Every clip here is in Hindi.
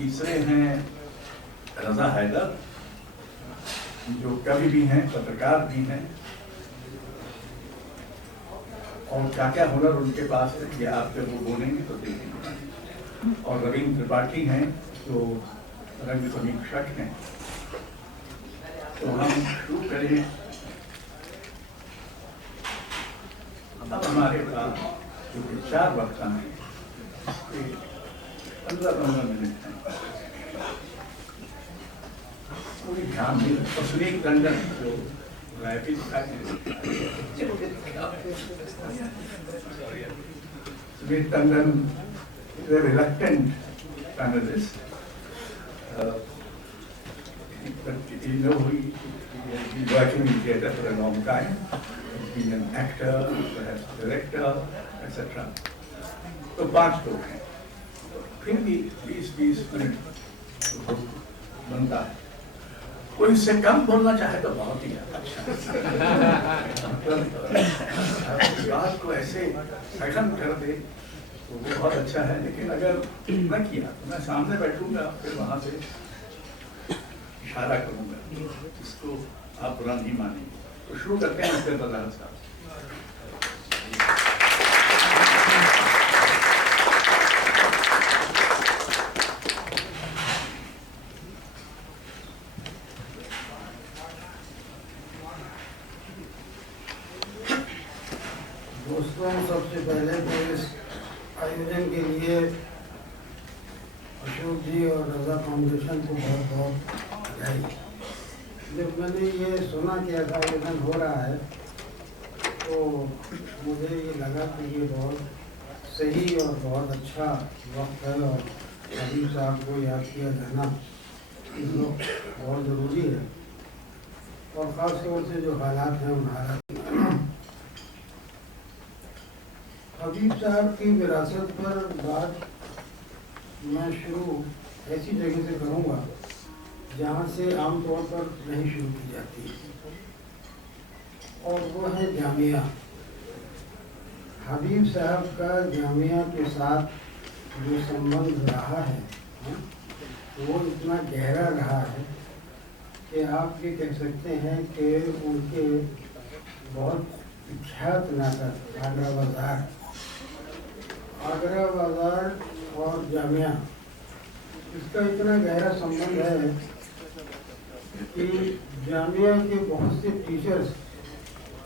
तीसरे हैं रजा हैदर, जो कवि भी हैं, पत्रकार भी हैं, और क्या क्या हुनर उनके पास है कि आप जब वो बोलेंगे तो देखेंगे। और रविंद्र त्रिपाठी हैं जो रंग समीक्षक हैं। तो हम शुरू करें। अब हमारे पास जो 4 वक्ता हैं, 15-15 मिनट हैं, कोई ध्यान नहीं। सुनील टंडन जो rapid Sumit Tandon is a reluctant panelist. But he's working in theatre for a long time. He's been an actor, perhaps director, etc. तो 5 लोग हैं, फिर भी 20-20 मिनट बनता है। कोई इससे कम बोलना चाहे तो बहुत ही अच्छा। बात को ऐसे सघन कर दे तो वो बहुत अच्छा है, लेकिन अगर न किया तो मैं सामने बैठूंगा, फिर वहां से इशारा करूंगा, इसको आप बुरा नहीं मानेंगे। तो शुरू करते हैं मिस्टर बजाज साहब। दोस्तों, सबसे पहले तो इस आयोजन के लिए अशोक जी और रजा फाउंडेशन को बहुत बहुत बधाई। जब मैंने ये सुना कि ऐसा आयोजन हो रहा है तो मुझे ये लगा कि ये बहुत सही और बहुत अच्छा वक्त है और हबीब साहब को याद किया जाना इस वक्त बहुत ज़रूरी है। और ख़ास तौर से जो हालात हैं उन हालात हबीब साहब की विरासत पर बात मैं शुरू ऐसी जगह से करूँगा जहाँ से आमतौर पर नहीं शुरू की जाती, और वो है जामिया। हबीब साहब का जामिया के साथ जो संबंध रहा है वो इतना गहरा रहा है कि आप ये कह सकते हैं कि उनके बहुत विख्यात नाटक आगरा बाजार और जामिया, इसका इतना गहरा संबंध है कि जामिया के बहुत से टीचर्स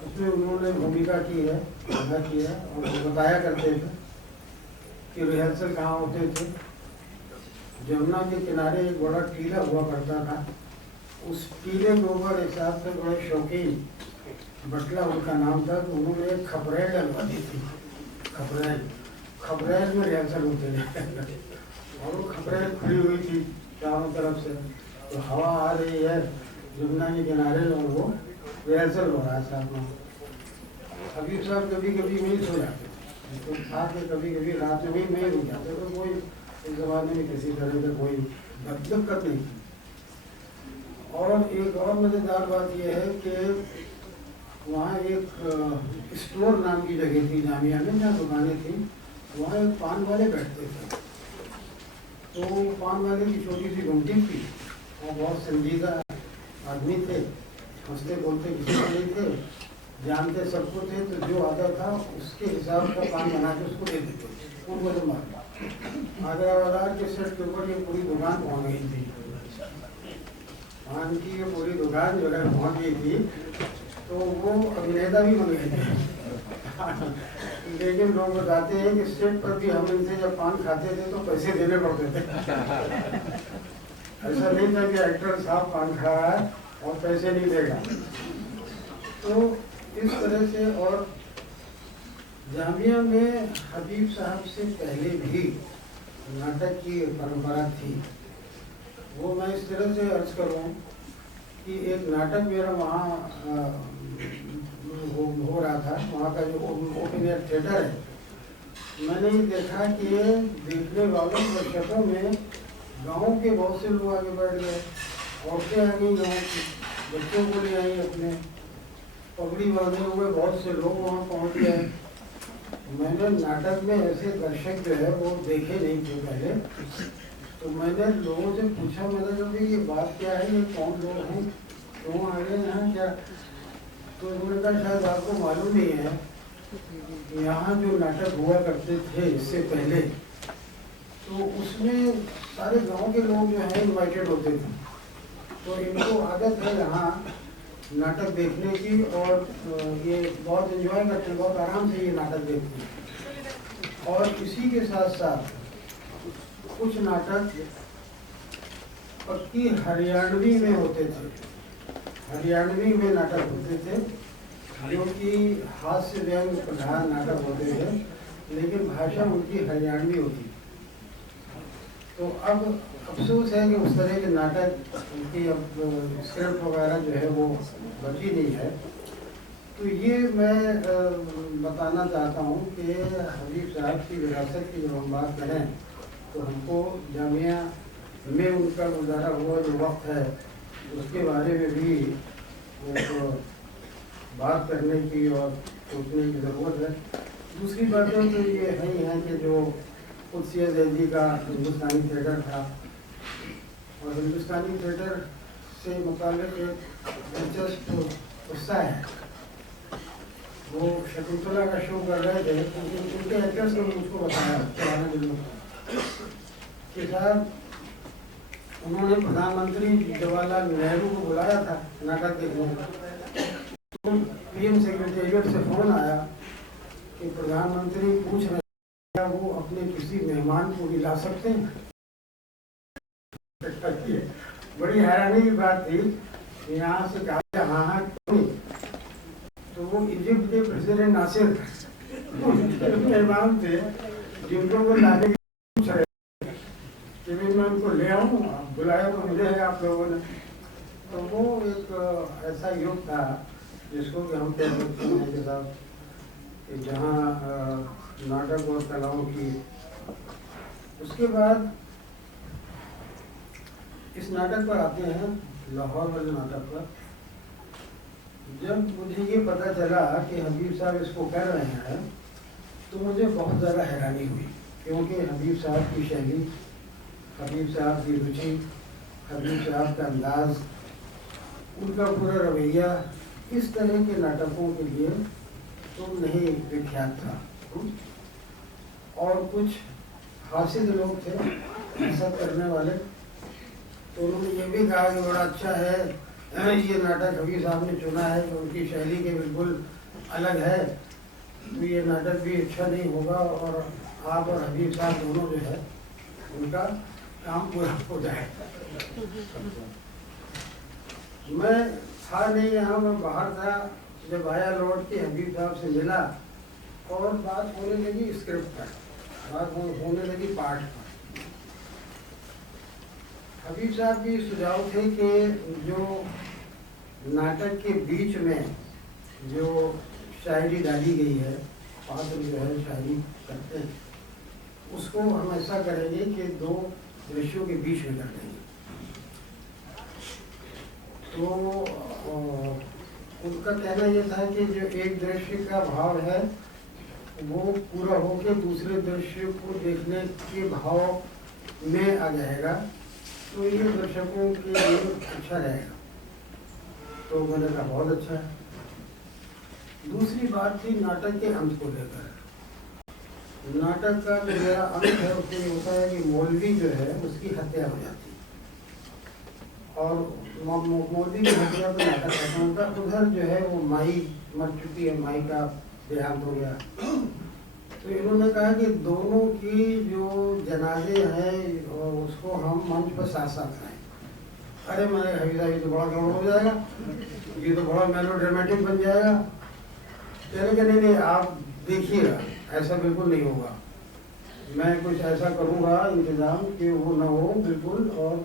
उसमें उन्होंने भूमिका की है, अदा की है, और वो बताया करते थे कि रिहर्सल कहाँ होते थे। जमुना के किनारे एक बड़ा टीला हुआ करता था, उस टीले के ऊपर एक साथ से बड़े शौकीन बटला उनका नाम था, तो उन्होंने एक खपरेल डलवा दी थी। खपरेल में रिहर्सल होते थे और वो खपरेल खुली हुई थी चारों तरफ से, तो हवा आ रही है जमुना के किनारे और वो रिहर्सल हो रहा है साथ में। हबीब साहब कभी कभी वहीं सो जाते थे, तो साथ में कभी कभी रात में भी नहीं रुक जाते, तो कोई इस ज़माने में किसी तरह का कोई दिक्कत नहीं थी। और एक और मज़ेदार बात यह है कि वहाँ एक स्टोर नाम की जगह थी जामिया में, जहाँ दुकानें थी, वहाँ एक पान वाले बैठते थे। तो पान वाले की छोटी सी घुमटी थी और बहुत संजीदा आदमी थे, हंसते बोलते किसी को नहीं थे, जानते सबको थे, तो जो आता था उसके हिसाब का पान बना के उसको दे देते थे। उनको जो मार आगरा बाजार के सेट के ऊपर ये पूरी दुकान पहुँच गई थी, पान की ये पूरी दुकान जो है पहुँच गई थी, तो वो अभिनेता भी बन गए थे। लेकिन लोग बताते हैं कि सेट पर भी हम इनसे जब पान खाते थे तो पैसे देने पड़ते थे। ऐसा नहीं था कि एक्टर साहब पान खा रहा है और पैसे नहीं देगा। तो इस तरह से, और जामिया में हबीब साहब से पहले भी नाटक की परंपरा थी। वो मैं इस तरह से अर्ज करूँ कि एक नाटक मेरा वहाँ हो रहा था, वहाँ का जो ओपन एयर थिएटर है, मैंने ये देखा कि देखने वालों दर्शकों में गांव के बहुत से लोग आगे बढ़ गए, औरतें आ गई, गाँव की बच्चों को ले आई, अपने पगड़ी बांधे हुए बहुत से लोग वहाँ पहुँच गए। मैंने नाटक में ऐसे दर्शक जो है वो देखे नहीं थे पहले, तो मैंने लोगों से पूछा, मैंने कहा भाई ये बात क्या है, ये कौन लोग हैं, क्यों आ गए यहाँ क्या? तो उन्होंने कहा शायद आपको मालूम नहीं है, यहाँ जो नाटक हुआ करते थे इससे पहले, तो उसमें सारे गांव के लोग जो हैं इनवाइटेड होते थे। तो इनको आदत है यहाँ नाटक देखने की, और ये बहुत एंजॉय करते हैं, बहुत आराम से ये नाटक देखते हैं। और इसी के साथ साथ कुछ नाटक पक्की हरियाणवी में होते थे, हरियाणवी में नाटक होते थे, जो कि हास्य व्यंग प्रधान नाटक होते थे, लेकिन भाषा उनकी हरियाणवी होती। तो अब अफसोस है कि उस तरह के नाटक उनकी अब स्क्रिप्ट वगैरह जो है वो बची नहीं है। तो ये मैं बताना चाहता हूँ कि हबीब साहब की विरासत की जब हम बात करें तो हमको जामिया में उनका गुजारा हुआ जो वक्त है उसके बारे में भी बात करने की और सोचने की ज़रूरत है। दूसरी बातें तो ये है कि जो कुदसिया जैदी का हिंदुस्तानी थिएटर था, और हिंदुस्तानी थिएटर से मुताल्लिक़ एक दिलचस्प किस्सा है। वो शकुंतला का शो कर रहे थे, उनके एक्टर्स ने मुझको बताया पुराने दिनों कि साहब उन्होंने प्रधानमंत्री जवाहरलाल नेहरू को बुलाया था नाटक देखने। तो पीएम सेक्रेटेरिएट से फ़ोन आया कि प्रधानमंत्री पूछ रहे क्या वो अपने किसी मेहमान को भी ला सकते हैं। बड़ी हैरानी की बात थी। यहाँ से कहा हाँ हाँ क्यों, तो वो इजिप्ट के प्रेसिडेंट नासिर मेहमान थे जिनको वो लाने की पूछ रहे कि मैं उनको ले आऊँ, बुलाया तो मुझे है आप लोगों ने। तो वो एक ऐसा युग था जिसको कि हम कह सकते हैं कि साहब कि जहाँ नाटक और कलाओं की। उसके बाद इस नाटक पर आते हैं, लाहौर वाले नाटक पर। जब मुझे ये पता चला कि हबीब साहब इसको कर रहे हैं तो मुझे बहुत ज़्यादा हैरानी हुई, क्योंकि हबीब साहब की शैली, हबीब साहब की रुचि, हबीब साहब का अंदाज, उनका पूरा रवैया इस तरह के नाटकों के लिए तो नहीं विख्यात था। और कुछ हासिल लोग थे ऐसा करने वाले, तो उन्होंने ये भी कहा कि बड़ा अच्छा है ये नाटक हबीब साहब ने चुना है, तो उनकी शैली के बिल्कुल अलग है, तो ये नाटक भी अच्छा नहीं होगा और आप और हबीब साहब दोनों जो है उनका काम पूरा हो जाए। मैं था नहीं यहाँ, मैं बाहर था। जब आया लौट के हबीब साहब से मिला और बात होने लगी स्क्रिप्ट पर, बात होने लगी पाठ पर। हबीब साहब की सुझाव थे कि जो नाटक के बीच में जो शायरी डाली गई है, पात्र जो है शायरी करते हैं, उसको हम ऐसा करेंगे कि दो दृश्यों के बीच में कर देंगे। तो उनका कहना यह था कि जो एक दृश्य का भाव है वो पूरा होकर दूसरे दृश्य को देखने के भाव में आ जाएगा, तो ये दर्शकों के लिए अच्छा रहेगा। तो मैंने कहा बहुत अच्छा है। दूसरी बात थी नाटक के अंत को लेकर। नाटक का जो मेरा अंत है उसमें होता है कि मौलवी जो है उसकी हत्या हो जाती है, और मौलवी की हत्या पर नाटक खत्म होता है। उधर जो है वो माई मर चुकी है, माई का देहांत हो गया। तो इन्होंने कहा कि दोनों की जो जनाजे हैं उसको हम मंच पर साथ साथ लाएं। अरे मैंने हबीब साहब ये तो बड़ा गड़बड़ हो जाएगा, ये तो बड़ा मेलोड्रामेटिक बन जाएगा। कहने के नहीं, आप देखिएगा ऐसा बिल्कुल नहीं होगा, मैं कुछ ऐसा करूँगा इंतजाम कि वो ना हो बिल्कुल। और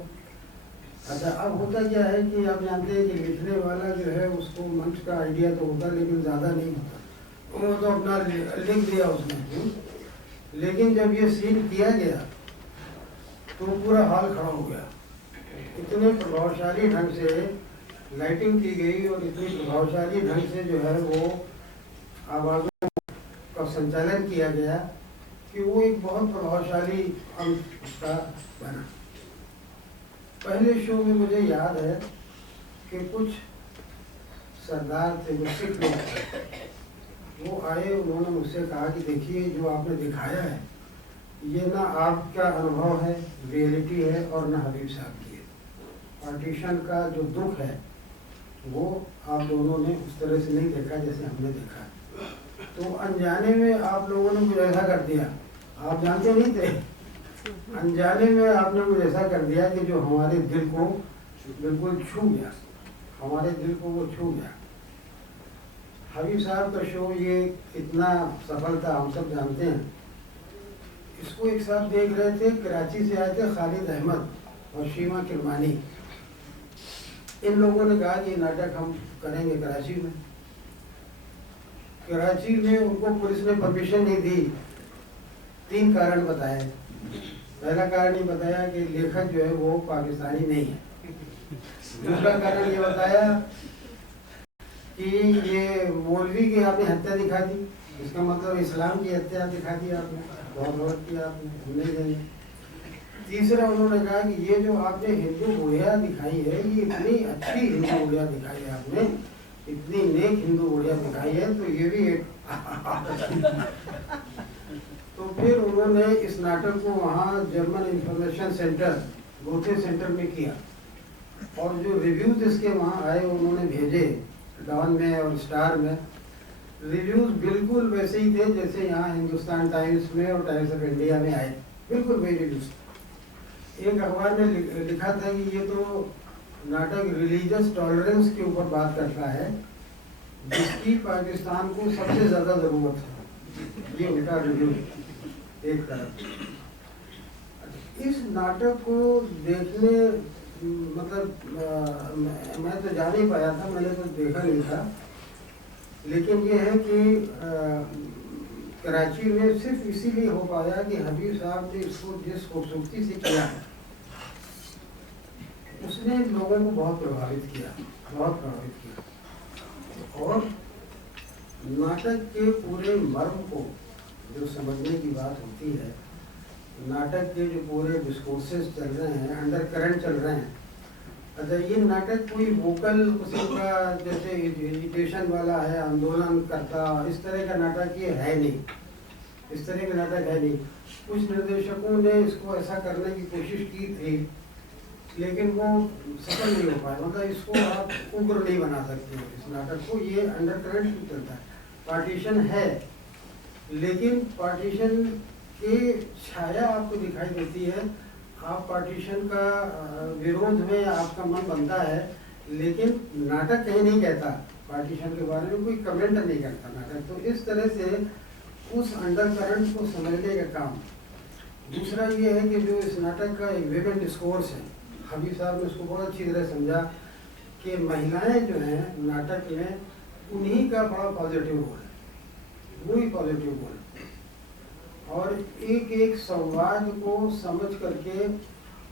अच्छा, अब होता क्या है कि आप जानते हैं कि लिखने वाला जो है उसको मंच का आइडिया तो होता लेकिन ज़्यादा नहीं होता, वो तो अपना लिख दिया उसने। लेकिन जब ये सीन किया गया तो पूरा हाल खड़ा हो गया। इतने प्रभावशाली ढंग से लाइटिंग की गई और इतनी प्रभावशाली ढंग से जो है वो आवाज़ों का संचालन किया गया कि वो एक बहुत प्रभावशाली अंक उसका बना। पहले शो में मुझे याद है कि कुछ सरदार थे, वो सिख लोग थे, वो आए, उन्होंने मुझसे कहा कि देखिए जो आपने दिखाया है ये ना आपका अनुभव है, रियलिटी है, और ना हबीब साहब की है। पार्टीशन का जो दुख है वो आप दोनों ने उस तरह से नहीं देखा जैसे हमने देखा। तो अनजाने में आप लोगों ने कुछ ऐसा कर दिया, आप जानते नहीं थे, अनजाने में आपने कुछ ऐसा कर दिया कि जो हमारे दिल को बिल्कुल छू गया, हमारे दिल को वो छू गया। हबीब साहब का शो ये इतना सफल था, हम सब जानते हैं। इसको एक साथ देख रहे थे, कराची से आए थे खालिद अहमद और शीमा किरमानी। इन लोगों ने कहा कि नाटक हम करेंगे कराची में। कराची में उनको पुलिस ने परमिशन नहीं दी। 3 कारण बताए। पहला कारण ये बताया कि लेखक जो है वो पाकिस्तानी नहीं है। दूसरा कारण ये बताया कि ये मौलवी की आपने हत्या दिखा दी, इसका मतलब इस्लाम की हत्या दिखा दी आपने, बहुत गलत किया आपने, हम नहीं देंगे। तीसरा उन्होंने कहा कि ये जो आपने हिंदू बुढ़िया दिखाई है, ये इतनी अच्छी हिंदू बुढ़िया दिखाई है आपने, इतनी नेक हिंदू बुढ़िया दिखाई है, तो ये भी एक तो फिर उन्होंने इस नाटक को वहाँ जर्मन इंफॉर्मेशन सेंटर, गोथे सेंटर में किया, और जो रिव्यूज इसके वहाँ आए उन्होंने भेजे डॉन में और स्टार में। रिव्यूज बिल्कुल वैसे ही थे जैसे यहाँ हिंदुस्तान टाइम्स में और टाइम्स ऑफ इंडिया में आए, बिल्कुल वही रिव्यूज। एक अखबार ने लिखा था कि ये तो नाटक रिलीजियस टॉलरेंस के ऊपर बात करता है, जिसकी पाकिस्तान को सबसे ज़्यादा ज़रूरत है। ये उनका रिव्यू एक तरफ। इस नाटक को देखने मतलब मैं तो जा नहीं पाया था, मैंने तो देखा नहीं था, लेकिन ये है कि कराची में सिर्फ इसीलिए हो पाया कि हबीब साहब ने इसको जिस खूबसूरती से किया है उसने लोगों को बहुत प्रभावित किया, बहुत प्रभावित किया। और नाटक के पूरे मर्म को जो समझने की बात होती है, नाटक के जो पूरे डिस्कोर्सेस चल रहे हैं, अंडर करंट चल रहे हैं। अच्छा, ये नाटक कोई वोकल किस्म का जैसे एजिटेशन वाला है, आंदोलन करता, इस तरह का नाटक ये है नहीं, इस तरह का नाटक है नहीं। कुछ निर्देशकों ने इसको ऐसा करने की कोशिश की थी, लेकिन वो सफल नहीं हो पाया। मतलब इसको आप उग्र नहीं बना सकते हो इस नाटक को, ये अंडर करंट भी चलता है। पार्टीशन है, लेकिन पार्टीशन की छाया आपको दिखाई देती है। आप पार्टीशन का विरोध में आपका मन बनता है, लेकिन नाटक कहीं नहीं कहता पार्टीशन के बारे में, कोई कमेंट नहीं करता नाटक। तो इस तरह से उस अंडर करंट को समझने का काम। दूसरा ये है कि जो इस नाटक का एक विभिन्न डिस्कोर्स है, हबीब साहब ने उसको बहुत अच्छी तरह समझा कि महिलाएं जो हैं नाटक में, उन्हीं का बड़ा पॉजिटिव रोल है, वही पॉजिटिव रोल है। और एक एक संवाद को समझ करके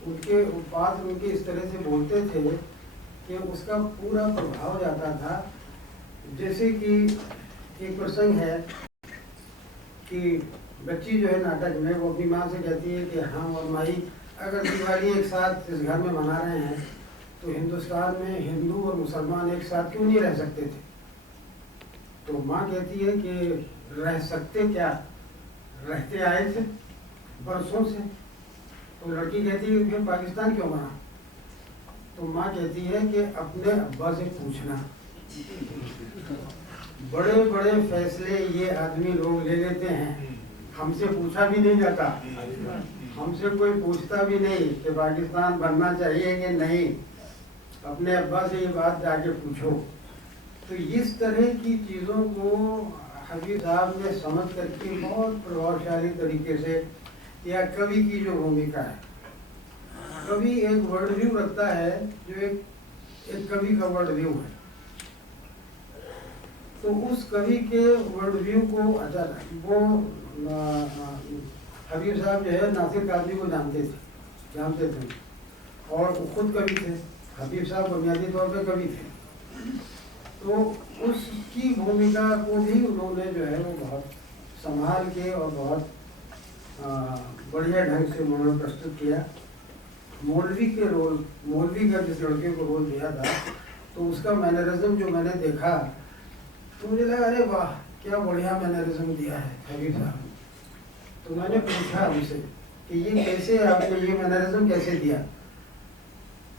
उनके पात्र उनके इस तरह से बोलते थे कि उसका पूरा प्रभाव जाता था। जैसे कि एक प्रसंग है कि बच्ची जो है नाटक में, वो अपनी माँ से कहती है कि हाँ और माई, अगर दिवाली एक साथ इस घर में मना रहे हैं तो हिंदुस्तान में हिंदू और मुसलमान एक साथ क्यों नहीं रह सकते थे? तो माँ कहती है कि रह सकते क्या, रहते आए थे बरसों से। तो लड़की कहती है फिर पाकिस्तान क्यों बना? तो माँ कहती है कि अपने अब्बा से पूछना। बड़े बड़े फैसले ये आदमी लोग ले लेते हैं, हमसे पूछा भी नहीं जाता, हमसे कोई पूछता भी नहीं कि पाकिस्तान बनना चाहिए कि नहीं, अपने अब्बा से ये बात जाके पूछो। तो इस तरह की चीज़ों को हबीब साहब ने समझ करके बहुत प्रभावशाली तरीके से, या कवि की जो भूमिका है, कवि एक वर्ल्ड व्यू रखता है जो एक कवि का वर्ल्ड व्यू है। तो उस कवि के वर्ल्ड व्यू को, अच्छा वो हबीब साहब जो है नासिर कादरी को जानते थे और वो खुद कवि थे। हबीब साहब बुनियादी तौर पे कवि थे, तो उसकी भूमिका को भी उन्होंने जो है वो बहुत संभाल के और बहुत बढ़िया ढंग से उन्होंने प्रस्तुत किया। मौलवी का जिस लड़के को रोल दिया था, तो उसका मैनरिज्म जो मैंने देखा तो मुझे लगा अरे वाह क्या बढ़िया मैनरिज्म दिया है हबीब साहब। तो मैंने पूछा उनसे कि ये कैसे आपने ये मैनरिज्म कैसे दिया?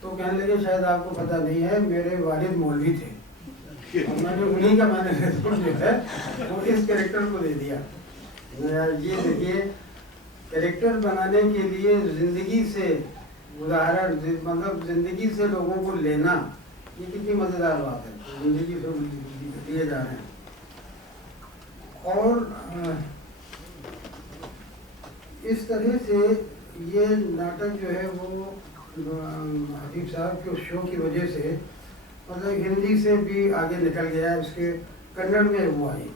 तो कहने लगे शायद आपको पता नहीं है, मेरे वालिद मौलवी थे और मैंने उन्हीं का मैनरिज्म जो है वो इस कैरेक्टर को दे दिया। ये देखिए, कैरेक्टर बनाने के लिए जिंदगी से उदाहरण, मतलब जिंदगी से लोगों को लेना, ये कितनी मजेदार बात है। जिंदगी से लिए जा रहे हैं। और इस तरह से ये नाटक जो है वो हबीब साहब के शो की वजह से मतलब हिंदी से भी आगे निकल गया है। उसके कन्नड़ में हुआ है।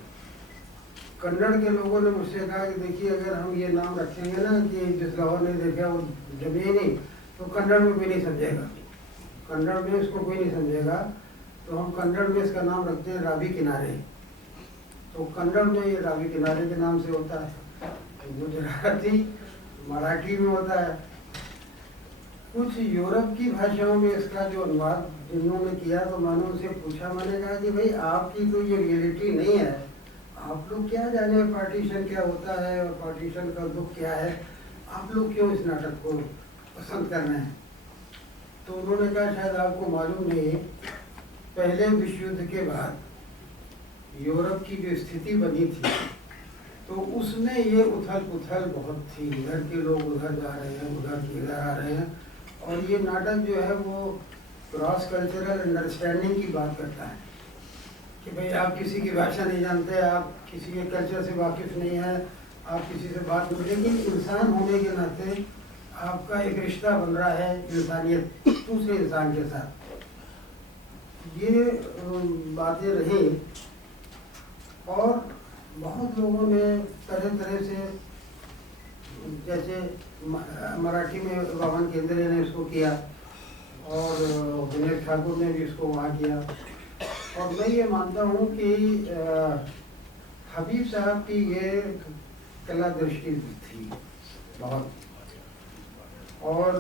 कन्नड़ के लोगों ने मुझसे कहा कि देखिए अगर हम ये नाम रखेंगे ना कि जिस लाहौर ने देखा वो जमे नहीं, तो कन्नड़ में कोई नहीं समझेगा, कन्नड़ में इसको कोई नहीं समझेगा, तो हम कन्नड़ में इसका नाम रखते हैं रावी किनारे। तो कन्नड़ में ये रावी किनारे के नाम से होता है, गुजराती मराठी में होता है। कुछ यूरोप की भाषाओं में इसका जो अनुवाद जिन्होंने किया, तो मैंने उनसे पूछा, मैंने कहा कि भाई आपकी तो ये रियलिटी नहीं है, आप लोग क्या जाने पार्टीशन क्या होता है और पार्टीशन का दुख क्या है, आप लोग क्यों इस नाटक को पसंद कर रहे हैं? तो उन्होंने कहा शायद आपको मालूम नहीं, पहले विश्व युद्ध के बाद यूरोप की जो स्थिति बनी थी तो उसमें ये उथल पुथल बहुत थी, इधर के लोग उधर जा रहे हैं, उधर के इधर आ रहे हैं। और ये नाटक जो है वो क्रॉस कल्चरल अंडरस्टैंडिंग की बात करता है कि भाई आप किसी की भाषा नहीं जानते, आप किसी के कल्चर से वाकिफ नहीं है, आप किसी से बात नहीं, लेकिन इंसान होने के नाते आपका एक रिश्ता बन रहा है इंसानियत दूसरे इंसान के साथ। ये बातें रही और बहुत लोगों ने तरह तरह से, जैसे मराठी में वामन केंद्रे ने इसको किया और विनय ठाकुर ने भी इसको वहाँ किया। और मैं ये मानता हूँ कि हबीब साहब की ये कला दृष्टि थी बहुत, और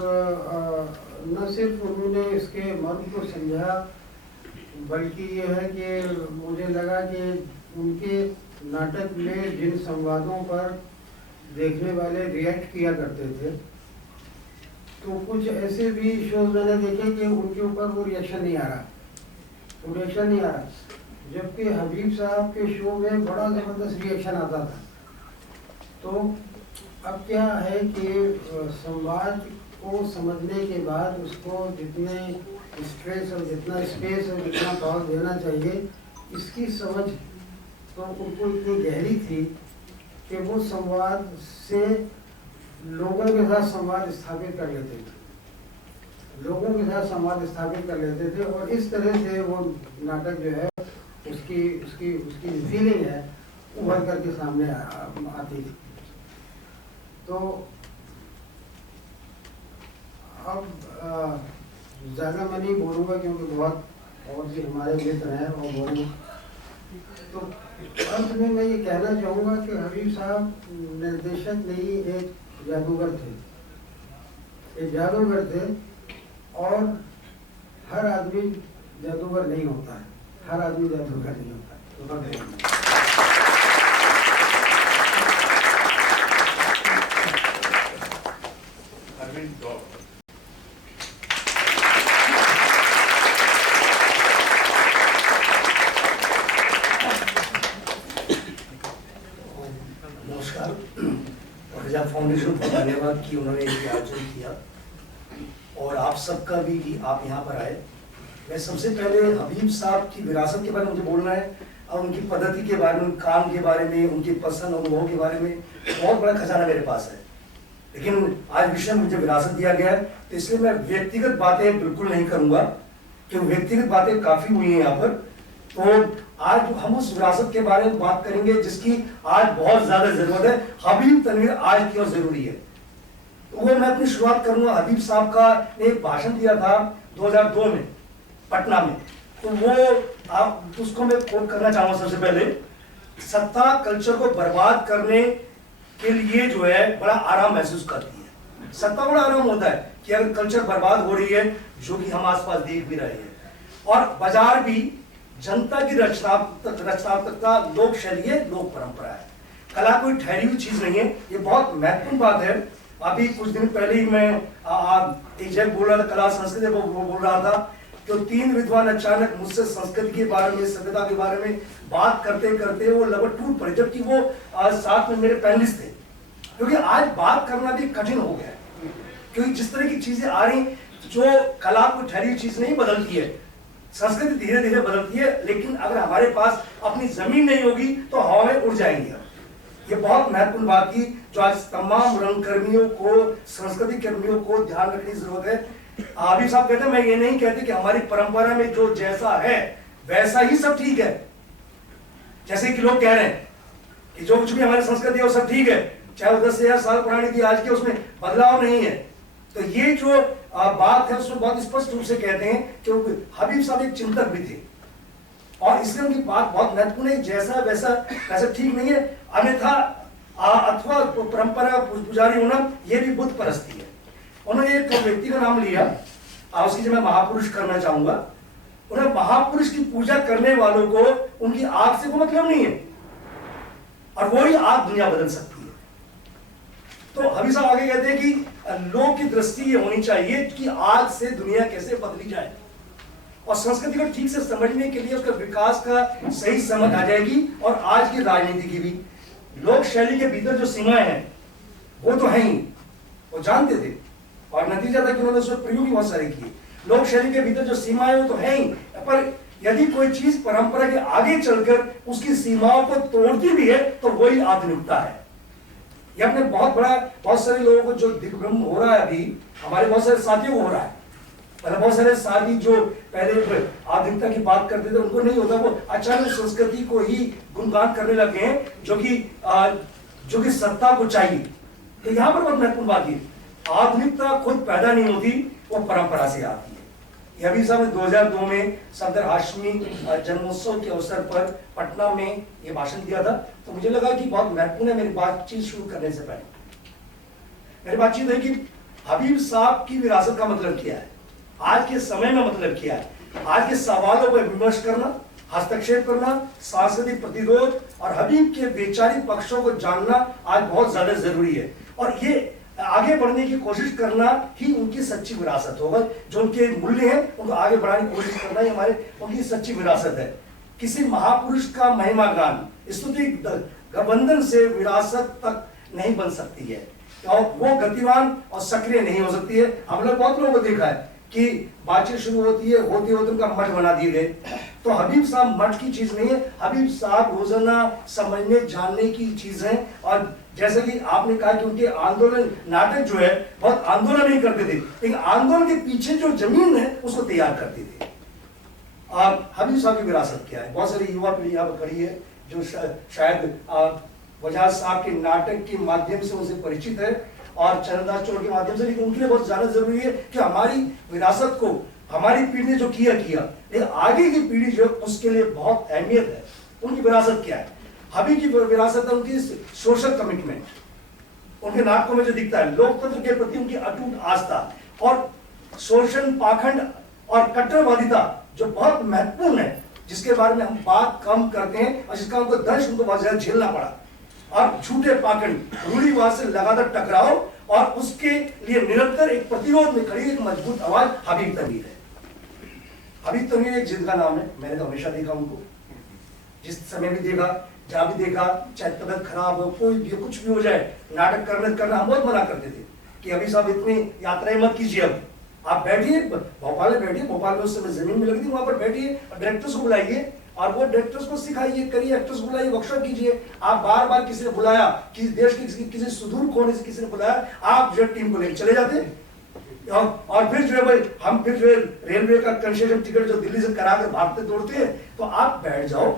न सिर्फ उन्होंने इसके मर्म को समझा, बल्कि ये है कि मुझे लगा कि उनके नाटक में जिन संवादों पर देखने वाले रिएक्ट किया करते थे, तो कुछ ऐसे भी शोज मैंने देखे कि उनके ऊपर वो रिएक्शन नहीं आ रहा, वो रिएक्शन नहीं आ रहा, जबकि हबीब साहब के शो में बड़ा ज़बरदस्त रिएक्शन आता था। तो अब क्या है कि संवाद को समझने के बाद उसको जितने स्ट्रेस और जितना स्पेस और जितना पावर देना चाहिए, इसकी समझ तो उनको इतनी गहरी थी कि वो संवाद से लोगों के साथ संवाद स्थापित कर लेते थे, लोगों के साथ संवाद स्थापित कर लेते थे। और इस तरह से वो नाटक जो है उसकी उसकी उसकी फीलिंग है उभर करके सामने आती थी। तो अब ज़्यादा मैं नहीं बोलूँगा क्योंकि बहुत और भी हमारे मित्र हैं और बोलेंगे। तो अंत में मैं ये कहना चाहूँगा कि हबीब साहब निर्देशक नहीं, एक जादूगर थे, एक जादूगर थे। और हर आदमी जादूगर नहीं होता है, हर आदमी जादूगर नहीं होता है। फाउंडेशन को धन्यवाद कि उन्होंने ये आयोजन किया और आप सबका भी कि आप यहाँ पर आए। मैं सबसे पहले हबीब साहब की विरासत के बारे में मुझे बोलना है और उनकी पद्धति के बारे में, काम के बारे में, उनकी पसंद अनुभव के बारे में बहुत बड़ा खजाना मेरे पास है। लेकिन आज विषय मुझे विरासत दिया गया है, तो इसलिए मैं व्यक्तिगत बातें बिल्कुल नहीं करूँगा, क्योंकि व्यक्तिगत बातें काफ़ी हुई हैं यहाँ पर। तो आज हम उस विरासत के बारे में बात करेंगे जिसकी आज बहुत ज्यादा जरूरत है। हबीब तनवीर आज की और जरूरी है, तो वो मैं अपनी शुरुआत करूंगा। हबीब साहब का ने एक भाषण दिया था 2002 में पटना में, तो वो आप उसको मैं कोट करना चाहूंगा। सबसे पहले, सत्ता कल्चर को बर्बाद करने के लिए जो है बड़ा आराम महसूस करती है। सत्ता बड़ा आराम होता है, कि अगर कल्चर बर्बाद हो रही है, जो कि हम आसपास देख भी रहे हैं, और बाजार भी जनता की रचनात्मकता, लोक शैली है, लोक परंपरा है। कला कोई ठहरी हुई चीज नहीं है, ये बहुत महत्वपूर्ण बात है। अभी कुछ दिन पहले ही मैं एक जगह बोल रहा था, कला संस्कृति वो बोल रहा था कि 3 विद्वान अचानक मुझसे संस्कृति के बारे में, सभ्यता के बारे में बात करते करते वो लगभग टूट पड़े, जबकि वो साथ में मेरे पैनलिस्ट थे। क्योंकि आज बात करना भी कठिन हो गया है, क्योंकि जिस तरह की चीजें आ रही, जो कला को ठहरी हुई चीज नहीं बदलती है, संस्कृति धीरे धीरे बदलती है, लेकिन अगर हमारे पास अपनी जमीन नहीं होगी तो हवा में उड़ जाएंगे। ये बहुत महत्वपूर्ण बात की, जो आज तमाम रंगकर्मियों को, संस्कृति कर्मियों को ध्यान रखने की जरूरत है। आबिद साहब कहते हैं, मैं ये नहीं कहती कि हमारी परंपरा में जो जैसा है वैसा ही सब ठीक है। जैसे कि लोग कह रहे हैं कि जो कुछ भी हमारी संस्कृति है वो सब ठीक है, चाहे वो 10,000 साल पुरानी थी, आज के उसमें बदलाव नहीं है। तो ये जो बात है उसमें बहुत स्पष्ट रूप से कहते हैं कि हबीब साहब एक चिंतक भी थे, और इसलिए उनकी बात बहुत महत्वपूर्ण है। जैसा वैसा वैसा ठीक नहीं है, अन्यथा अथवा परंपरा पुजारी होना यह भी बुद्ध परस्ती है। उन्होंने एक व्यक्ति का नाम लिया, उसकी जब मैं महापुरुष करना चाहूंगा। उन्हें महापुरुष की पूजा करने वालों को उनकी आग से कोई मतलब नहीं है, और वही आग दुनिया बदल सकती है। तो हबीब साहब आगे कहते हैं कि लोग की दृष्टि ये होनी चाहिए कि आग से दुनिया कैसे बदली जाए, और संस्कृति को ठीक से समझने के लिए उसका विकास का सही समझ आ जाएगी। और आज की राजनीति की भी लोक शैली के भीतर जो सीमाएं हैं वो तो है ही, वो जानते थे, और नतीजा था कि उन्होंने उसमें प्रयोग भी बहुत सारे किए। लोक शैली के भीतर जो सीमाएं वो तो है ही, पर यदि कोई चीज परंपरा के आगे चलकर उसकी सीमाओं को तोड़ती भी है तो वही आधुनिकता है। ये अपने बहुत सारे लोगों को जो दिग्भ्रम हो रहा है, अभी हमारे बहुत सारे साथियों को हो रहा है। मतलब बहुत सारे साथी जो पहले आधुनिकता की बात करते थे उनको नहीं होता, वो अचानक संस्कृति को ही गुणगान करने लगे हैं, जो कि सत्ता को चाहिए। तो यहाँ पर बहुत महत्वपूर्ण बात है, आधुनिकता खुद पैदा नहीं होती, वो परंपरा से आती है। यह भी साहब ने 2002 में सफदर हाशमी जन्मोत्सव के अवसर पर पटना में ये भाषण दिया था। तो मुझे लगा कि बहुत महत्वपूर्ण है। मेरी बातचीत शुरू करने से पहले मेरी बातचीत है कि हबीब साहब की विरासत का मतलब क्या है, आज के समय में मतलब क्या है, आज के सवालों पर विमर्श करना, हस्तक्षेप करना, सांस्कृतिक प्रतिरोध और हबीब के वैचारिक पक्षों को जानना आज बहुत ज्यादा जरूरी है। और ये आगे बढ़ने की कोशिश करना ही उनकी सच्ची विरासत होगा। जो उनके मूल्य हैं उनको आगे बढ़ाने की कोशिश करना ही उनकी सच्ची विरासत है। किसी महापुरुष का महिमा गान, स्तुति गबंधन से विरासत तक नहीं बन सकती है, और वो गतिवान और सक्रिय नहीं हो सकती है। हम लोग बहुत लोगों को देखा है कि बातचीत शुरू होती है, होते होते उनका मठ बना दिए गए। तो हबीब साहब मठ की चीज नहीं है, हबीब साहब रोजाना समझने जानने की चीज है। और जैसे कि आपने कहा कि उनके आंदोलन नाटक जो है बहुत आंदोलन नहीं करते थे, लेकिन आंदोलन के पीछे जो जमीन है उसको तैयार करते थे। हबीब साहब की विरासत क्या है? बहुत सारी युवा पीढ़ी यहाँ पर खड़ी है जो शायद वजाज साहब के नाटक के माध्यम से उनसे परिचित है, और चरणदास चौड़ के माध्यम से, लेकिन उनके लिए बहुत ज्यादा जरूरी है कि हमारी विरासत को हमारी पीढ़ी ने जो किया, लेकिन आगे की पीढ़ी जो उसके लिए बहुत अहमियत है। उनकी विरासत क्या है? हबीब की विरासत है उनकी सोशल कमिटमेंट। उनके नाटकों में जो दिखता है लोकतंत्र के प्रति उनकी अटूट आस्था, और शोषण, पाखंड और कट्टरवादिता जो बहुत महत्वपूर्ण है, जिसके बारे में हम बात कम करते हैं और जिसका उनको दर्श उनको बहुत ज्यादा झेलना पड़ा। और झूठे पाखंड, रूढ़िवाद से लगातार टकराव और उसके लिए निरंतर एक प्रतिरोध में खड़ी एक मजबूत आवाज हबीब तमीर है। हबीब तमीर एक जिद का नाम है। मैंने तो हमेशा देखा उनको, जिस समय भी देखा, जहां भी देखा, चाहे तबियत खराब हो, कोई भी कुछ भी हो जाए, नाटक करना हम बहुत मना करते थे कि अभी साहब इतनी यात्राएं मत कीजिए, अब आप बैठिए भोपाल में, बैठिए भोपाल में, उस समय जमीन में लगी थी, वहां पर बैठिए और डायरेक्टर्स को बुलाइए और वो डायरेक्टर्स को सिखाइए, करिए, एक्टर्स को बुलाइए, वर्कशॉप कीजिए। आप बार बार किसी ने बुलाया, किसी देश के किसी सुदूर कोने से किसी ने बुलाया, आप जो टीम को लेकर चले जाते, और फिर जो है भाई हम फिर जो है रेलवे का कंसेशन टिकट जो दिल्ली से करा कर भागते दौड़ते हैं, तो आप बैठ जाओ।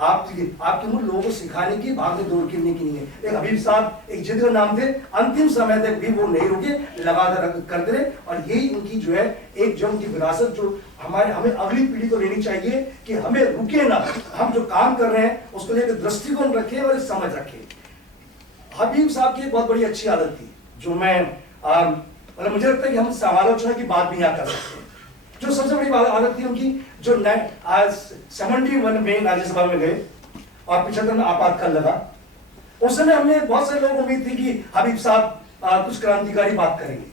आपके मूल लोगों को सिखाने की, भागने दौड़ की नहीं है। एक हबीब साहब एक जिद का नाम थे, अंतिम समय तक भी वो नहीं रुके, लगातार करते रहे। और यही उनकी जो है एक जो उनकी विरासत जो हमें अगली पीढ़ी को लेनी चाहिए कि हमें रुके ना, हम जो काम कर रहे हैं उसको लेकर दृष्टिकोण रखें और समझ रखें। हबीब साहब की एक बहुत बड़ी अच्छी आदत थी जो मैं मतलब मुझे लगता है कि हम समालोचना की बात भी यहाँ कर सकते हैं। जो सबसे बड़ी आदत थी उनकी, जो आज 71 में राज्यसभा में गए और 75 में आपातकाल लगा, उस समय हमने बहुत सारे लोगों को उम्मीद थी कि हबीब साहब कुछ क्रांतिकारी बात करेंगे,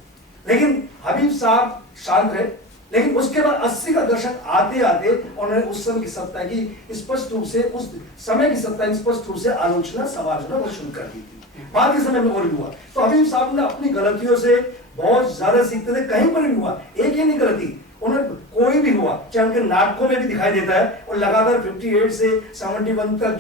लेकिन हबीब साहब शांत रहे। लेकिन उसके बाद 80 का दशक आते आते उन्होंने उस समय की सत्ता की स्पष्ट रूप से, उस समय की सत्ता की स्पष्ट रूप से आलोचना समालोचना वो शुरू कर दी थी। बाद के समय में और भी हुआ। तो हबीब साहब ने अपनी गलतियों से बहुत ज्यादा सीखते थे, कहीं पर भी हुआ, एक ही नहीं गलती, उन्हें कोई भी हुआ, चाहे उनके नाटकों में भी दिखाई देता है। और लगातार 58 से 71 तक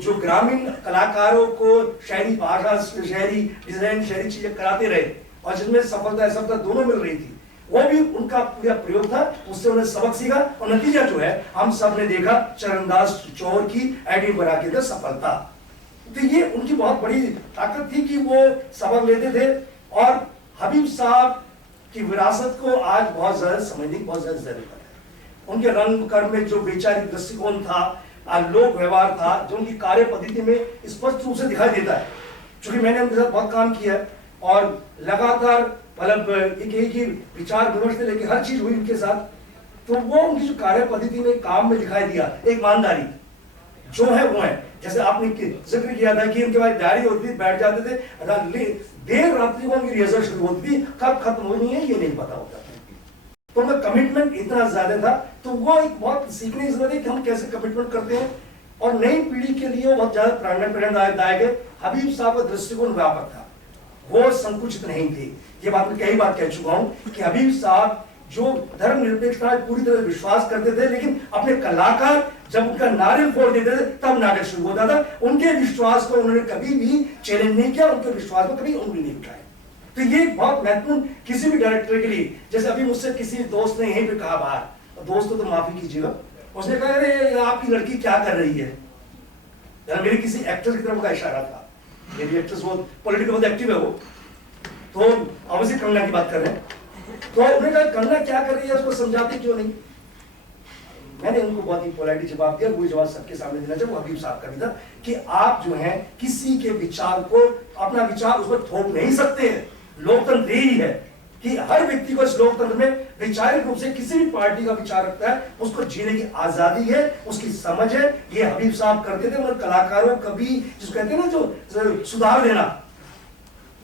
जो ग्रामीण कलाकारों को शहरी भाषा, शहरी डिजाइन, शहरी चीजें कराते रहे और जिसमें सफलता असफलता दोनों मिल रही थी, वो भी उनका पूरा प्रयोग था। उससे उन्हें सबक सीखा और नतीजा जो है हम सब ने देखा, चरणदास चौर की एडिनबरा के अंदर सफलता। तो ये उनकी बहुत बड़ी ताकत थी कि वो सबक लेते थे। और हबीब साहब की विरासत को आज बहुत ज्यादा समझने की बहुत ज्यादा जरूरत है। उनके रंग कर्म में जो वैचारिक दृष्टिकोण था, लोक व्यवहार था, जो उनकी कार्य पद्धति में स्पष्ट रूप से दिखाई देता है। चूंकि मैंने उनके साथ बहुत काम किया है और लगातार मतलब एक ही विचार विमर्श से लेकर हर चीज हुई उनके साथ, तो वो उनकी जो कार्य पद्धति में काम में दिखाई दिया, एक ईमानदारी जो है वो है। जैसे आपने जिक्र किया था कि उनके पास डायरी होती थी, बैठ जाते थे, देर रात्रि को उनकी रिहर्सल शुरू होती थी, कब खत्म होनी है ये नहीं पता होता था। तो उनका कमिटमेंट इतना ज्यादा था। तो वो एक बहुत सीखने की जरूरत है कि हम कैसे कमिटमेंट करते हैं, और नई पीढ़ी के लिए वो बहुत ज्यादा प्रेरणादायक है। हबीब साहब का दृष्टिकोण व्यापक था, वो संकुचित नहीं थे। ये बात मैं कई बार कह चुका हूं कि हबीब साहब जो धर्मनिरपेक्षता पूरी तरह विश्वास करते थे, लेकिन अपने कलाकार जब उनका नारियल फोड़ देते थे तब नाटक शुरू होता था। उनके विश्वास को उन्होंने कभी भी चैलेंज नहीं किया, उनके विश्वास को कभी उंगली नहीं उठाई। तो ये बहुत महत्वपूर्ण किसी भी डायरेक्टर के लिए। जैसे अभी मुझसे किसी दोस्त ने यहीं पे कहा बाहर, दोस्त तो माफी कीजिएगा, उसने कहा अरे आपकी लड़की क्या कर रही है। मेरे किसी एक्टर की तरफ का इशारा था, मेरी एक्ट्रेस वो पॉलिटिकल बहुत एक्टिव है वो, तो ऑब्वियसली कंगना की बात कर रहे हैं। तो उन्होंने कहा कंगना क्या कर रही है, उसको समझाते क्यों नहीं। मैंने उनको बहुत ही पोलाइटली जवाब दिया, वही जवाब सबके सामने देना चाहिए, वो हबीब साहब का भी था कि आप जो है किसी के विचार को, अपना विचार उस पर थोप नहीं सकते हैं। लोकतंत्र यही है कि हर व्यक्ति को इस लोकतंत्र में वैचारिक रूप से किसी भी पार्टी का विचार रखता है, उसको जीने की आजादी है, उसकी समझ है। ये हबीब साहब करते थे। उन्होंने कलाकारों कभी जिसको कहते हैं ना जो सुधार देना,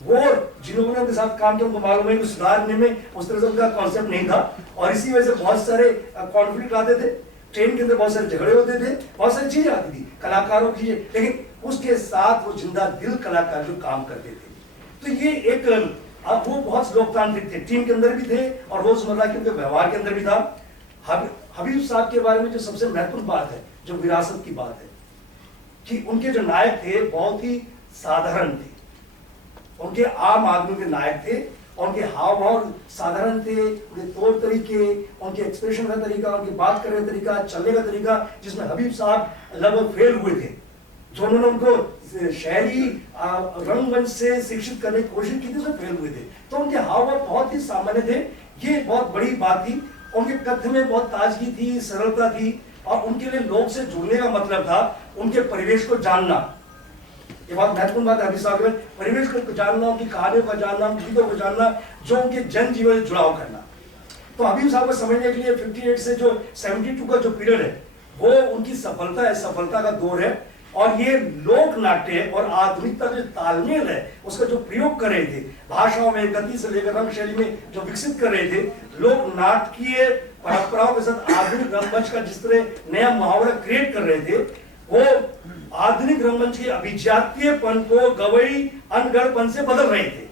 वो जिन्होंने उनके साथ काम किया उनको मालूम है कि सुधारने में उस तरह से उनका कॉन्सेप्ट नहीं था। और इसी वजह से बहुत सारे कॉन्फ्लिक्ट आते थे, ट्रेन के अंदर बहुत सारे झगड़े होते थे, बहुत सारी चीजें आती थी कलाकारों की, लेकिन उसके साथ वो जिंदा दिल कलाकार जो काम करते थे। तो ये एक अब वो बहुत लोकतांत्रिक थे, टीम के अंदर भी थे और रोजमर्रा के उनके व्यवहार के अंदर भी था। हबीब साहब के बारे में जो सबसे महत्वपूर्ण बात है, जो विरासत की बात है, कि उनके जो नायक थे बहुत ही साधारण थे। उनके आम आदमी के नायक थे और उनके हाव भाव साधारण थे, उनके तौर तरीके, उनके एक्सप्रेशन का तरीका, उनकी बात करने का तरीका, चलने का तरीका, जिसमें हबीब साहब लगभग फेल हुए थे। जो उन्होंने उनको शहरी रंगमंच से शिक्षित करने की कोशिश की थी, उसमें फेल हुए थे। तो उनके हाव भाव बहुत ही सामान्य थे, ये बहुत बड़ी बात थी। उनके कथ्य में बहुत ताजगी थी, सरलता थी, और उनके लिए लोग से जुड़ने का मतलब था उनके परिवेश को जानना। ये बहुत महत्वपूर्ण बात है हबीब साहब में, परिवेश को जानना, उनकी कहानियों का जानना, उनकी गीतों को जानना, जो उनके जन जीवन से जुड़ाव करना। तो हबीब साहब को समझने के लिए 58 से जो 72 का जो पीरियड है, वो उनकी सफलता है, सफलता का दौर है। और ये लोक नाट्य और आधुनिकता जो तालमेल है, उसका जो प्रयोग कर रहे थे, भाषाओं में गति से लेकर रंग शैली में जो विकसित कर रहे थे, लोक नाटकीय परंपराओं के साथ आधुनिक रंगमंच का जिस तरह नया मुहावरा क्रिएट कर रहे थे, वो आधुनिक रंगमंच के अभिजातीयपन को गवई अनगढ़पन से बदल रहे थे।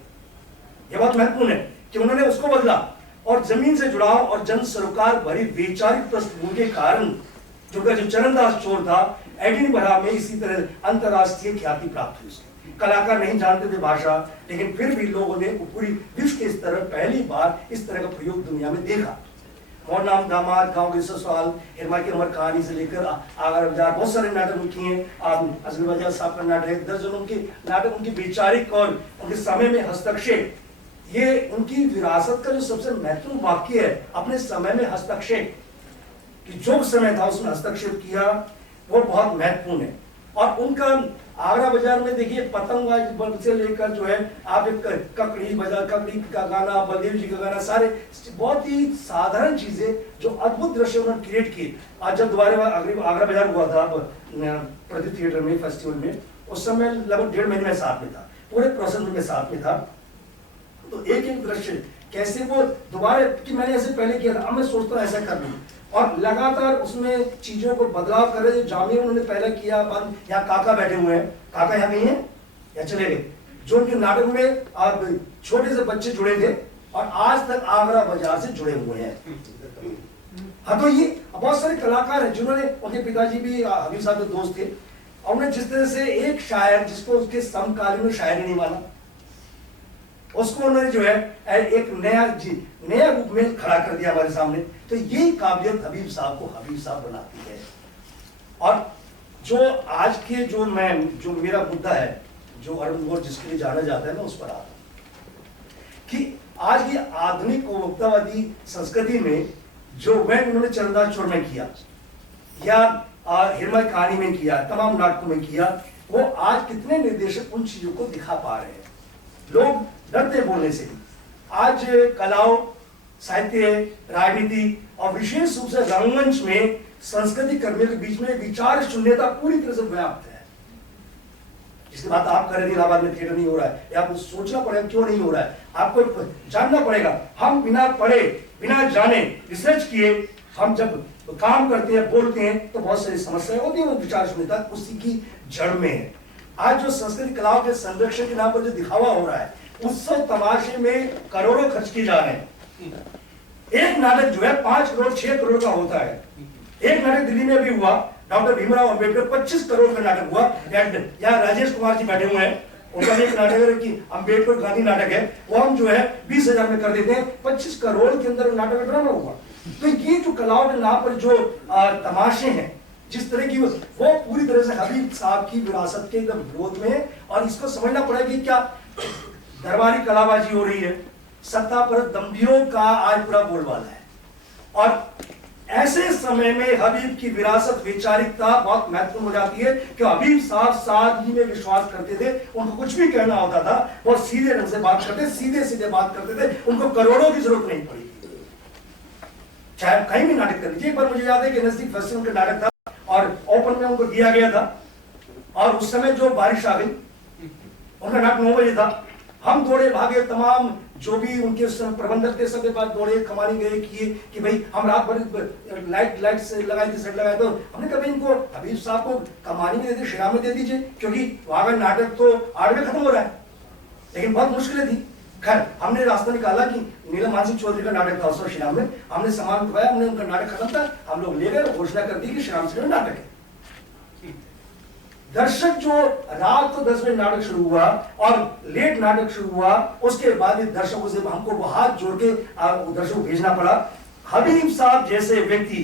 यह बहुत महत्वपूर्ण है कि उन्होंने उसको बदला, और जमीन से जुड़ाव और जन सरोकार भरी वैचारिक पृष्ठभूमि के कारण जो चरणदास चौर था, एडिनबरा में इसी तरह अंतरराष्ट्रीय ख्याति प्राप्त हुई उसकी। कलाकार नहीं जानते थे भाषा, लेकिन फिर भी लोगों ने पूरी विश्व के स्तर पर पहली बार इस तरह का प्रयोग दुनिया में देखा। मोर नाम दामाद, गांव के ससुराल, हिरमा की अमर कहानी से लेकर आगर बाजार, बहुत सारे नाटक लिखे हैं। असली वजह साहब का नाटक, दर्जनों के नाटक, उनकी वैचारिक और उनके समय में हस्तक्षेप, ये उनकी विरासत का जो सबसे महत्वपूर्ण वाक्य है, अपने समय में हस्तक्षेप, कि जो समय था उसमें हस्तक्षेप किया, वो बहुत महत्वपूर्ण है। और उनका आगरा बाजार में देखिए पतंग से लेकर जो है आप एक ककड़ी बाजार, ककड़ी का गाना, बलदेव जी का गाना, सारे बहुत ही साधारण चीजें जो अद्भुत दृश्य उन्होंने क्रिएट किए। आज जब दोबारा आगरा बाजार हुआ था प्रदीप थिएटर में फेस्टिवल में, उस समय लगभग 1.5 महीने में साथ में था, पूरे प्रोसेस में साथ में था। तो एक एक दृश्य कैसे वो दोबारा कि मैंने ऐसे पहले किया था, अब मैं सोचता हूँ ऐसा कर लूं, और लगातार उसमें चीजों को बदलाव कर रहे। जामिया उन्होंने पहले किया, बाद यहाँ काका बैठे हुए हैं, काका यहाँ कहीं हैं या चले गए, जो उनके नाटक में अब छोटे से बच्चे जुड़े थे और आज तक आगरा बाजार से जुड़े हुए हैं। हाँ, तो ये बहुत सारे कलाकार हैं जिन्होंने, उनके पिताजी भी हबीब साहब के दोस्त थे, और उन्हें जिस तरह से एक शायर जिसको उसके समकालीन में शायर ही नहीं माना, उसको उन्होंने जो है एक नया रूप में खड़ा कर दिया हमारे सामने। तो यही काबिलियत हबीब साहब को हबीब साहब बनाती है। और जो आज के जो मेरा मुद्दा है, जो अरुण गौर जिसके लिए जाना जाता है, मैं उस पर आता हूं कि आज की आधुनिक उपभोक्तावादी संस्कृति में जो वह उन्होंने चरणदास चोर में किया या हिरमय कहानी में किया, तमाम नाटकों में किया, वो आज कितने निर्देशक उन चीजों को दिखा पा रहे हैं। लोग डरते बोलने से भी। आज कलाओं, साहित्य, राजनीति और विशेष रूप से रंगमंच में संस्कृति कर्मियों के बीच में विचार शून्यता पूरी तरह से व्याप्त है। जिसकी बात आप कर रहे थे, इलाहाबाद में थिएटर नहीं हो रहा है, या आपको सोचना पड़ेगा क्यों नहीं हो रहा है, आपको जानना पड़ेगा। हम बिना पढ़े, बिना जाने, रिसर्च किए हम जब काम करते हैं, बोलते हैं, तो बहुत सारी समस्याएं होती है। वो विचार शून्यता उसी की जड़ में है। आज जो संस्कृति कलाओं के संरक्षण के नाम पर जो दिखावा हो रहा है, उत्सव तमाशे में करोड़ों खर्च किए जा रहे हैं। एक नाटक जो है 5 करोड़ 6 करोड़ का होता है। एक नाटक दिल्ली में भी हुआ, डॉक्टर भीमराव अंबेडकर, 25 करोड़ का नाटक हुआ। या राजेश कुमार जी बैठे हुए हैं, उनका एक नाटक है कि अंबेडकर गांधी नाटक है, वो हम जो है 20,000 में कर देते हैं। 25 करोड़ के अंदर नाटक ड्रामा हुआ। तो ये जो कलाओं के नाम पर जो तमाशे हैं, जिस तरह की, वो पूरी तरह से हबीब साहब की विरासत के एकदम विरोध में। और इसको समझना पड़ेगा कि क्या दरबारी कलाबाजी हो रही है, सत्ता पर दम्भियों का आज पूरा बोलबाला है। और ऐसे समय में हबीब की विरासत, वैचारिकता बहुत महत्वपूर्ण हो जाती है कि हबीब साहब सादगी में विश्वास करते थे। उनको कुछ भी कहना होता था, वो सीधे ढंग से बात करते, सीधे सीधे बात करते थे। उनको करोड़ों की जरूरत नहीं पड़ी, चाहे कहीं भी नाटक कर लीजिए। एक बार मुझे याद है कि नजदीक फेस्टिवल का नाटक था और ओपन में उनको दिया गया था, और उस समय जो बारिश आ गई, उनका नाटक 9 बजे था। हम दौड़े भागे, तमाम जो भी उनके प्रबंधक थे सबके पास दौड़े, कमानी गए किए कि भाई हम रात भर लाइट से लगाए थे, सेट लगाए। तो हमने कहा इनको हबीब साहब को कमानी में दे दीजिए, शिरा में दे दीजिए, क्योंकि वहां का नाटक तो 8 बजे खत्म हो रहा है। लेकिन बहुत मुश्किलें थी। खैर हमने रास्ता निकाला कि नीलम मानसिंह चौधरी का नाटक था उस शिराम में, हमने सामान उठवाया, हमने उनका नाटक खत्म था, हम लोग ले गए, घोषणा कर दी कि शिराम से नाटक है। दर्शक जो रात को 10 बजे नाटक शुरू हुआ और लेट नाटक शुरू हुआ, उसके बाद दर्शकों से हमको हाथ जोड़ के दर्शकों को भेजना पड़ा। हबीब साहब जैसे व्यक्ति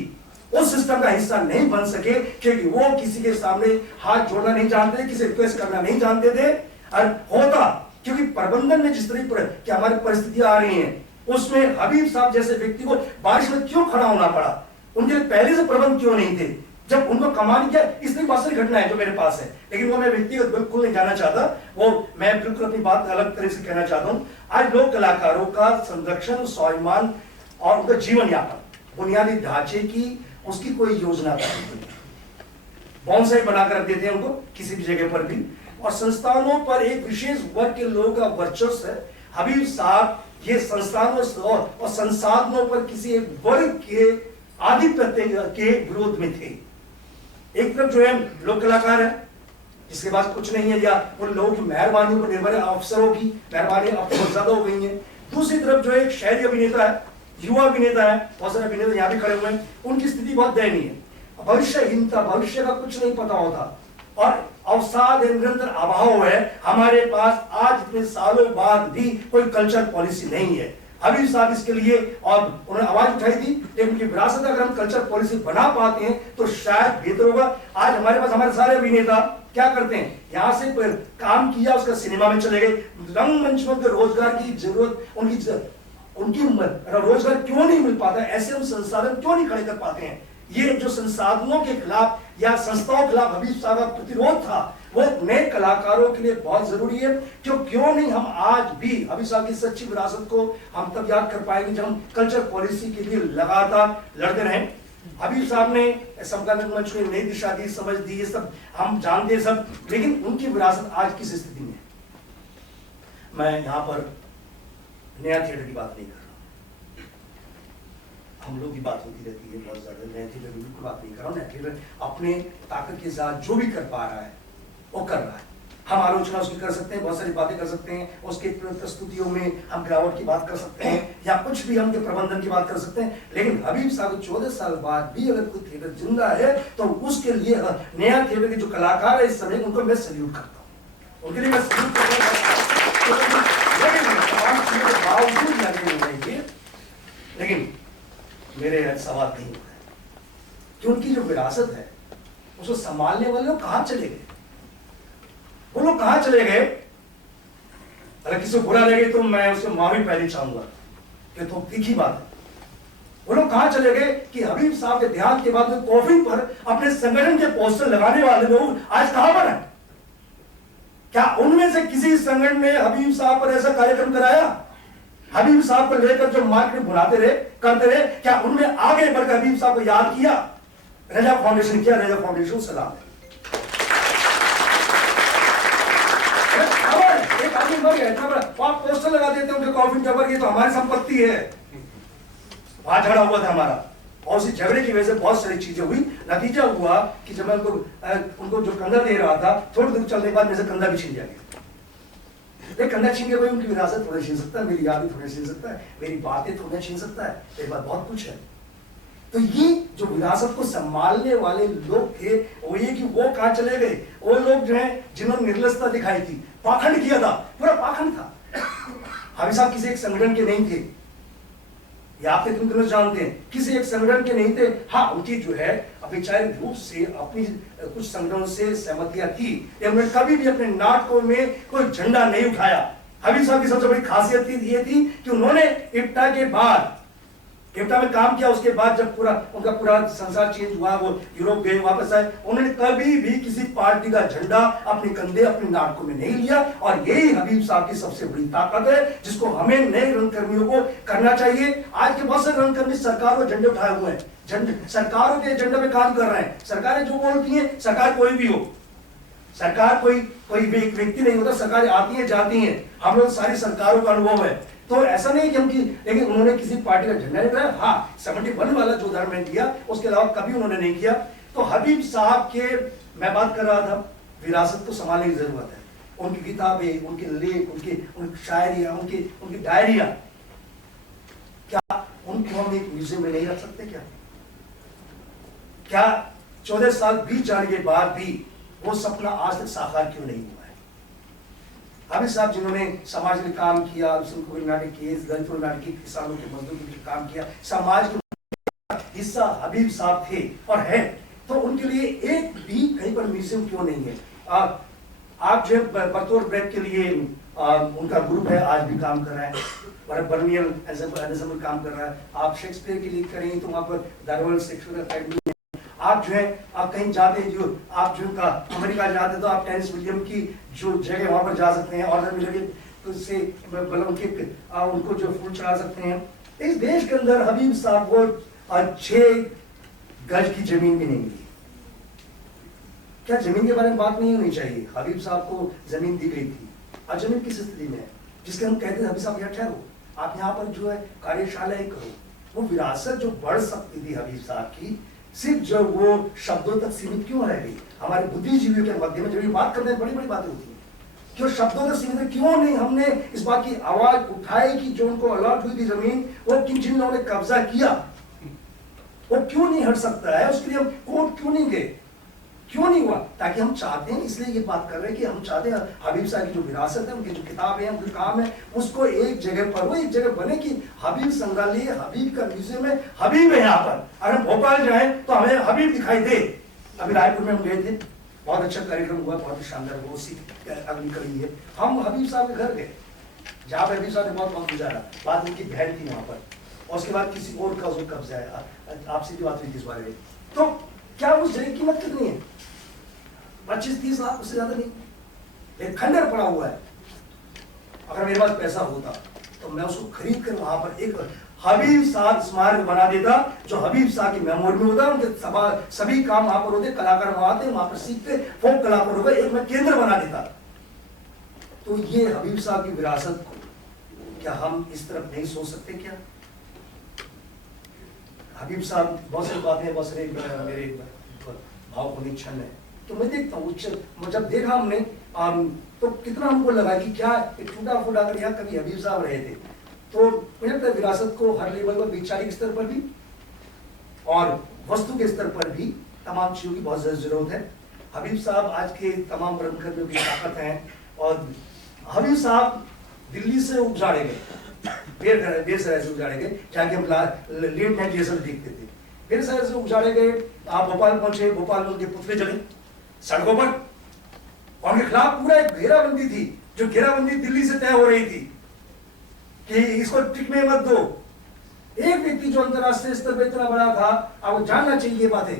उस सिस्टम का हिस्सा नहीं बन सके, क्योंकि वो किसी के सामने हाथ जोड़ना नहीं जानते थे, किसी रिक्वेस्ट करना नहीं जानते थे। और होता क्योंकि प्रबंधन ने जिस तरह की हमारी परिस्थितियां आ रही हैं, उसमें हबीब साहब जैसे व्यक्ति को बारिश में क्यों खड़ा होना पड़ा, उनके पहले से प्रबंध क्यों नहीं थे, जब उनको कमानी क्या। इस तरह बहुत सारी घटना है जो मेरे पास है, लेकिन वो मैं व्यक्तिगत बिल्कुल नहीं जाना चाहता। वो मैं बिल्कुल अपनी बात अलग तरह से कहना चाहता हूँ। आज लोक कलाकारों का संरक्षण, स्वाभिमान और उनका जीवन यापन, बुनियादी ढांचे की उसकी कोई योजना नहीं, बॉन्साई बनाकर रख देते हैं उनको किसी भी जगह पर भी। और संस्थानों पर एक विशेष वर्ग के लोगों का वर्चस्व है। हबीब साहब ये संस्थानों और संसाधनों पर किसी एक वर्ग के आधिपत्य के विरोध में थे। एक तरफ जो है लोक कलाकार है जिसके पास कुछ नहीं है, या उन लोगों की मेहरबानी पर निर्भर है, अफसरों की मेहरबानी अब बहुत ज्यादा हो गई है। दूसरी तरफ जो एक शहरी अभिनेता है, युवा अभिनेता है, बहुत सारे अभिनेता यहाँ भी खड़े हुए हैं, उनकी स्थिति बहुत दयनीय है। भविष्यहीनता, भविष्य का कुछ नहीं पता होता और अवसाद निरंतर अभाव है। हमारे पास आज इतने सालों बाद भी कोई कल्चर पॉलिसी नहीं है। हबीब साहब इसके लिए और उन्होंने आवाज उठाई थी, लेकिन उनकी विरासत अगर हम कल्चर पॉलिसी बना पाते हैं तो शायद बेहतर होगा। आज हमारे पास हमारे सारे अभिनेता क्या करते हैं, यहाँ से काम किया, उसका सिनेमा में चले गए। रंगमंच में रोजगार की जरूरत, उनकी रोजगार क्यों नहीं मिल पाता, ऐसे हम संसाधन क्यों नहीं खड़े कर पाते हैं। ये जो संसाधनों के खिलाफ या संस्थाओं के खिलाफ हबीब साहब का प्रतिरोध था, वो नए कलाकारों के लिए बहुत जरूरी है। क्यों नहीं हम आज भी हबीब साहब की सच्ची विरासत को हम तब याद कर पाएंगे जब हम कल्चर पॉलिसी के लिए लगातार लड़ते रहे। हबीब साहब ने समकालीन मंच में नई दिशा दी, समझ दी, ये सब हम जानते हैं सब, लेकिन उनकी विरासत आज किस स्थिति में है? मैं यहाँ पर नया थिएटर की बात नहीं कर रहा, हम लोग की बात होती रहती है बहुत ज्यादा, नया थिएटर की बिल्कुल बात नहीं कर रहा हूँ। नया थिएटर अपने ताकत के साथ जो भी कर पा रहा है वो कर रहा है। हम आलोचना उसकी कर सकते हैं, बहुत सारी बातें कर सकते हैं, उसके प्रस्तुतियों में हम गिरावट की बात कर सकते हैं या कुछ भी हम के प्रबंधन की बात कर सकते हैं, लेकिन हबीब साहब 14 साल बाद भी अगर कोई थिएटर जिंदा है तो उसके लिए नया थिएटर के जो कलाकार है इस समय उनको मैं सल्यूट करता हूँ, उनके लिए मैं सल्यूट करता हूँ। लेकिन मेरे सवाल नहीं होता है कि उनकी जो विरासत है उसको संभालने वाले लोग कहां चले गए? वो लोग कहां चले गए? अगर किसी को बुरा लगे तो मैं उससे माफी पहले चाहूंगा कि तो तीखी बात है। वो लोग कहां चले गए कि हबीब साहब के देहांत के बाद कॉफिन पर अपने संगठन के पोस्टर लगाने वाले लोग आज कहां पर हैं? क्या उनमें से किसी संगठन ने हबीब साहब पर ऐसा कार्यक्रम कराया? हबीब साहब को लेकर जो मार्केट बुलाते रहे, करते रहे, क्या उनमें आगे बढ़कर हबीब साहब को याद किया? रजा फाउंडेशन किया, रजा फाउंडेशन सलाम। एक आदमी मर गया, इतना बड़ा आप पोस्टर लगा देते हैं उनके कॉफिन के ऊपर, ये तो हमारी संपत्ति है। वहां झगड़ा हुआ था हमारा और उसी झगड़े की वजह से बहुत सारी चीजें हुई। नतीजा हुआ कि जब मैं उनको जो कंधा दे रहा था, थोड़ी दूर चलने के बाद मेरे से कंधा भी छीन लिया गया। कंधा छीन के कोई उनकी विरासत थोड़ी छीन सकता है, मेरी यादें थोड़ी छीन सकता है, मेरी बातें थोड़ी छीन सकता है, मेरे पास बहुत कुछ है। तो ये जो विरासत को संभालने वाले लोग थे वो ये कि वो कहां चले गए? वो लोग जो है जिन्होंने निर्लजता दिखाई थी, पाखंड किया था, पूरा पाखंड था। हबीब साहब किसी एक संगठन के नहीं थे, या आप तुम दोनों जानते हैं, किसी एक संगठन के नहीं थे। हाँ, उनकी जो है अभिचारिक रूप से अपनी कुछ संगठनों से सहमतियां थी, उन्होंने कभी भी अपने नाटकों में कोई झंडा नहीं उठाया। हबीब साहब की सबसे बड़ी खासियत ये थी कि उन्होंने इफ्ता के बाद इफ्ता में काम किया, उसके बाद जब उनका पूरा संसार चेंज हुआ, वो यूरोप गए, वापस आए, उन्होंने कभी भी किसी पार्टी का झंडा अपने कंधे अपने नाटकों में नहीं लिया। और यही हबीब साहब की सबसे बड़ी ताकत है, जिसको हमें नए रंगकर्मियों को करना चाहिए। आज के बहुत सारे रंगकर्मी सरकार को झंडे उठाए हुए हैं, सरकारों के एजेंडे में काम कर रहे हैं। सरकारें जो बोलती हैं, सरकार कोई भी हो, सरकार कोई व्यक्ति नहीं होता, सरकारें आती है जाती हैं, हम लोग सारी सरकारों का अनुभव है। तो ऐसा नहीं कि हम लेकिन उन्होंने किसी पार्टी का झंडा नहीं उठाया। हाँ, 71 वाला जो उदाहरण मैंने दिया उसके अलावा कभी उन्होंने नहीं किया। तो हबीब साहब के मैं बात कर रहा था, विरासत को संभालने की जरूरत है। उनकी किताबें, उनके लेख, उनकी शायरियां, उनकी डायरिया, क्या उनको हम एक म्यूजियम में नहीं रख सकते? क्या 14 साल बीत जाने के बाद भी वो सपना आज तक साकार क्यों नहीं हुआ है? हबीब साहब जिन्होंने समाज में काम किया, नाटक किए, दलित नाटक किए, किसानों के मजदूरों के लिए काम किया, समाज का हिस्सा हबीब साहब थे और है। तो उनके लिए एक भी कहीं पर म्यूजियम क्यों नहीं है? आप जो बतौर ब्रेक के लिए उनका ग्रुप है, आज भी काम कर रहा है, बर्मियल एंसेंबल काम कर रहा है। आप शेक्सपियर के लिए करें तो वहाँ पर दार्वल शेक्सपियर अकेडमी, आप जो है आप कहीं जाते हैं, जो आप जो का अमेरिका जाते हैं तो आप टेनिस विलियम की जो जगह वहां पर जा सकते हैं, ऑर्डर मिलेंगे तो उससे उनको जो फूल चढ़ा सकते हैं। इस देश के अंदर हबीब साहब को 6 गज की जमीन भी नहीं मिली। क्या जमीन के बारे में बात नहीं होनी चाहिए? हबीब साहब को जमीन दी गई थी, आज जमीन किस स्थिति में है जिसके हम कहते हैं हबीब साहब यहाँ ठहरो, आप यहाँ पर जो है कार्यशालाएं करो। वो विरासत जो बढ़ सकती थी हबीब साहब की, सिर्फ जो वो शब्दों तक सीमित क्यों रह गई? हमारे बुद्धिजीवियों के मध्य में जब ये बात करते हैं बड़ी बड़ी बातें होती हैं, क्यों शब्दों तक सीमित है? क्यों नहीं हमने इस बात की आवाज उठाई कि जो उनको अलॉट हुई थी जमीन, वो जिन लोगों ने कब्जा किया वो क्यों नहीं हट सकता है? उसके लिए हम कोर्ट क्यों नहीं गए? क्यों नहीं हुआ? ताकि हम चाहते हैं, इसलिए ये बात कर रहे हैं कि हम चाहते हैं हबीब साहब की जो विरासत है, उनकी जो किताबें हैं, उनके काम है, उसको एक जगह पर, वो एक जगह बने कि हबीब संग्रहालय, हबीब का म्यूजियम है, हबीब है यहाँ पर। अगर हम भोपाल जाए तो हमें हबीब दिखाई दे। अभी रायपुर में हम गए थे, बहुत अच्छा कार्यक्रम हुआ, बहुत ही शानदार, वो उसी अगली कड़ी है। हम हबीब साहब के घर गए, जहाँ पर हबीब साहब ने बहुत वक्त गुजारा, बाद उनकी बहन थी वहाँ पर, और उसके बाद किसी और का उसको कब्जा है। आपसे भी बात हुई थी इस बारे में। तो क्या उस जगह की कीमत कितनी है? 25-30 लाख, उससे ज्यादा नहीं। एक खंडर पड़ा हुआ है, अगर मेरे पास पैसा होता तो मैं उसको खरीद कर वहां पर एक हबीब साहब स्मारक बना देता, जो हबीब साहब की मेमोरी में होता। उनके सभी काम वहां पर होते, कलाकार वहां आते, वहां पर सीखते, फोक कलाकारों का एक मैं केंद्र बना देता। तो ये हबीब साहब की विरासत को क्या हम इस तरफ नहीं सोच सकते क्या? हबीब साहब बहुत सारी बातें, बहुत सारे मेरे भाव को क्षण है, तो मैं देखता हूँ जब देखा हमने तो कितना हमको लगा कि क्या एक टूटा फूटा अगर यहाँ कभी हबीब साहब रहे थे, तो मुझे लगता है विरासत को हर लेवल पर, वैचारिक स्तर पर भी और वस्तु के स्तर पर भी तमाम चीजों की बहुत ज्यादा जरूरत है। हबीब साहब आज के तमाम रंगकर्मियों की ताकत है, और हबीब साहब दिल्ली से उजाड़े गए, बेरसराय से उजाड़े गए, जहाँ के हम लेट नाइट रिहर्सल देखते थे। बेरसराय से उजाड़े गए, आप भोपाल पहुंचे, भोपाल में उनके पुतले जले सड़कों पर, और उनके खिलाफ पूरा एक घेराबंदी थी, जो घेराबंदी दिल्ली से तय हो रही थी कि इसको टिकने मत दो। एक व्यक्ति जो अंतरराष्ट्रीय स्तर पर इतना बड़ा था, आपको जानना चाहिए बातें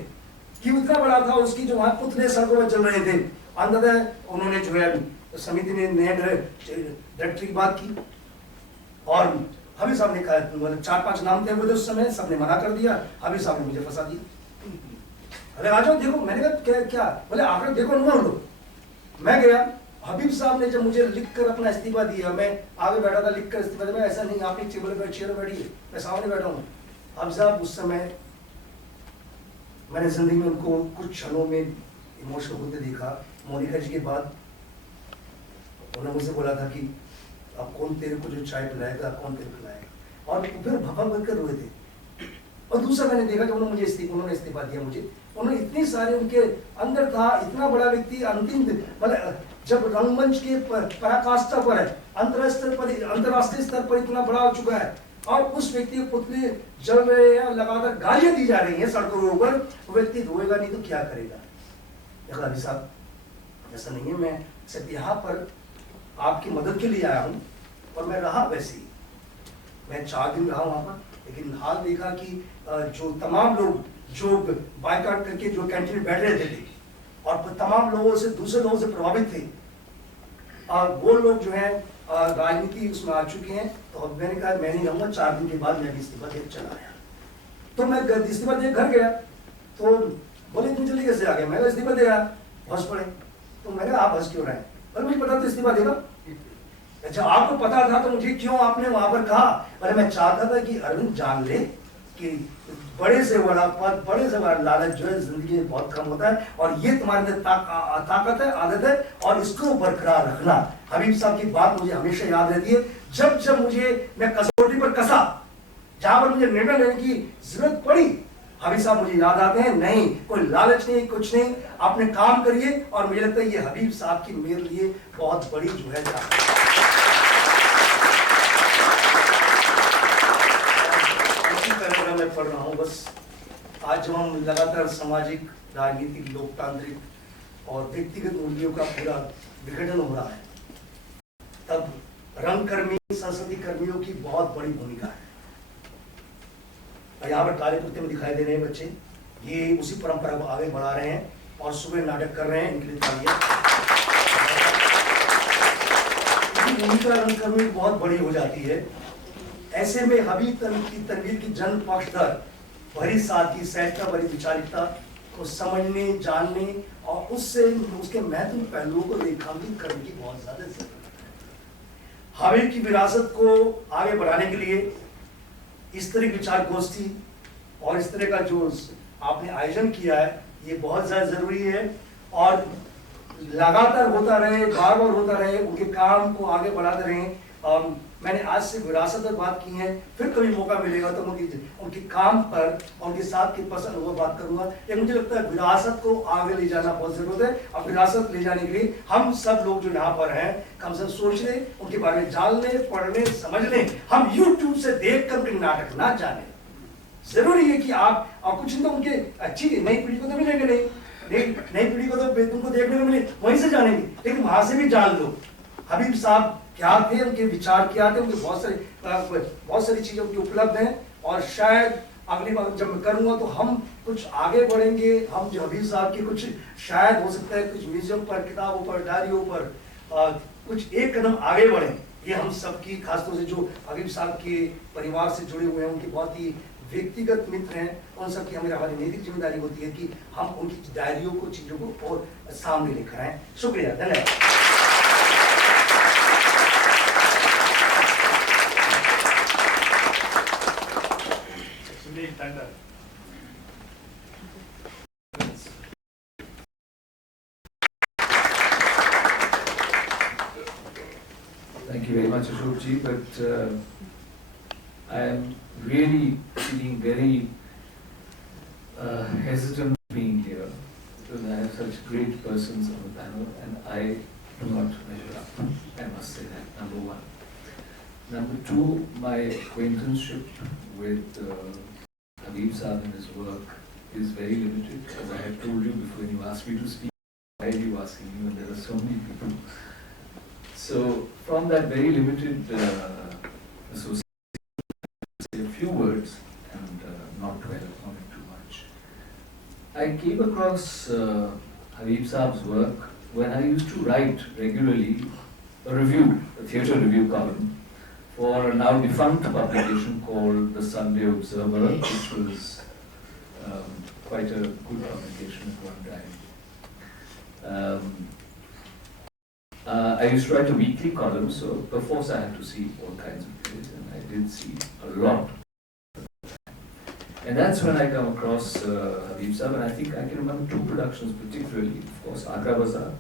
कि इतना बड़ा था, उसकी जो वहां पुतले सड़कों पर चल रहे थे, अंततः उन्होंने जो है समिति ने नए डायरेक्टर की बात की, और हबीब साहब ने कहा, मतलब 4-5 नाम थे मुझे उस समय, सबने मना कर दिया, हबीब साहब ने मुझे फंसा दिया। अरे आ जाओ देखो, मैंने कहा क्या, बोले आकर देखो, अनुभव लो। मैं गया, हबीब साहब ने जब मुझे लिखकर अपना इस्तीफा दिया, मैं आगे बैठा था, लिखकर इस्तीफा दिया, मैं ऐसा नहीं आप एक टेबल पर चेयर बैठी, मैं सामने बैठा हूँ। हबीब साहब उस समय मैंने जिंदगी में उनको कुछ क्षणों में इमोशनल होते देखा। मोनिका जी के बाद उन्होंने मुझसे बोला था कि अब कौन तेरे को जो चाय पिलाएगा, कौन तेरे पिलाएगा, और फिर भपक बनकर रोए थे। और दूसरा मैंने देखा कि उन्होंने इस्तीफा दिया मुझे, उन्होंने इतनी सारे उनके अंदर था, इतना बड़ा व्यक्ति अंतिम मतलब जब रंगमंच के पराकाष्ठा पर है, अंतरराष्ट्रीय स्तर पर इतना बड़ा हो चुका है, और उस व्यक्ति के पुतले जल रहे हैं, लगातार गालियां दी जा रही हैं सड़कों के ऊपर, वो व्यक्ति रोएगा नहीं तो क्या करेगा? अभी साहब ऐसा नहीं है, मैं सिर्फ यहाँ पर आपकी मदद के लिए आया हूँ, और मैं रहा वैसे ही, मैं 4 दिन रहा वहां पर, लेकिन हाल देखा कि जो तमाम लोग जो बाइकाट करके जो कैंटीन में बैठ रहे थे, और तमाम लोगों से, दूसरे लोगों से प्रभावित थे, वो लोग जो है राजनीति उसमें आ चुके हैं। तो अब मैंने कहा मैं नहीं रहूंगा, 4 दिन के बाद मैं भी इस्तीफा दे चला आया। तो मैं इस्तीफा दे घर गया, तो बोले तुम जल्दी कैसे आ गया? मैं इस्तीफा दे आया, हंस पड़े। तो मैंने आप हंस क्यों रहे? बोले मुझे पता था इस्तीफा देगा। अच्छा आपको पता था तो मुझे क्यों आपने वहां पर कहा? अरे मैं चाहता था कि अरविंद जान ले कि बड़े से बड़ा पद, बड़े से बड़ा लालच जो है जिंदगी में बहुत कम होता है, और ये तुम्हारे अंदर ताकत है, आदत है, और इसको बरकरार रखना। हबीब साहब की बात मुझे हमेशा याद रहती है। जब जब मैं कसौटी पर कसा, जहां पर मुझे निर्णय लेने की जरूरत पड़ी, हबीब साहब मुझे याद आते हैं। नहीं कोई लालच नहीं, कुछ नहीं, आपने काम करिए, और मुझे लगता है ये हबीब साहब की मेरे लिए बहुत बड़ी जो है मैं पढ़ रहा हूँ। बस आज जब हम लगातार सामाजिक, राजनीतिक, लोकतांत्रिक और व्यक्तिगत मूल्यों का पूरा विघटन हो रहा है, तब रंगकर्मी, संसदीय कर्मियों की बहुत बड़ी भूमिका है। यहाँ पर काले कुर्ते में दिखाई दे रहे हैं बच्चे, ये उसी परंपरा को आगे बढ़ा रहे हैं और सुबह नाटक कर रहे हैं, इनके लिए तालियां। भूमिका रंगकर्मी की बहुत बड़ी हो जाती है। ऐसे में हबीब की तनवीर की जन्म पक्ष दर भरी सादगी, सहजता भरी विचारिकता को समझने, जानने और उससे उसके महत्वपूर्ण पहलुओं को रेखांकित करने की बहुत ज्यादा जरूरत है। हबीब की विरासत को आगे बढ़ाने के लिए इस तरह की विचार गोष्ठी और इस तरह का जो आपने आयोजन किया है, ये बहुत ज्यादा जरूरी है, और लगातार होता रहे, बार बार होता रहे, उनके काम को आगे बढ़ाते रहें। मैंने आज से विरासत पर बात की है, फिर कभी मौका मिलेगा तो उनके काम पर, उनके साथ की पसंद वो बात करूंगा। लेकिन मुझे लगता है विरासत को आगे ले जाना बहुत जरूरत है, और विरासत ले जाने के लिए हम सब लोग जो यहाँ पर हैं, कम से कम सोच लें, उनके बारे में जान लें, पढ़ लें, समझ लें। हम YouTube से देखकर उनके नाटक ना जाने। जरूरी है कि आप कुछ तो उनके अच्छी नई पीढ़ी को तो मिलेंगे नहीं, नई पीढ़ी को तो तुमको देखने को मिले, वहीं से जानेंगे, लेकिन वहां से भी जान लो हबीब साहब क्या थे, उनके विचार क्या थे, उनके बहुत सारी चीजें उनकी उपलब्ध हैं, और शायद अगली बार जब मैं करूँगा तो हम कुछ आगे बढ़ेंगे, हम जो हबीब साहब के कुछ शायद हो सकता है कुछ म्यूजियम पर, किताबों पर, डायरियों पर कुछ एक कदम आगे बढ़ें। ये हम सबकी, खासतौर से जो हबीब साहब के परिवार से जुड़े हुए हैं, उनके बहुत ही व्यक्तिगत मित्र हैं, उन सबकी हमारी नैतिक जिम्मेदारी होती है कि हम उनकी डायरियों को, चीज़ों को और सामने लेकर आएँ। शुक्रिया, धन्यवाद। Thank you very much, Ashok ji, but I am really feeling very hesitant being here because I have such great persons on the panel and I do not measure up. I must say that, number one. Number two, my acquaintanceship with Habib Saab and his work is very limited. As I had told you before, when you asked me to speak, why are you asking me when there are so many people? So, from that very limited association, I'll say a few words and not dwell on it too much. I came across Habib Saab's work when I used to write regularly a review, a theatre review column, for a now defunct publication called The Sunday Observer, which was quite a good publication at one time. I used to write a weekly column, so perforce I had to see all kinds of plays, and I did see a lot. And that's when I come across Habib Saab, and I think I can remember two productions particularly. Of course, Agra Bazaar,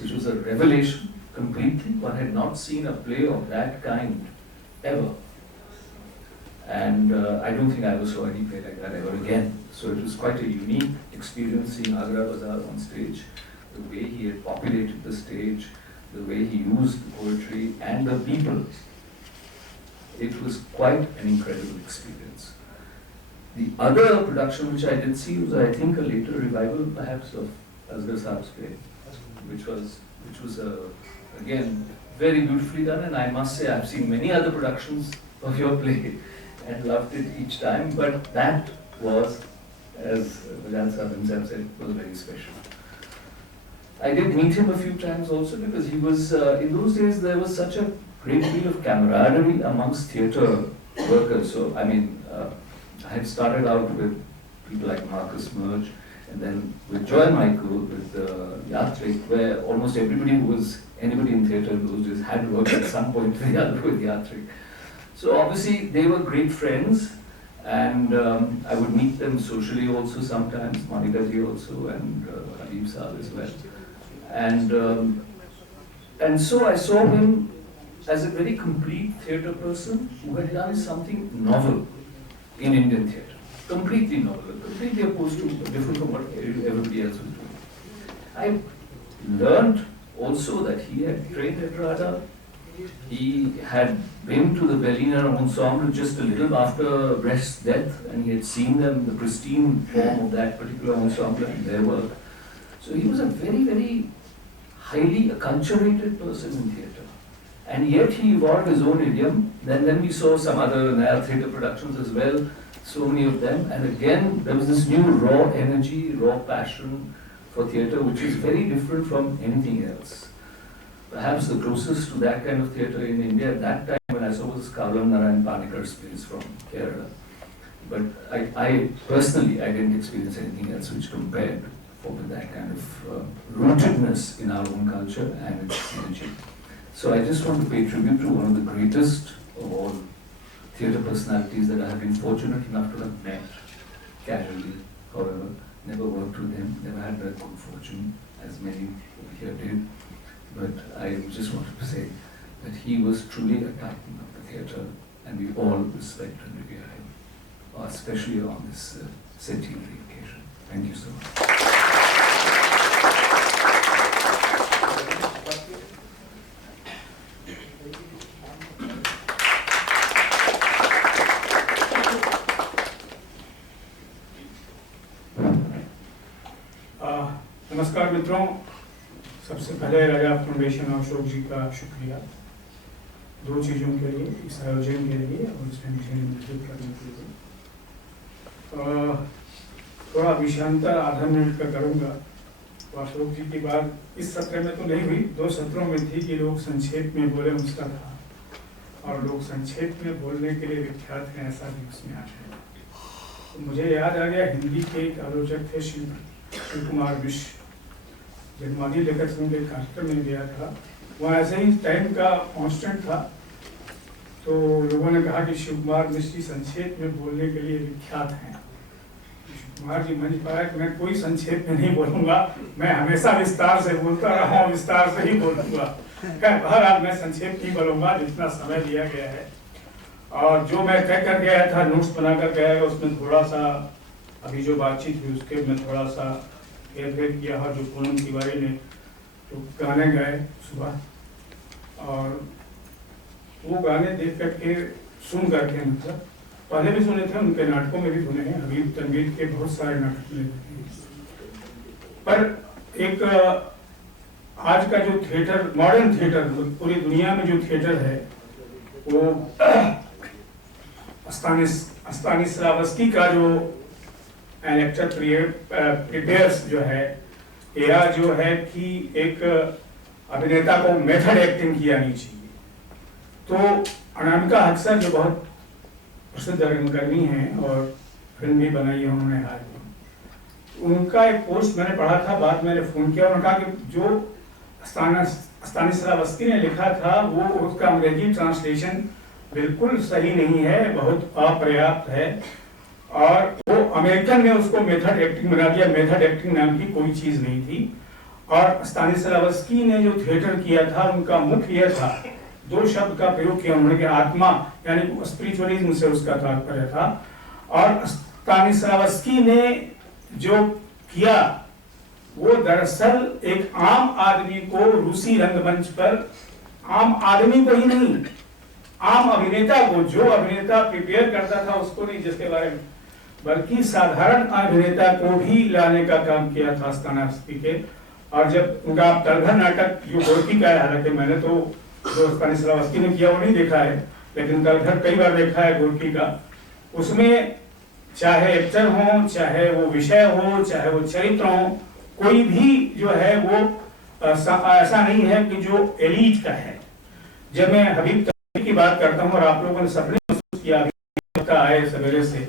which was a revelation completely. One had not seen a play of that kind ever. And I don't think I ever saw any play like that ever again. So it was quite a unique experience seeing Agra Bazaar on stage, the way he had populated the stage, the way he used the poetry and the people. It was quite an incredible experience. The other production which I did see was, I think, a later revival perhaps of Asghar Saab's play, which was again very beautifully done, and I must say I've seen many other productions of your play and loved it each time, but that was, as Bajan Saab himself said, was very special. I did meet him a few times also because he was, in those days there was such a great deal of camaraderie amongst theatre workers. So, I mean, I had started out with people like Marcus Merge, and then with Joy Michael, with Yatrik, where almost everybody who was anybody in theatre in those days had worked at some point or the other with Yatrik. So obviously they were great friends, and I would meet them socially also sometimes, Monica ji also, and Habib Saab as well. And so I saw him as a very complete theatre person who had done something novel in Indian theatre. Completely novel, completely opposed to, different from what everybody else was doing. I learned also that he had trained at RADA. He had been to the Berliner Ensemble just a little after Brecht's death, and he had seen them, the pristine form of that particular ensemble and their work. So he was a very, very highly acculturated person in theatre. And yet he evolved his own idiom. Then we saw some other Naya theatre productions as well, so many of them. And again, there was this new raw energy, raw passion for theatre, which is very different from anything else. Perhaps the closest to that kind of theatre in India at that time when I saw was Kavalam Narayan Panikar's plays from Kerala. But I personally, I didn't experience anything else which compared with that kind of rootedness in our own culture and its energy. So I just want to pay tribute to one of the greatest of all theatre personalities that I have been fortunate enough to have met casually, however, never worked with him, never had that good fortune as many over here did. But I just wanted to say that he was truly a titan of the theatre, and we all respect and revere him, especially on this centenary occasion. Thank you so much. नमस्कार मित्रों, सबसे पहले राजा फाउंडेशन और अशोक जी का शुक्रिया दो चीज़ों के लिए, इस आयोजन के लिए और इसमें मुझे निमंत्रित करने के लिए। थोड़ा विषयांतर आधा मिनट का करूँगा। तो अशोक जी की बात इस सत्र में तो नहीं हुई, 2 सत्रों में थी कि लोग संक्षेप में बोले उसका था, और लोग संक्षेप में बोलने के लिए विख्यात हैं, ऐसा भी उसमें आज है। तो मुझे याद आ गया, हिंदी के एक आलोचक थे शिव कुमार मिश्र, जनमादी लेखक संघ के कार्यक्रम में गया था, वहाँ ऐसे ही टाइम का कॉन्स्टेंट था। तो लोगों ने कहा कि शिव कुमार मिश्र जी संक्षेप में बोलने के लिए विख्यात हैं। शिव कुमार जी मंच पर आए कि मैं कोई संक्षेप में नहीं बोलूंगा, मैं हमेशा विस्तार से बोलता रहा हूँ, विस्तार से ही बोलूंगा। बहरहाल मैं संक्षेप नहीं बोलूंगा, जितना समय दिया गया है। और जो मैं तय कर गया था, नोट्स बना कर गया, उसमें थोड़ा सा अभी जो बातचीत हुई उसके में थोड़ा सा हेरफेर किया। और जो पूनम तिवारी ने जो गाने गाए सुबह, और वो गाने देख करके सुन करके, मतलब पहले भी सुने थे, उनके नाटकों में भी सुने हैं, हबीब तनवीर के बहुत सारे नाटक में। पर एक आज का जो थिएटर, मॉडर्न थिएटर, पूरी दुनिया में जो थिएटर है, वो स्तानिस्लावस्की का जो एन एक्टर प्रिपेयर्स जो है, या जो है कि एक अभिनेता को मेथड एक्टिंग की आनी चाहिए। तो अनामिका अक्सर जो बहुत प्रसिद्ध रंगकर्मी हैं और फिल्म भी बनाई है उन्होंने हाल में, उनका एक पोस्ट मैंने पढ़ा था, बाद मैंने फोन किया, उन्होंने कहा कि जो स्तानिस्लावस्की ने लिखा था वो उसका अंग्रेजी ट्रांसलेशन बिल्कुल सही नहीं है, बहुत अपर्याप्त है, और वो अमेरिकन ने उसको मेथड एक्टिंग बना दिया। मेथड एक्टिंग नाम की कोई चीज नहीं थी। और स्तानिस्लावस्की ने जो थिएटर किया था, उनका मुख्य यह था, 2 शब्द का प्रयोग किया उन्होंने, आत्मा यानी स्पिरिचुअलिज्म से उसका तात्पर्य था। और स्तानिस्लावस्की ने जो किया वो दरअसल एक आम आदमी को रूसी रंगमंच पर, आम आदमी को ही नहीं, आम अभिनेता को, जो अभिनेता प्रिपेयर करता था उसको नहीं, जिसके बारे में, बल्कि साधारण अभिनेता को भी लाने का काम किया था स्तानिस्लावस्की के। और जब उनका तलघर नाटक जो गोरकी का है, हालांकि मैंने तो जो स्तानिस्लावस्की ने किया वो नहीं देखा है, लेकिन तलघर कई बार देखा है गोरकी का, उसमें चाहे एक्टर हो, चाहे वो विषय हो, चाहे वो चरित्र हो, कोई भी जो है वो ऐसा नहीं है कि जो एलीट का है। जब मैं हबीब तनवीर की बात करता हूँ, और आप लोगों ने सबने महसूस किया आए सवेरे से,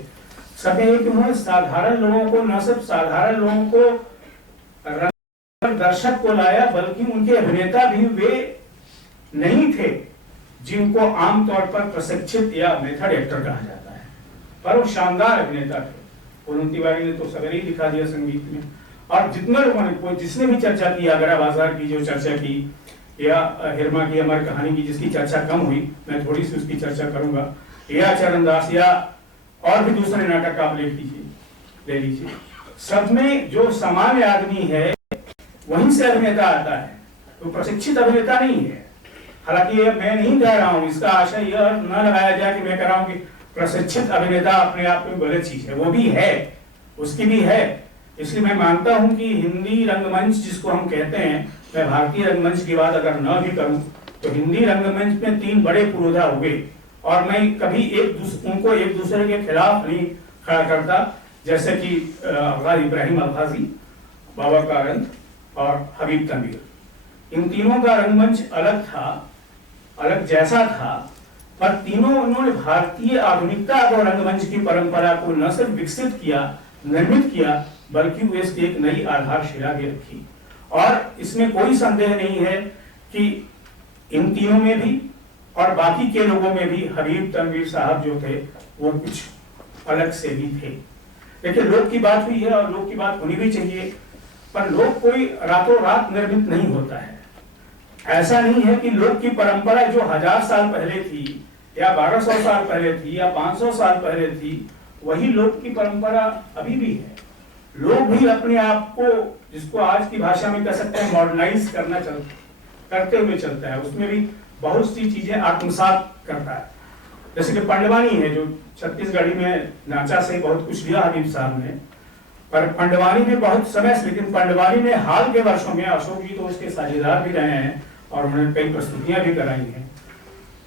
सबने कि उन्होंने साधारण लोगों को, न सिर्फ साधारण लोगों को दर्शक को लाया, बल्कि उनके अभिनेता भी वे नहीं थे जिनको आमतौर पर प्रशिक्षित या मेथड एक्टर कहा जाता है, पर वो शानदार अभिनेता थे। पूनम तिवारी ने तो सवेरे ही दिखा दिया संगीत में। और जितने लोगों ने, कोई जिसने भी चर्चा की, आगरा बाजार की जो चर्चा की, या हिरमा की अमर कहानी की जिसकी चर्चा कम हुई, मैं थोड़ी सी उसकी चर्चा करूंगा, या चरणदास, या और भी दूसरे नाटक आप ले लीजिए, सब में जो सामान्य आदमी है वहीं से अभिनेता आता है, तो प्रशिक्षित अभिनेता नहीं है। हालांकि मैं नहीं कह रहा हूं, इसका आशय यह न लगाया जाए कि मैं कह रहा हूं कि प्रशिक्षित अभिनेता अपने आप में गलत चीज है, वो भी है, उसकी भी है। इसलिए मैं मानता हूं कि हिंदी रंगमंच जिसको हम कहते हैं, मैं भारतीय रंगमंच की बात अगर न भी करूं तो हिंदी रंगमंच में 3 बड़े पुरोधा हुए, और मैं कभी उनको एक दूसरे के खिलाफ नहीं खड़ा करता, जैसे कि इब्राहिम अल्फाजी, बाबा कारंत और हबीब तनवीर। इन तीनों का रंगमंच अलग था, अलग जैसा था, पर तीनों उन्होंने भारतीय आधुनिकता और रंगमंच की परंपरा को न सिर्फ विकसित किया, निर्मित किया, बल्कि वो इसकी एक नई आधारशिला भी रखी। और इसमें कोई संदेह नहीं है कि इन तीनों में भी और बाकी के लोगों में भी हबीब तनवीर साहब जो थे वो कुछ अलग से भी थे। देखिए, लोक की बात हुई है और लोक की बात होनी भी चाहिए, पर लोक कोई रातों रात निर्मित नहीं होता है। ऐसा नहीं है कि लोक की परंपरा जो 1000 साल पहले थी, या 1200 साल पहले थी, या 500 साल पहले थी, वही लोक की परंपरा अभी भी है। लोग भी अपने आप को, जिसको आज की भाषा में कह सकते हैं, मॉडर्नाइज करते हुए चलता है, उसमें भी बहुत सी चीजें आत्मसात करता है। जैसे कि पंडवानी है, जो छत्तीसगढ़ी में नाचा से बहुत कुछ लिया हबीब साहब ने, पर पंडवानी में बहुत समय से, लेकिन पंडवानी ने हाल के वर्षों में, अशोक जी तो उसके साझेदार भी रहे हैं और उन्होंने कई प्रस्तुतियां भी कराई हैं,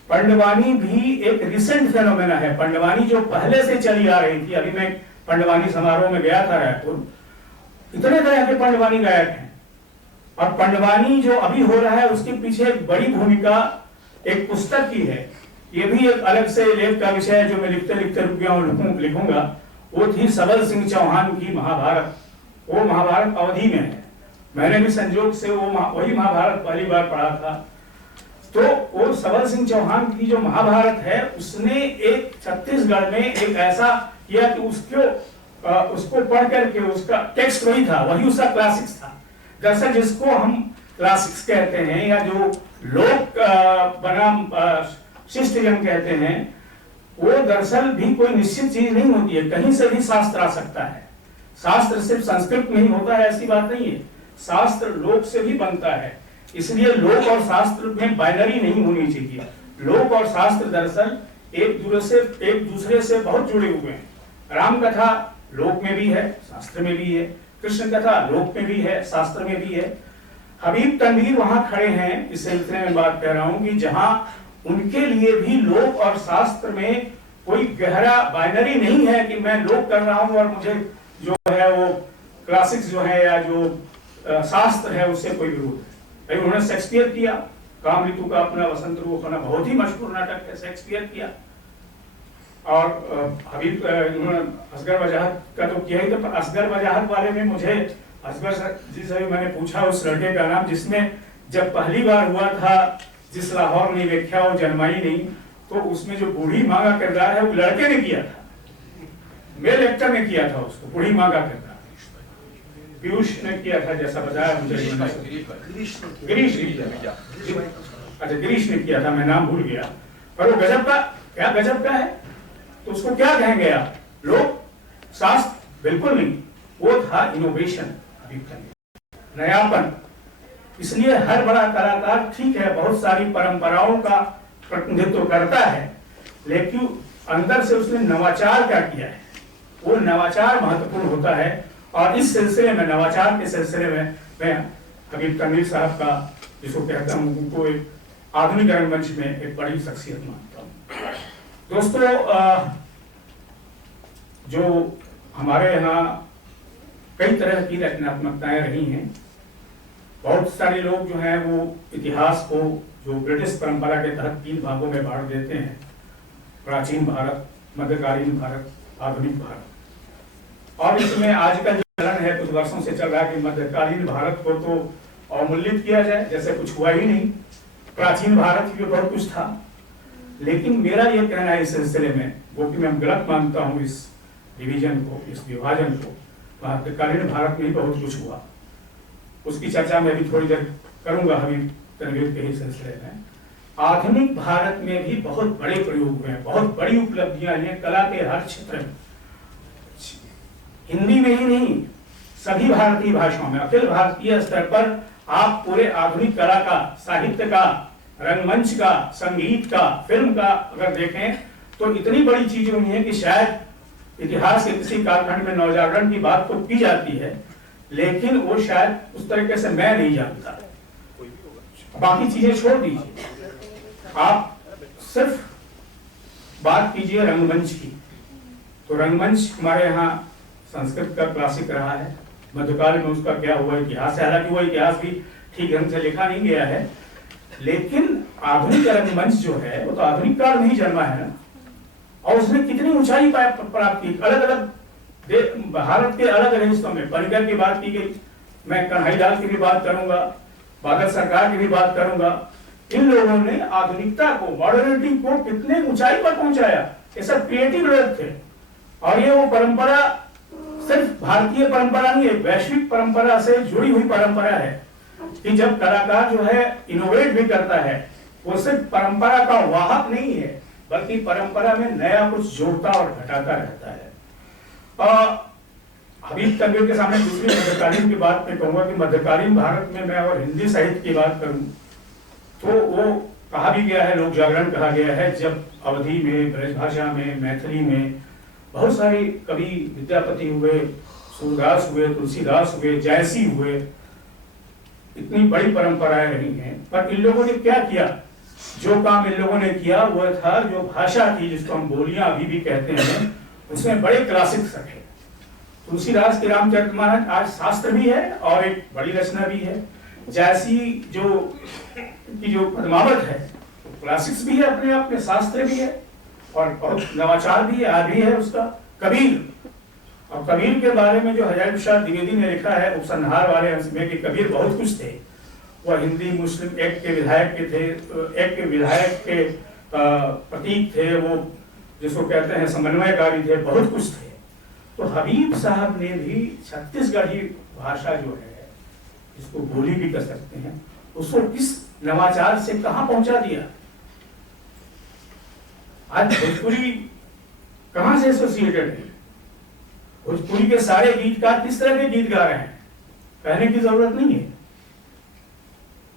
पंडवानी भी एक रिसेंट फेनोमेना है। पंडवानी जो पहले से चली आ रही थी, अभी मैं पंडवानी समारोह में गया था रायपुर, इतने तरह के पंडवानी गायक हैं। और पंडवानी जो अभी हो रहा है उसके पीछे एक बड़ी भूमिका एक पुस्तक की है। ये भी एक अलग से लेख का विषय है जो मैं लिखते लिखते रुक गया हूँ, लिखूंगा। वो थी सबल सिंह चौहान की महाभारत। वो महाभारत अवधि में है, मैंने भी संयोग से वही महाभारत पहली बार पढ़ा था। तो वो सबल सिंह चौहान की जो महाभारत है उसने एक छत्तीसगढ़ में एक ऐसा किया कि उसको पढ़ करके उसका टेक्स्ट वही था, वही उसका क्लासिक्स था। दरअसल जिसको हम क्लासिक्स कहते हैं या जो लोक बनाम शिष्टजन कहते हैं, वो दरअसल भी कोई निश्चित चीज नहीं होती है, कहीं से भी शास्त्र आ सकता है। शास्त्र सिर्फ संस्कृत में ही होता है ऐसी बात नहीं है, शास्त्र लोक से भी बनता है। इसलिए लोक और शास्त्र में बाइनरी नहीं होनी चाहिए। लोक और शास्त्र दरअसल एक दूसरे से बहुत जुड़े हुए हैं। राम कथा लोक में भी है, शास्त्र में भी है। कृष्ण कथा लोक में भी है, शास्त्र में भी है। हबीब तनवीर वहां खड़े हैं, इस सिलसिले में बात कह रहा हूं कि जहां उनके लिए भी लोक और शास्त्र में कोई गहरा बाइनरी नहीं है कि मैं लोक कर रहा हूं और मुझे जो है वो क्लासिक्स जो है या जो शास्त्र है उससे कोई विरोध है। उन्होंने शेक्सपियर किया, काम ऋतु का अपना वसंत ऋतु अपना बहुत ही मशहूर नाटक है, शेक्सपियर किया। और हबीब असगर वजाहत का तो किया ही था, पर असगर वजाहत वाले में मुझे असगर जी से भी मैंने पूछा उस लड़के का नाम जिसने जब पहली बार हुआ था जिस लाहौर ने व्याख्या वो जन्माई नहीं, तो उसमें जो बूढ़ी माँ का किरदार है वो लड़के ने किया था, मेल एक्टर ने किया था उसको, बूढ़ी माँ का किरदार पीयूष ने किया था जैसा बताया मुझे। गिरीश ने किया था, मैं नाम भूल गया। पर वो गजब का, क्या गजब का है, तो उसको क्या कहेंगे आप, लोक शास्त्र बिल्कुल नहीं, वो था इनोवेशन, नयापन। इसलिए हर बड़ा कलाकार ठीक है बहुत सारी परंपराओं का प्रतिनिधित्व करता है, लेकिन अंदर से उसने नवाचार क्या किया है, वो नवाचार महत्वपूर्ण होता है। और इस सिलसिले में, नवाचार के सिलसिले में मैं हबीब तनवीर साहब का, जिसको कहता हूँ, उनको एक आधुनिक रंगमंच में एक बड़ी शख्सियत मानता हूँ। दोस्तों, जो हमारे यहाँ कई तरह की रचनात्मकताएं रही हैं। बहुत सारे लोग जो हैं वो इतिहास को जो ब्रिटिश परंपरा के तहत 3 भागों में बांट देते हैं, प्राचीन भारत, मध्यकालीन भारत, आधुनिक भारत। और इसमें आजकल जो चलन है, कुछ वर्षों से चल रहा है कि मध्यकालीन भारत को तो अवमूल्यित किया जाए, जैसे कुछ हुआ ही नहीं। प्राचीन भारत में बहुत कुछ था। लेकिन मेरा ये कहना है इस सिलसिले में, वो कि मैं गलत मानता हूँ इस डिवीजन को, इस विभाजन को, मध्यकालीन भारत में ही बहुत कुछ हुआ। उसकी चर्चा मैं भी थोड़ी देर करूंगा हबीब तनवीर के ही सिलसिले में। आधुनिक भारत में भी बहुत बड़े प्रयोग हुए हैं, बहुत बड़ी उपलब्धियां हैं कला के हर क्षेत्र में। हिंदी में ही नहीं, सभी भारतीय भाषाओं में, अखिल भारतीय स्तर पर आप पूरे आधुनिक कला का, साहित्य का, रंगमंच का, संगीत का, फिल्म का अगर देखें तो इतनी बड़ी चीजें हुई हैं कि शायद इतिहास के किसी कालखंड में नवजागरण की बात तो की जाती है, लेकिन वो शायद उस तरीके से मैं नहीं जानता। बाकी चीजें छोड़ दीजिए, आप सिर्फ बात कीजिए रंगमंच की। तो रंगमंच हमारे यहाँ संस्कृत का क्लासिक रहा है, मध्यकाल में उसका क्या हुआ इतिहास है, हालांकि वो इतिहास भी ठीक ढंग से लिखा नहीं गया है। लेकिन आधुनिक रंगमंच जो है वो तो आधुनिक काल में ही जन्मा है ना, और उसने कितनी ऊंचाई प्राप्त की। अलग अलग भारत के अलग अलग हिस्सों में, परिकर की बात की गई, मैं कन्हैयालाल की भी बात करूंगा, बादल सरकार की भी बात करूंगा। इन लोगों ने आधुनिकता को, मॉडर्निटी को कितने ऊंचाई पर पहुंचाया। ये सब क्रिएटिव लोग थे। और ये वो परंपरा सिर्फ भारतीय परंपरा नहीं है, वैश्विक परंपरा से जुड़ी हुई परंपरा है कि जब कलाकार जो है इनोवेट भी करता है, वो सिर्फ परंपरा का वाहक नहीं है, बल्कि परंपरा में नया कुछ जोड़ता और घटाता रहता है। हबीब तनवीर के सामने दूसरी मध्यकालीन की बात मैं कहूंगा कि मध्यकालीन भारत में मैं और हिंदी साहित्य की बात करूं तो वो कहा भी गया है, लोक जागरण कहा गया है, जब अवधी में, ब्रजभाषा में, मैथिली में बहुत सारे कवि, विद्यापति हुए, सूरदास हुए, तुलसीदास हुए, जयसी हुए, इतनी बड़ी परंपराएं रही हैं। पर इन लोगों ने क्या किया, जो काम इन लोगों ने किया वह था जो भाषा थी, जिसको हम बोलियां अभी भी कहते हैं, उसमें बड़े क्लासिक्स रखे। तुलसीदास के रामचरितमानस आज शास्त्र भी है और एक बड़ी रचना भी है। जैसी जो पद्मावत है क्लासिक्स भी है, अपने आप में शास्त्र भी है और बहुत नवाचार भी है, आज भी है उसका। कबीर, और कबीर के बारे में जो हजारी प्रसाद द्विवेदी ने लिखा है उपसंहार वाले अंश में कि कबीर बहुत कुछ थे। वह हिंदी मुस्लिम एक्ट के विधायक के थे, एक्ट के विधायक के प्रतीक थे, वो जिसको कहते हैं समन्वयकारी थे, बहुत कुछ थे। तो हबीब साहब ने भी छत्तीसगढ़ी भाषा जो है, इसको बोली भी कर सकते हैं, उसको किस नवाचार से कहां पहुंचा दिया। आज भोजपुरी कहां से एसोसिएटेड है? भोजपुरी के सारे गीतकार किस तरह के गीत गा रहे हैं, कहने की जरूरत नहीं है।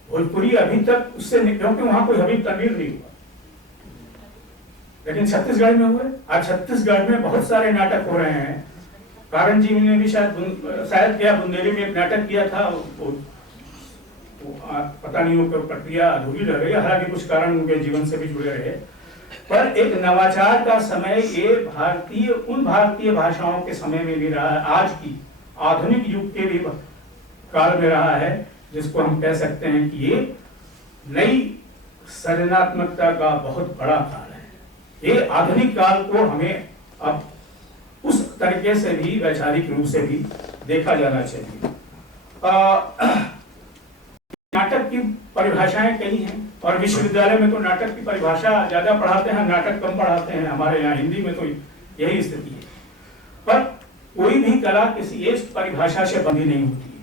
भोजपुरी अभी तक उससे, क्योंकि वहां कोई हबीब तनवीर नहीं हुआ, लेकिन छत्तीसगढ़ में हुए। आज छत्तीसगढ़ में बहुत सारे नाटक हो रहे हैं। कारण जी ने भी शायद क्या बुंदेली में एक नाटक किया था, वो पता नहीं वो प्रक्रिया अधूरी रह गई, हालांकि कुछ कारण उनके जीवन से भी जुड़े रहे। पर एक नवाचार का समय ये उन भारतीय भाषाओं के समय में भी रहा है, आज की आधुनिक युग के भी काल में रहा है, जिसको हम कह सकते हैं कि ये नई सृजनात्मकता का बहुत बड़ा काल है। ये आधुनिक काल को हमें अब उस तरीके से भी वैचारिक रूप से भी देखा जाना चाहिए। नाटक की परिभाषाएं कई हैं और विश्वविद्यालय में तो नाटक की परिभाषा ज्यादा पढ़ाते हैं, नाटक कम पढ़ाते हैं। हमारे यहाँ हिंदी में तो यही स्थिति है। पर कोई भी कला किसी एक परिभाषा से बंधी नहीं होती है।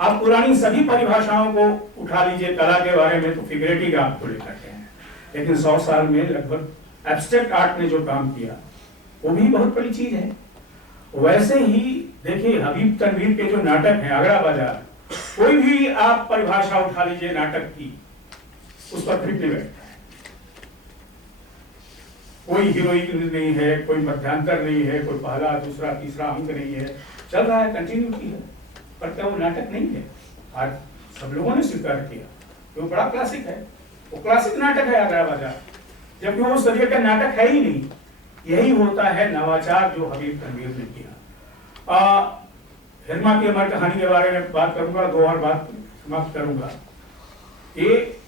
आप पुरानी सभी परिभाषाओं को उठा लीजिए कला के बारे में, तो फिगरेटिव आर्ट को लेकर के हैं, लेकिन 100 साल में लगभग एब्स्ट्रैक्ट आर्ट ने जो काम किया वो भी बहुत बड़ी चीज है। वैसे ही देखिए हबीब तनवीर के जो नाटक हैं, आगरा बाजार, कोई भी आप परिभाषा उठा लीजिए नाटक की, उस पर फिट नहीं बैठता है। कोई हीरोइन नहीं है, कोई मध्यांतर नहीं है, कोई पहला दूसरा तीसरा अंक नहीं है, चल रहा है, कंटिन्यूटी है, पर क्या वो नाटक नहीं है? आज सब लोगों ने स्वीकार किया वो बड़ा क्लासिक है, वो क्लासिक नाटक है आगरा बाजार, जबकि वो उस तरीके का नाटक है ही नहीं। यही होता है नवाचार जो हबीब तनवीर ने किया। हिरमा की अमर कहानी के बारे में बात करूंगा, 2 और बात समाप्त करूंगा। ये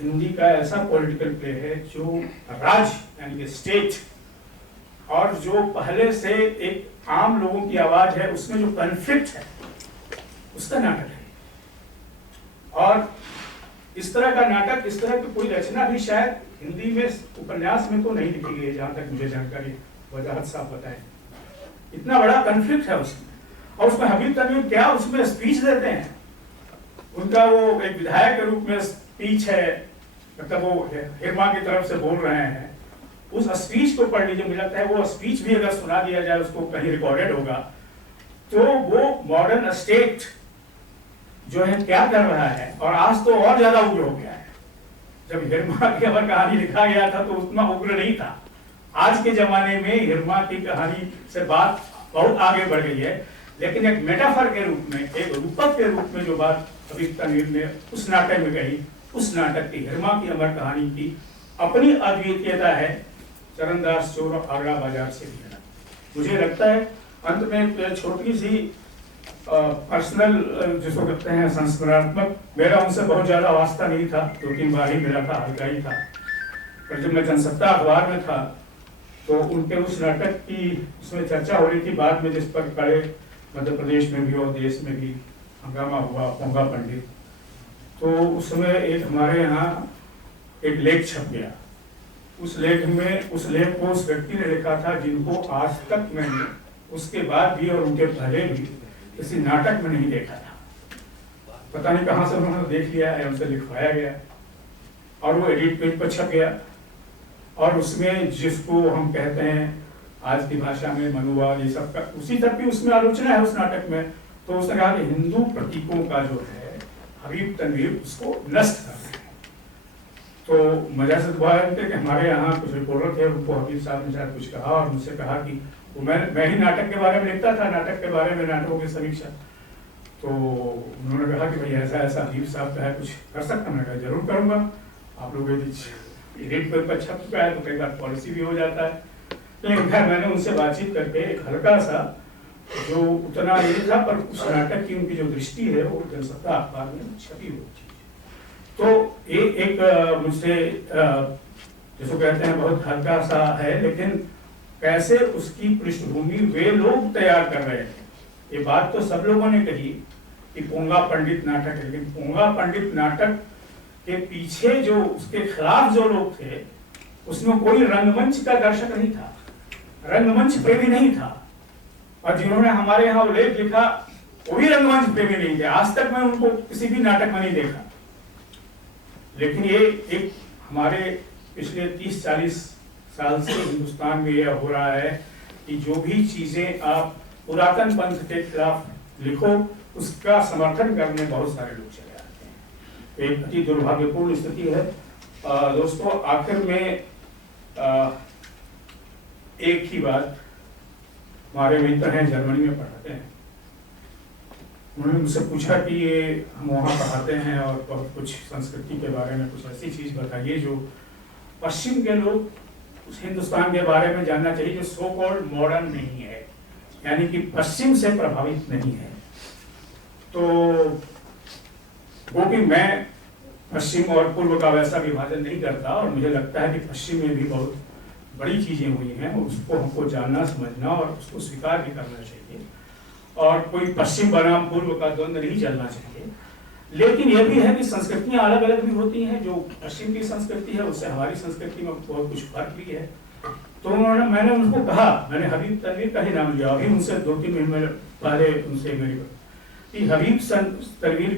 हिंदी का ऐसा पॉलिटिकल प्ले है जो राज्य यानी कि स्टेट और जो पहले से एक आम लोगों की आवाज है उसमें जो कॉन्फ्लिक्ट है उसका नाटक है। और इस तरह का नाटक, इस तरह की कोई रचना भी शायद हिंदी में उपन्यास में तो नहीं लिखी गई है, जहां तक मुझे जानकारी वजाहत साहब बताए। इतना बड़ा कॉन्फ्लिक्ट है उसमें, और उसमें हबीब तनवीर क्या उसमें स्पीच देते हैं, उनका वो एक विधायक के रूप में स्पीच है, मतलब वो हिरमा की तरफ से बोल रहे हैं। उस स्पीच को पढ़ लीजिए, मुझे लगता है वो स्पीच भी अगर सुना दिया जाए, उसको कहीं रिकॉर्डेड होगा, तो वो मॉडर्न स्टेट जो है क्या कर रहा है। और आज तो और ज्यादा उग्र हो गया है। जब हिरमा की अमर कहानी लिखा गया था तो उतना उग्र नहीं था। आज के जमाने में हिरमा की कहानी से बात बहुत आगे बढ़ गई है, लेकिन एक मेटाफर के रूप में, एक रूपक के रूप में जो बात हबीब तनवीर ने उस नाटक में कही, उस नाटक की हिरमा की अमर कहानी की अपनी अद्वितीयता है, चरणदास चोर और आगरा बाजार से भी है। मुझे लगता है अंत में एक छोटी सी पर्सनल जिसको कहते हैं संस्मरणात्मक, मेरा उनसे बहुत ज्यादा वास्ता नहीं था, 2-3 बार ही मिला था, हल्का ही था। पर जब मैं जनसत्ता अखबार में था तो उनके उस नाटक की उसमें चर्चा हो रही थी, बाद में जिस पर कड़े मध्य प्रदेश में भी और देश में भी हंगामा हुआ, पोंगा पंडित, तो उस समय एक हमारे यहाँ एक लेख छप गया। उस लेख को उस व्यक्ति ने लिखा था जिनको आज तक मैंने उसके बाद भी और उनके पहले भी किसी नाटक में नहीं देखा था। पता नहीं कहां से उन्होंने देख लिया है, उनसे लिखवाया गया और वो एडिट पेज पर छप गया। और उसमें जिसको हम कहते हैं आज की भाषा में मनुवाद, ये सब का उसी तक की उसमें आलोचना है उस नाटक में। तो उसने कहा कि हिंदू प्रतीकों का जो है हबीब तनवीर उसको नष्ट कर रहे हैं। तो मजा से दुआ है कि हमारे यहाँ कुछ रिपोर्टर थे, उनको हबीब साहब ने शायद कुछ कहा और मुझसे कहा कि मैं ही नाटक के बारे में लिखता था, नाटक के बारे में, नाटकों की समीक्षा। तो उन्होंने कहा कि भाई ऐसा ऐसा हबीब साहब का है, कुछ कर सकता। मैं कहा जरूर करूंगा। आप लोग यदि रेट पर छप चुका है तो कई बार पॉलिसी भी हो जाता है। लेकिन खैर मैंने उनसे बातचीत करके एक हल्का सा जो उतना नहीं था, पर उस नाटक की उनकी जो दृष्टि है वो जनसत्ता अखबार में छपी हुई चीज है। तो ये एक मुझसे जिसको कहते हैं बहुत हल्का सा है, लेकिन कैसे उसकी पृष्ठभूमि वे लोग तैयार कर रहे थे। ये बात तो सब लोगों ने कही कि पोंगा पंडित नाटक है, लेकिन पोंगा पंडित नाटक के पीछे जो उसके खिलाफ जो लोग थे, उसमें कोई रंगमंच का दर्शक नहीं था, रंगमंच प्रेमी नहीं था। और जिन्होंने हमारे यहाँ उल्लेख लिखा वो भी रंगमंच प्रेमी नहीं थे। आज तक मैं उनको किसी भी नाटक में नहीं देखा। लेकिन ये एक हमारे पिछले 30-40 साल से हिंदुस्तान में यह हो रहा है कि जो भी चीजें आप पुरातन पंथ के खिलाफ लिखो, उसका समर्थन करने बहुत सारे लोग चले आते हैं। एक अति दुर्भाग्यपूर्ण स्थिति है। दोस्तों, आखिर में एक ही बात, हमारे मित्र हैं जर्मनी में पढ़ाते हैं, उन्होंने मुझसे पूछा कि ये हम वहाँ पढ़ाते हैं और बहुत कुछ संस्कृति के बारे में कुछ ऐसी चीज बताइए जो पश्चिम के लोग उस हिंदुस्तान के बारे में जानना चाहिए, जो सो कॉल्ड मॉडर्न नहीं है, यानी कि पश्चिम से प्रभावित नहीं है। तो वो भी मैं पश्चिम और पूर्व का वैसा विभाजन नहीं करता, और मुझे लगता है कि पश्चिम में भी बहुत बड़ी चीजें हुई हैं, उसको हमको जानना समझना और उसको स्वीकार भी करना चाहिए, और कोई पश्चिम बनाम पूर्व का द्वंद्व नहीं चलना चाहिए। लेकिन यह भी है कि संस्कृतियां अलग अलग भी होती हैं। जो पश्चिम की संस्कृति है उससे हमारी संस्कृति में बहुत कुछ फर्क भी है। तो मैंने उनको कहा, मैंने हबीब तनवीर का ही नाम लिया, अभी उनसे 2-3 महीने पहले उनसे मेरी कि हबीब तनवीर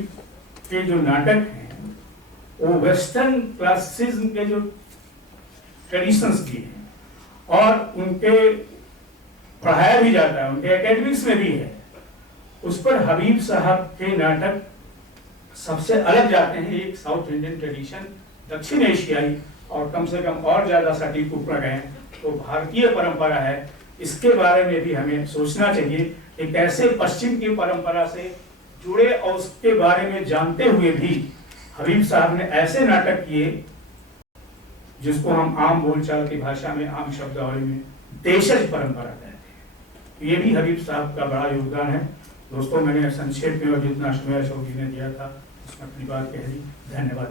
के जो नाटक हैं वो वेस्टर्न क्लासिज्म के जो ट्रेडिशंस की हैं, और उनके पढ़ाया भी जाता है, उनके एकेडमिक्स में भी है। उस पर हबीब साहब के नाटक सबसे अलग जाते हैं। एक साउथ इंडियन ट्रेडिशन, दक्षिण एशियाई, और कम से कम और ज्यादा सटीक ऊपर गए तो भारतीय परंपरा है। इसके बारे में भी हमें सोचना चाहिए कि कैसे पश्चिम की परंपरा से जुड़े, और उसके बारे में जानते हुए भी हबीब साहब ने ऐसे नाटक किए जिसको हम आम बोलचाल की भाषा में, आम शब्दावली में देशज परंपरा कहते हैं। ये भी हबीब साहब का बड़ा योगदान है। दोस्तों, मैंने संक्षेप में और जितना समय अशोक जी ने दिया था उसमें अपनी बात कह दी। धन्यवाद।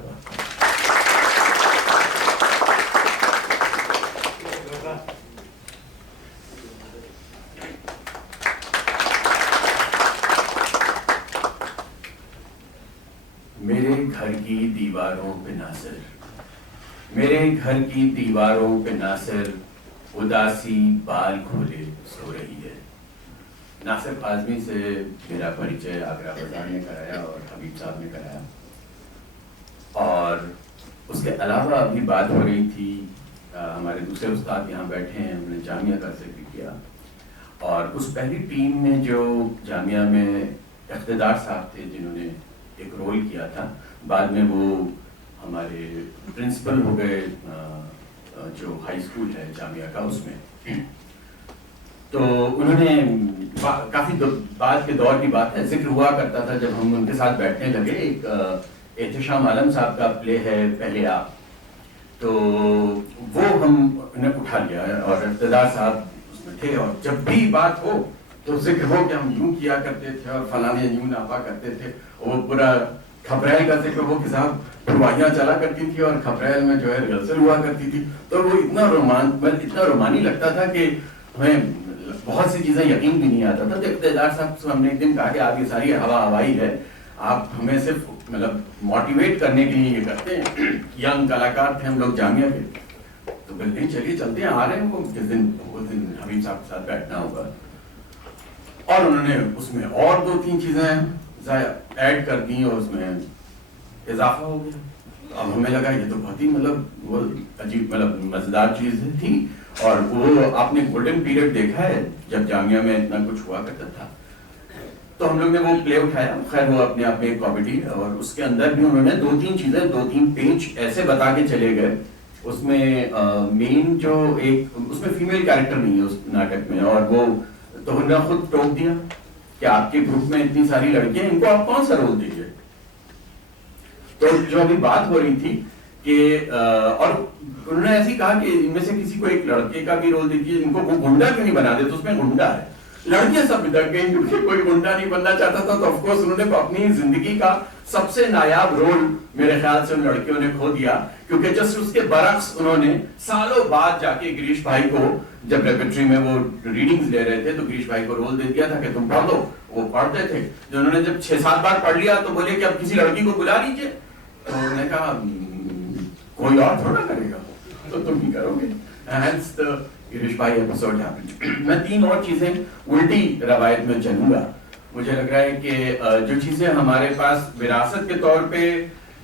मेरे घर की दीवारों पे नासिर, मेरे घर की दीवारों पे नासिर, उदासी बाल खोले सो रही है। नासिर काज़मी से मेरा परिचय आगरा बाजार ने कराया और हबीब साहब ने कराया। और उसके अलावा अभी बात हो रही थी, हमारे दूसरे उस्ताद यहाँ बैठे हैं, हमने जामिया का जिक्र किया, और उस पहली टीम में जो जामिया में इक़्तिदार साहब थे जिन्होंने एक रोल किया था, बाद में वो हमारे प्रिंसिपल हो गए जो हाई स्कूल है जामिया का, उसमें। तो उन्होंने काफी बाद के दौर की बात है, जिक्र हुआ करता था जब हम उनके साथ बैठने लगे। एक एहतशाम आलम साहब का प्ले है पहले आप, तो वो हमने उठा लिया और इक़्तिदार साहब उसमें थे, और जब भी बात हो तो जिक्र हो कि हम यूं किया करते थे और फलाने यूं नापा करते थे। वो पूरा खपरेल का जिक्र हो कि साहब फुलवाइयाँ चला करती थी और खपरेल में जो है रिहर्सल हुआ करती थी। तो वो इतना रोमानी लगता था कि हमें बहुत सी चीजें यकीन भी नहीं आता था। तो इक़्तिदार साहब से हमने एक दिन कहा कि आप ये सारी हवाई है, आप हमें सिर्फ मतलब मोटिवेट करने के लिए ये करते हैं। यंग कलाकार थे हम लोग जामिया के, तो बिल्कुल चलिए चलते हैं, आ रहे हैं, वो किस दिन उस दिन हबीब साहब के साथ बैठना होगा। और उन्होंने उसमें और 2-3 चीजें ऐड कर दी और उसमें इजाफा हो गया। अब हमें लगा ये तो बहुत ही मतलब वो अजीब मतलब मजेदार चीज थी। और वो आपने गोल्डन पीरियड देखा है जब जामिया में इतना कुछ हुआ करता था। तो हम लोग ने वो प्ले उठाया, खैर वो अपने आप में एक कॉमेडी, और उसके अंदर भी उन्होंने 2-3 चीजें 2-3 पेज ऐसे बता के चले गए। उसमें मेन जो एक उसमें फीमेल कैरेक्टर नहीं है उस नाटक में, और वो तो उन्होंने खुद टोक दिया कि आपके ग्रुप में इतनी सारी लड़कियां, इनको आप कौन सा रोल दीजिए। तो जो अभी बात हो रही थी कि और उन्होंने ऐसे ही कहा कि इनमें से किसी को एक लड़के का भी रोल दीजिए, इनको वो गुंडा क्यों नहीं बना देते, तो उसमें गुंडा है। लड़कियां सब बिदक गई क्योंकि कोई गुंडा नहीं बनना चाहता था, तो ऑफकोर्स उन्होंने अपनी जिंदगी का सबसे नायाब रोल मेरे ख्याल से उन लड़कियों ने खो दिया, क्योंकि जस्ट उसके बरक्स उन्होंने सालों बाद जाके गिरीश भाई को, जब रेपेट्री में वो रीडिंग्स ले रहे थे तो गिरीश भाई को रोल दे दिया था कि तुम पढ़ दो। वो पढ़ते थे, जो उन्होंने जब 6-7 बार पढ़ लिया तो बोले कि अब किसी लड़की को बुला लीजिए, तो उन्होंने कहा कोई और थोड़ा करेगा, तो तुम ही करोगे। Hence the गिरीश भाई एपिसोड हैपेंड। मैं 3 और चीजें उल्टी रवायत में चलूंगा। मुझे लग रहा है कि जो चीजें हमारे पास विरासत के तौर पे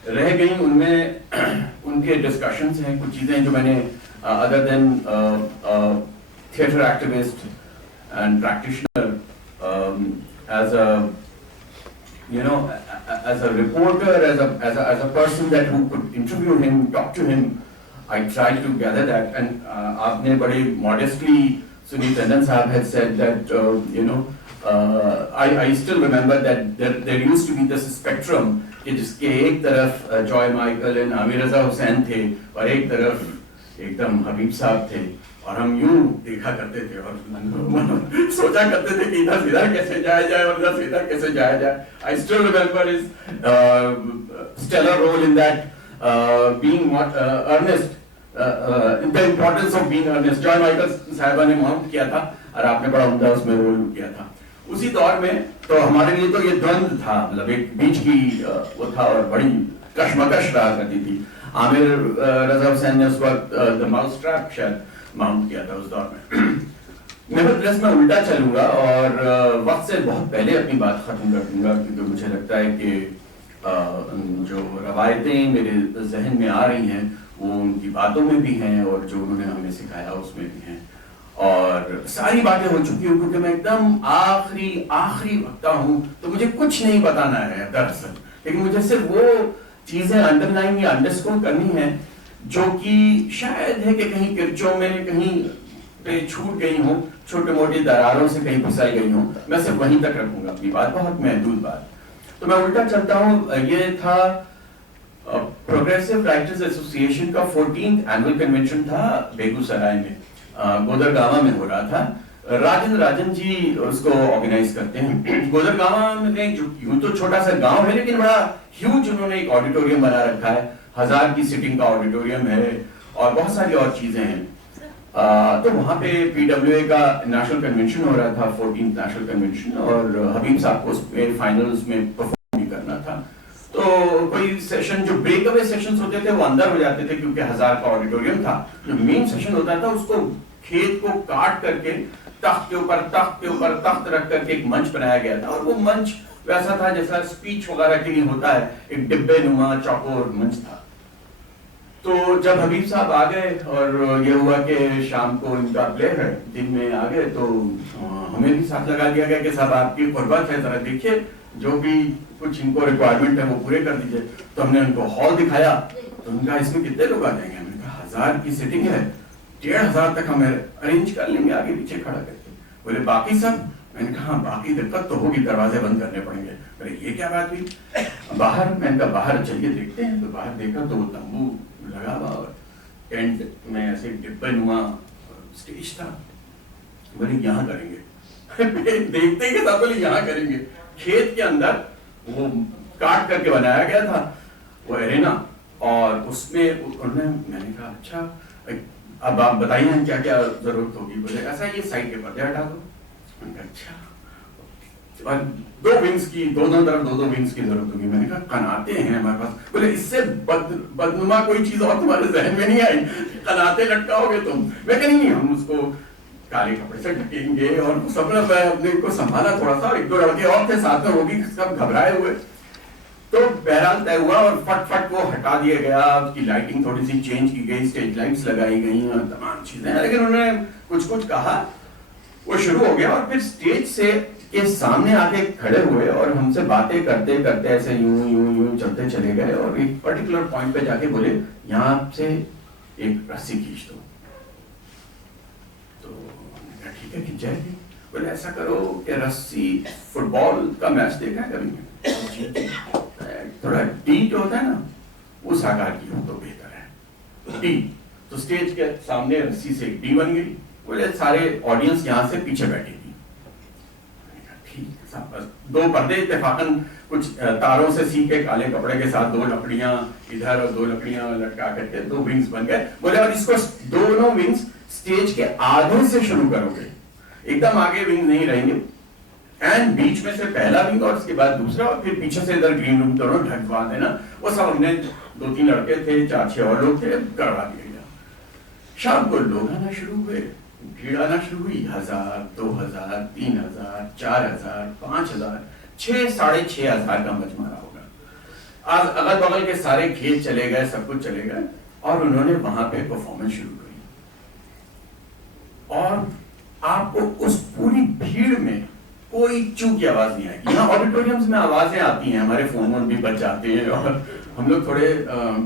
रह गई, उनमें उनके डिस्कशंस हैं। कुछ चीजें जो मैंने other than theatre activist and practitioner, as a reporter, as a person that who could interview him, talk to him, I tried to gather that. And आपने बड़े modestly, Sunil Tandon साहब had said that I still remember that there used to be this spectrum कि जिसके एक तरफ जॉय माइकल एंड आमिर रजा हुसैन थे और एक तरफ एकदम हबीब साहब थे, और हम यूं देखा करते थे और सोचा करते थे कि इधर सीधा कैसे जाया जाए और इधर सीधा कैसे जाया जाए। I still remember his stellar role in that, being earnest, the importance of being earnest. Joy Michael साहिबा ने माउंट किया था और आपने बड़ा उम्दा उसमें रोल किया था। उसी दौर में तो हमारे लिए तो ये द्वंद था, मतलब एक बीच की वो था और बड़ी कशमकश रहा करती थी। आमिर रजा हुसैन ने उस वक्त द माउस ट्रैप शायद माउंट किया था उस दौर में। नेवरदलेस मैं उल्टा चलूंगा और वक्त से बहुत पहले अपनी बात खत्म कर दूंगा, क्योंकि मुझे लगता है कि जो रवायतें मेरे जहन में आ रही हैं वो उनकी बातों में भी हैं और जो उन्होंने हमें सिखाया उसमें भी हैं, और सारी बातें हो चुकी हैं क्योंकि मैं एकदम आखिरी वक्ता हूँ, तो मुझे कुछ नहीं बताना है दरअसल, लेकिन मुझे सिर्फ वो चीजें अंडरलाइन या अंडरस्कोर करनी है जो कि शायद है कि कहीं किरचों में कहीं पे छूट गई हो, छोटे मोटे दरारों से कहीं फिसल गई हो। मैं सिर्फ वहीं तक रखूंगा अपनी बात, बहुत महदूद बात। तो मैं उल्टा चलता हूँ। ये था प्रोग्रेसिव राइटर्स एसोसिएशन का 14th एनुअल कन्वेंशन था बेगूसराय में, गोदरगांवा में हो रहा था। राजन जी उसको ऑर्गेनाइज करते हैं। गोदरगांवा में यूं तो छोटा सा गांव है लेकिन बड़ा ह्यूज उन्होंने एक ऑडिटोरियम बना रखा है, 1000 की सीटिंग का ऑडिटोरियम है और बहुत सारी और चीजें हैं। तो वहां पे PWA का नेशनल कन्वेंशन हो रहा था, 14th नेशनल कन्वेंशन, और हबीब साहब को उसमें फाइनल्स में परफॉर्म भी करना था। तो कोई सेशन जो ब्रेकअवे सेशंस होते थे वो अंदर हो जाते थे क्योंकि 1000 का ऑडिटोरियम था। जो मेन सेशन होता था उसको खेत को काट करके तख्त के ऊपर तख्त रख करके एक मंच बनाया गया था, और वो मंच वैसा था जैसा स्पीच वगैरह के लिए होता है, एक डिब्बे नुमा चौकोर मंच था। तो जब हबीब साहब आ गए और ये हुआ कि शाम को इनका प्ले है, दिन में आ गए, तो हमें भी साथ लगा दिया गया कि साहब आपकी कुर्बत है, जरा देखिए जो भी कुछ इनको रिक्वायरमेंट है वो पूरे कर दीजिए। तो हमने उनको हॉल दिखाया, तो उनका इसमें कितने लोग आ जाएंगे? हमने कहा 1000 की सीटिंग है, 1500 तक हम अरेंज कर लेंगे आगे पीछे खड़ा करके। बोले बाकी सब? मैंने कहा बाकी दिक्कत तो होगी, दरवाजे बंद करने पड़ेंगे। बोले ये क्या बात हुई? बाहर, मैंने कहा बाहर चलिए देखते हैं। तो बाहर देखा तो वो तंबू लगा हुआ और टेंट में ऐसे डिब्बे नुमा स्टेज था। बोले यहाँ करेंगे। देखते के साथ बोले यहाँ करेंगे। खेत के अंदर वो काट करके बनाया गया था वो एरेना, और उसमें उन्होंने, मैंने कहा अच्छा अब आप बताइए क्या क्या जरूरत होगी? बोले ऐसा ये साइड के पर्दे हटा दो। मैंने कहा अच्छा, और 2 विंग्स की, दोनों तरफ 2-2 विंग्स की जरूरत होगी। मैंने कहा कनाते हैं हमारे पास। बोले इससे बदनुमा कोई चीज और तुम्हारे जहन में नहीं आई? कनाते लटकाओगे तुम? मैं कह नहीं, हम उसको काले कपड़े से ढकेंगे। और सब अपने को संभाला थोड़ा सा, 1-2 लड़के और थे साथ में, वो भी सब घबराए हुए। तो बहरहाल तय हुआ और फट वो हटा दिया गया। उसकी लाइटिंग थोड़ी सी चेंज की गई, स्टेज लाइट्स लगाई गई और तमाम चीजें, लेकिन उन्होंने कुछ कहा, वो शुरू हो गया। और फिर स्टेज से के सामने आके खड़े हुए और हमसे बातें करते करते ऐसे यूं चलते चले गए, और एक पर्टिकुलर पॉइंट पे जाके बोले यहाँ से एक रस्सी खींच दो। तो ठीक है खींच जाएगी। बोले ऐसा करो कि रस्सी, फुटबॉल का मैच देखा है कभी? थोड़ा टी जो होता है ना, उस आकार की हो तो बेहतर है, टी। तो स्टेज के सामने रस्सी से एक टी बन गई। बोले सारे ऑडियंस यहाँ से पीछे बैठी थी, दो पर्दे इत्तेफाकन कुछ तारों से सी के काले कपड़े के साथ, दो लकड़ियां इधर और दो लकड़ियां लटका करके दो विंग्स बन गए। बोले और इसको दोनों विंग्स स्टेज के आगे से शुरू करोगे, एकदम आगे विंग नहीं रहेंगे, एंड बीच में से पहला विंग और उसके बाद दूसरा, और फिर पीछे से इधर ग्रीन रूम दोनों ढकवा देना। वो सब हमने 2-3 लड़के थे, 4-6 और लोग थे, करवा दिया गया। शाम को लोग आना शुरू हुए, भीड़ आना शुरू हुई, 1000, 2000, 3000, 4000, 5000, 6,500 का मजमारा होगा। आज अगल बगल के सारे खेत चले गए, सब कुछ चले गए, और उन्होंने वहां पे परफॉर्मेंस शुरू करी। और आपको उस पूरी भीड़ में कोई चूक की आवाज नहीं आएगी। यहाँ ऑडिटोरियम्स में आवाजें आती हैं, हमारे फोन भी बच जाते हैं, और हम लोग थोड़े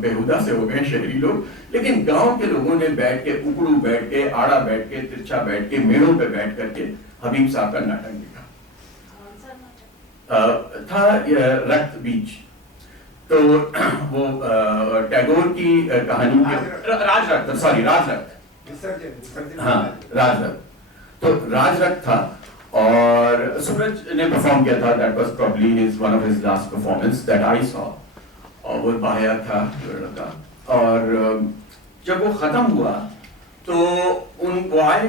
बेहुदा से हो गए शहरी लोग, लेकिन गांव के लोगों ने बैठ के, उकड़ू बैठ के, आड़ा बैठ के, तिरछा बैठ के, मेड़ों पे बैठ करके हबीब साहब का नाटक देखा। था रक्त बीज, तो वो टैगोर की कहानी के राजरक्त, हाँ राजरक्त, तो राजरक्त था, और सूरज ने परफॉर्म किया था। That was probably his one of his last performance that I saw, और वो बाया था लड़का। और जब वो खत्म हुआ तो वो आए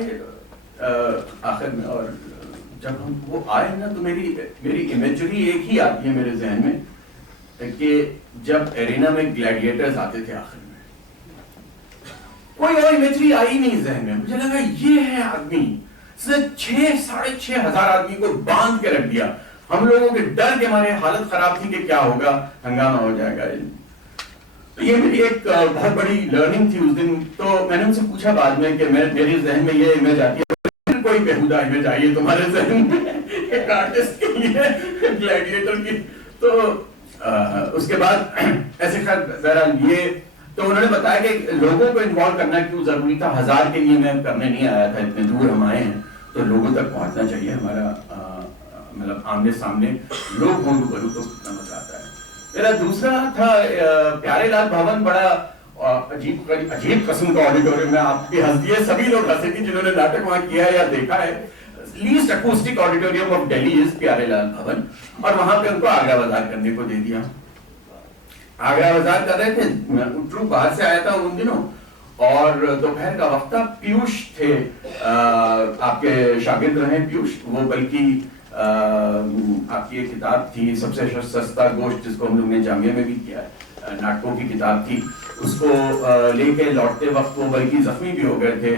आखिर में, और जब हम वो आए ना, तो मेरी इमेजरी एक ही आती है मेरे जहन में कि जब एरिना में ग्लैडिएटर्स आते थे आखिर में, कोई और इमेजरी आई नहीं जहन में। मुझे लगा ये है आदमी, इसने 6,500 आदमी को बांध के रख दिया। हम लोगों के डर के हमारे हालत खराब थी कि क्या होगा, हंगामा हो जाएगा। तो ये मेरी एक बहुत बड़ी लर्निंग थी उस दिन। तो मैंने उनसे पूछा बाद में कि मेरे जहन में ये इमेज आती है, कोई बेहुदा इमेज आई है तुम्हारे जहन में एक आर्टिस्ट के लिए ग्लैडिएटर की? तो उसके बाद ऐसे खैर ये, तो उन्होंने बताया कि लोगों को इन्वॉल्व करना क्यों जरूरी था। 1000 के लिए मैं करने नहीं आया था, इतने दूर हम आए हैं, तो लोगों तक पहुंचना चाहिए। हमारा मतलब आमने सामने लोग हों रूबरू तो कितना मजा आता है। मेरा दूसरा था प्यारेलाल भवन, बड़ा अजीब किस्म का ऑडिटोरियम है। आप भी हंस दिए, सभी लोग हंसे थे जिन्होंने नाटक वहां किया है या देखा है। Least acoustic auditorium of Delhi is Pyarelal भवन, और वहां पे उनको आगरा बाजार करने को दे दिया। आगरा बाजार कर रहे थे, मैं ट्रू बाहर से आया था उन दिनों, और दोपहर का वक्त था। पीयूष थे, आपके शागिर्द रहे पीयूष, वो बल्कि आपकी एक किताब थी सबसे सस्ता गोश्त, जिसको हम लोग ने जामिया में भी किया है, नाटकों की किताब थी, उसको लेके लौटते वक्त वो बल्कि जख्मी भी हो गए थे।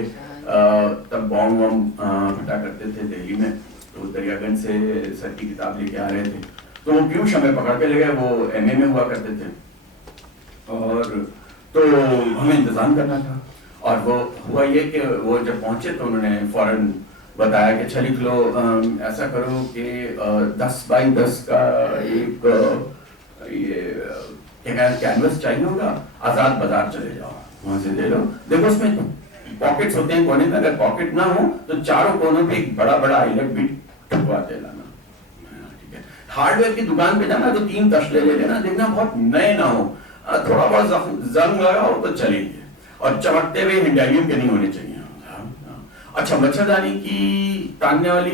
तब बॉम्ब वॉम्ब फटा करते थे दिल्ली में, तो दरियागंज से सर की किताब लेके आ रहे थे, तो वो पीयूष हमें पकड़ के ले गए। वो MA में हुआ करते थे, और तो हमें इंतजाम करना था। और वो हुआ ये कि वो जब पहुंचे तो उन्होंने फौरन बताया कि अच्छा लिख लो, ऐसा करो कि 10 बाई 10 का एक ये कैनवस चाहिए होगा, आजाद बाजार चले जाओ, वहां से ले लो। देखो उसमें पॉकेट्स होते हैं कोने में, अगर पॉकेट ना हो तो चारों कोनों पे एक बड़ा बड़ा आईलेट भी ठुकवा दे लाना। ठीक है, हार्डवेयर की दुकान पे जाना तो 3 तसले ले लेना, देखना बहुत नए ना हो, थोड़ा बहुत जंग लगा हो तो चलेंगे, और चमकते हुए हिंडालियम के नहीं होने चाहिए। अच्छा, मच्छरदानी की तानने वाली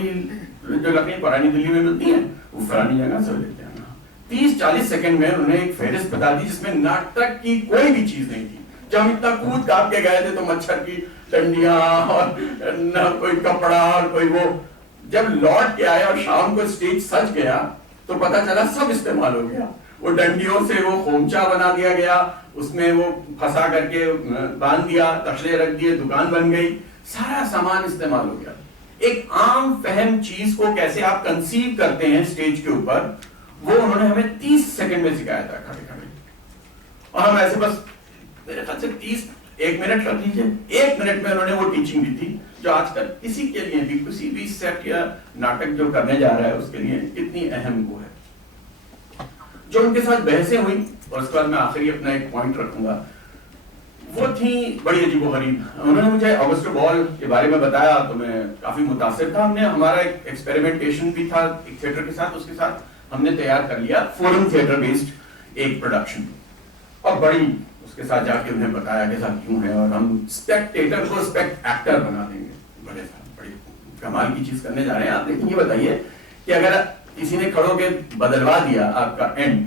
जो लकड़ी पुरानी दिल्ली में मिलती है, वो फलानी जगह से लेते हैं ना। 30-40 सेकंड में उन्होंने एक फेहरिस्त बता दी जिसमें नाटक की कोई भी चीज नहीं थी। जब हम इतना कूद काट के गए थे तो मच्छर की डंडियां और न कोई कपड़ा और कोई वो, जब लौट के आए और शाम को स्टेज सज गया तो पता चला सब इस्तेमाल हो गया। वो डंडियों से वो खोमचा बना दिया गया, उसमें वो फंसा करके बांध दिया, तसले रख दिए, दुकान बन गई, सारा सामान इस्तेमाल हो गया। एक आम फहम चीज को कैसे आप कंसीव करते हैं स्टेज के ऊपर, वो उन्होंने हमें 30 सेकंड में सिखाया था खड़े खड़े। और हम ऐसे बस मेरे ख्याल से 1 मिनट रख लीजिए, 1 मिनट में उन्होंने वो टीचिंग दी थी, जो आजकल किसी के लिए भी, किसी भी सेट या नाटक जो करने जा रहा है उसके लिए कितनी अहम वो है। जो उनके साथ बहसें हुई, और उसके बाद मैं आखिरी अपना एक पॉइंट रखूंगा, वो थी बड़ी अजीबोगरीब। उन्होंने मुझे ऑगस्टो बॉल के बारे में बताया तो मैं काफी मुतासिर था। हमने हमारा एक एक्सपेरिमेंटेशन भी था एक थिएटर के साथ, उसके साथ हमने तैयार कर लिया फोरम थिएटर बेस्ड एक प्रोडक्शन, और बड़ी उसके साथ जाके उन्हें बताया कि साहब क्यों है, और हम स्पेक्टेटर को स्पेक्ट एक्टर बना देंगे। बड़ी कमाल की चीज करने जा रहे हैं आप। लेकिन ये बताइए कि अगर किसी ने खड़ो के बदलवा दिया आपका एंड,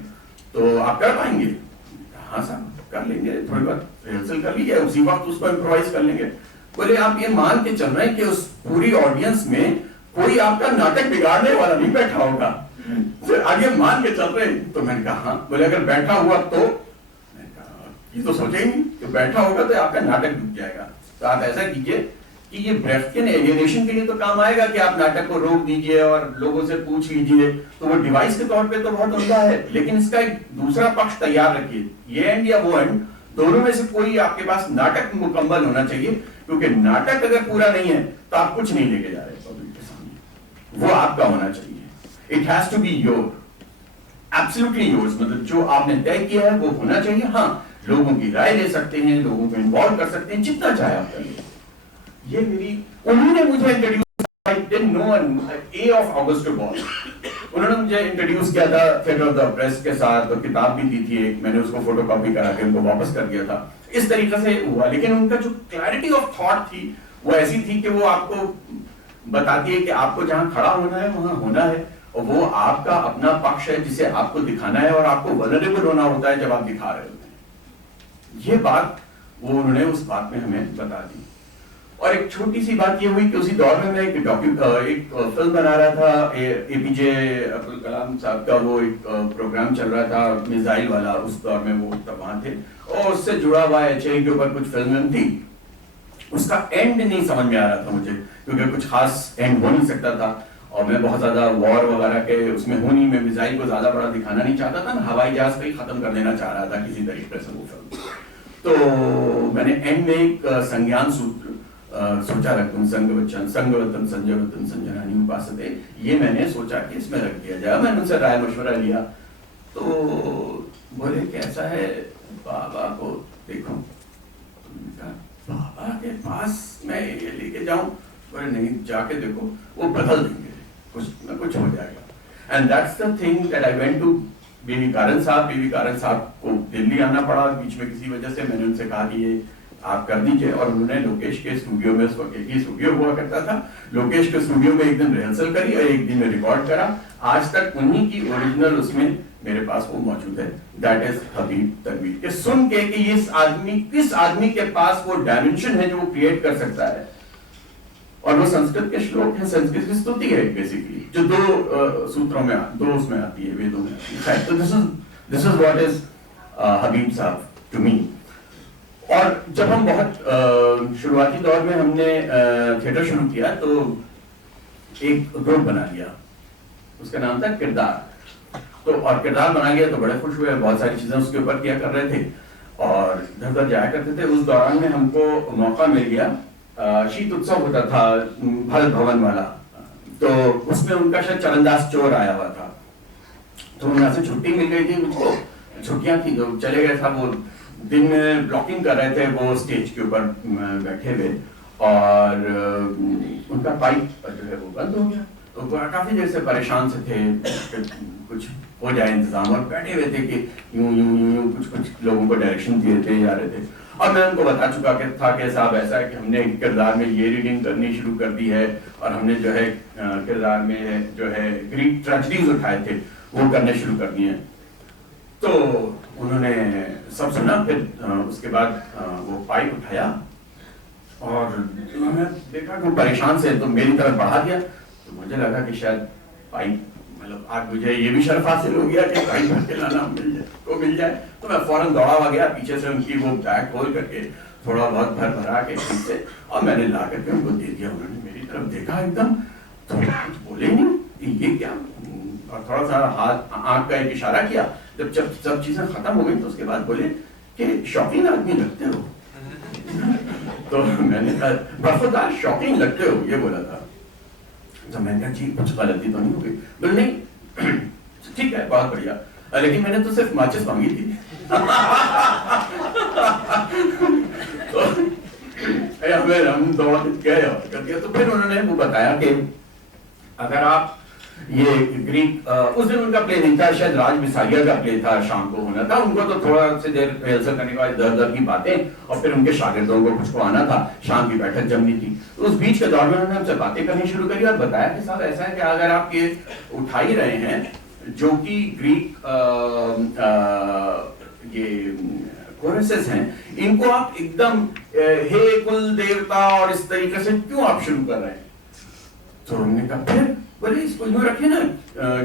तो आप कर पाएंगे? हाँ साहब कर लेंगे, थोड़ी बहुत रिहर्सल कर लीजिए, उसी वक्त उसको इम्प्रोवाइज कर लेंगे। बोले आप ये मान के चल रहे हैं कि उस पूरी ऑडियंस में कोई आपका नाटक बिगाड़ने वाला नहीं बैठा होगा, फिर आगे मान के चल रहे हैं? तो मैंने कहा हाँ। बोले अगर बैठा हुआ तो? मैंने कहा ये तो सोचे ही नहीं कि बैठा होगा तो आपका नाटक डूब जाएगा। तो आप ऐसा कीजिए कि ये ब्रेफ्टियन एलियनेशन के लिए तो काम आएगा कि आप नाटक को रोक दीजिए और लोगों से पूछ लीजिए, तो वो डिवाइस के तौर पे तो बहुत उम्दा है, लेकिन इसका एक दूसरा पक्ष तैयार रखिए, ये एंड या वो एंड, दोनों में से कोई आपके पास नाटक मुकम्मल होना चाहिए, क्योंकि नाटक अगर पूरा नहीं है तो आप कुछ नहीं लेके जा रहे पब्लिक के सामने, वो आपका होना चाहिए। It has to be your, absolutely yours, मतलब जो आपने तय किया है वो होना चाहिए। हाँ, लोगों की राय ले सकते हैं, लोगों को इन्वॉल्व कर सकते हैं, जितना चाहे आप करिए। ये मेरी, उन्होंने मुझे introduce, I didn't know A of Augusto ball, उन्होंने मुझे इंट्रोड्यूस किया था थिएटर ऑफ द प्रेस के साथ, तो किताब भी दी थी एक, मैंने उसको फोटोकॉपी करा के उनको वापस कर दिया था, इस तरीके से हुआ। लेकिन उनका जो क्लैरिटी ऑफ थॉट थी वो ऐसी थी कि वो आपको बताती है कि आपको जहां खड़ा होना है वहां होना है, और वो आपका अपना पक्ष है जिसे आपको दिखाना है, और आपको वल्नरेबल होना होता है जब आप दिखा रहे होते हैं। ये बात वो उन्होंने उस बात में हमें बता दी। और एक छोटी सी बात ये हुई कि उसी दौर में मैं एक फिल्म बना रहा था, एपीजे अब्दुल कलाम साहब का वो एक प्रोग्राम चल रहा था मिसाइल वाला, उस दौर में वो तब वहां थे, और उससे जुड़ा हुआ HI के ऊपर कुछ फिल्म थी। उसका एंड नहीं समझ में आ रहा था मुझे, क्योंकि कुछ खास एंड हो नहीं सकता था, और मैं बहुत ज्यादा वॉर वगैरह के उसमें हूं नहीं, मैं मिसाइल को ज्यादा बड़ा दिखाना नहीं चाहता था, मैं हवाई जहाज को ही खत्म कर देना चाह रहा था किसी तरीके से वो फिल्म। तो मैंने एंड में एक संज्ञान सूत्र सोचा रखूं, संगवचन संगवतम संजयवतम संजनानी उपासते, ये मैंने सोचा कि इसमें रख दिया जाए। मैंने उनसे राय मशवरा लिया, तो बोले कैसा है बाबा को देखो, बाबा के पास मैं ये लेके जाऊं? बोले नहीं, जाके देखो, वो बदल देंगे, कुछ ना कुछ हो जाएगा। And that's the thing that I went to बीवी कारण साहब को दिल्ली आना पड़ा बीच में किसी वजह से। मैंने उनसे कहा कि ये आप कर दीजिए, और उन्होंने लोकेश के स्टूडियो में, उस वक्त एक ही स्टूडियो हुआ करता था, लोकेश के स्टूडियो में एक दिन रिहर्सल करी और एक दिन में रिकॉर्ड करा। आज तक उन्हीं की ओरिजिनल उसमें मेरे पास वो मौजूद है, दैट इज हबीब तनवीर के। सुन के कि इस आदमी के पास वो डायमेंशन है जो वो क्रिएट कर सकता है, और वो संस्कृत के श्लोक है, संस्कृत की स्तुति है बेसिकली, जो दो सूत्रों में, दो उसमें आती है, वेदों में आती है। तो दिस इज व्हाट इज हबीब साहब टू मी। और जब हम बहुत शुरुआती दौर में हमने थिएटर शुरू किया, तो एक ग्रुप बना लिया, उसका नाम था किरदार। तो और किरदार बना लिया तो बड़े खुश हुए, बहुत सारी चीजें उसके ऊपर किया कर रहे थे, और इधर उधर जाया करते थे। उस दौरान में हमको मौका मिल गया, शीत उत्सव होता था भारत भवन वाला, तो उसमें उनका शायद चरणदास चोर आया हुआ था, तो वहां से छुट्टी मिल गई थी मुझको, छुट्टियां थी, तो चले गए था। वो दिन में ब्लॉकिंग कर रहे थे वो स्टेज के ऊपर बैठे हुए, और उनका पाइप जो है वो बंद हो गया, तो वो काफी देर से परेशान से थे कुछ हो जाए इंतजाम, और बैठे हुए थे कि यूं यूं यूं यूं कुछ लोगों को डायरेक्शन दिए थे, जा रहे थे। और मैं उनको बता चुका था कि साहब ऐसा है कि हमने किरदार में ये रीडिंग करनी शुरू कर दी है, और हमने जो है किरदार में जो है ग्रीक ट्रेजेडीज उठाए थे वो करने शुरू कर दिए। तो उन्होंने सब सुना, फिर उसके बाद वो पाइप उठाया, और उन्होंने देखा कि वो परेशान से, तो मेरी तरफ बढ़ा दिया, तो मुझे लगा कि शायद पाइप, मतलब आज मुझे ये भी शर्फ हासिल हो गया कि पाइप भर के लाना मिल जाए। तो मैं फौरन दौड़ा हुआ गया पीछे से, उनकी वो बैग खोल करके थोड़ा बहुत भरा के पीछे, और मैंने ला करके उनको दे दिया। उन्होंने मेरी तरफ देखा एकदम, तो कुछ बोले नहीं, ये क्या, और थोड़ा सा हाथ आंख का एक इशारा किया। जब सब चीजें खत्म हो गई तो उसके बाद बोले कि शौकीन आदमी लगते हो। तो मैंने कहा बर्फदार शौकीन लगते हो, ये बोला था। तो मैंने कहा जी कुछ गलती तो नहीं हो गई? बोले नहीं, ठीक है बहुत बढ़िया, लेकिन मैंने तो सिर्फ माचिस मांगी थी। तो हम दौड़ गए, तो फिर उन्होंने वो बताया कि अगर आप ये ग्रीक उस दिन उनका प्ले नहीं था, शायद राज बिसारिया का प्ले था, शाम को होना था। उनको तो थोड़ा सी देर रिहर्सल करने के बाद दर दर की बातें और फिर उनके शागिर्दों को कुछ को आना था, शाम की बैठक जमनी थी। तो उस बीच के दौर में उन्होंने हमसे बातें करनी शुरू करी और बताया कि साहब ऐसा है कि अगर आप ये उठा ही रहे हैं जो कि ग्रीक ये कोरसेस हैं, इनको आप एकदम हे कुल देवता और इस तरीके से क्यों आप शुरू कर रहे हैं? तो हमने कहा फिर बोले इसको यूं रखे ना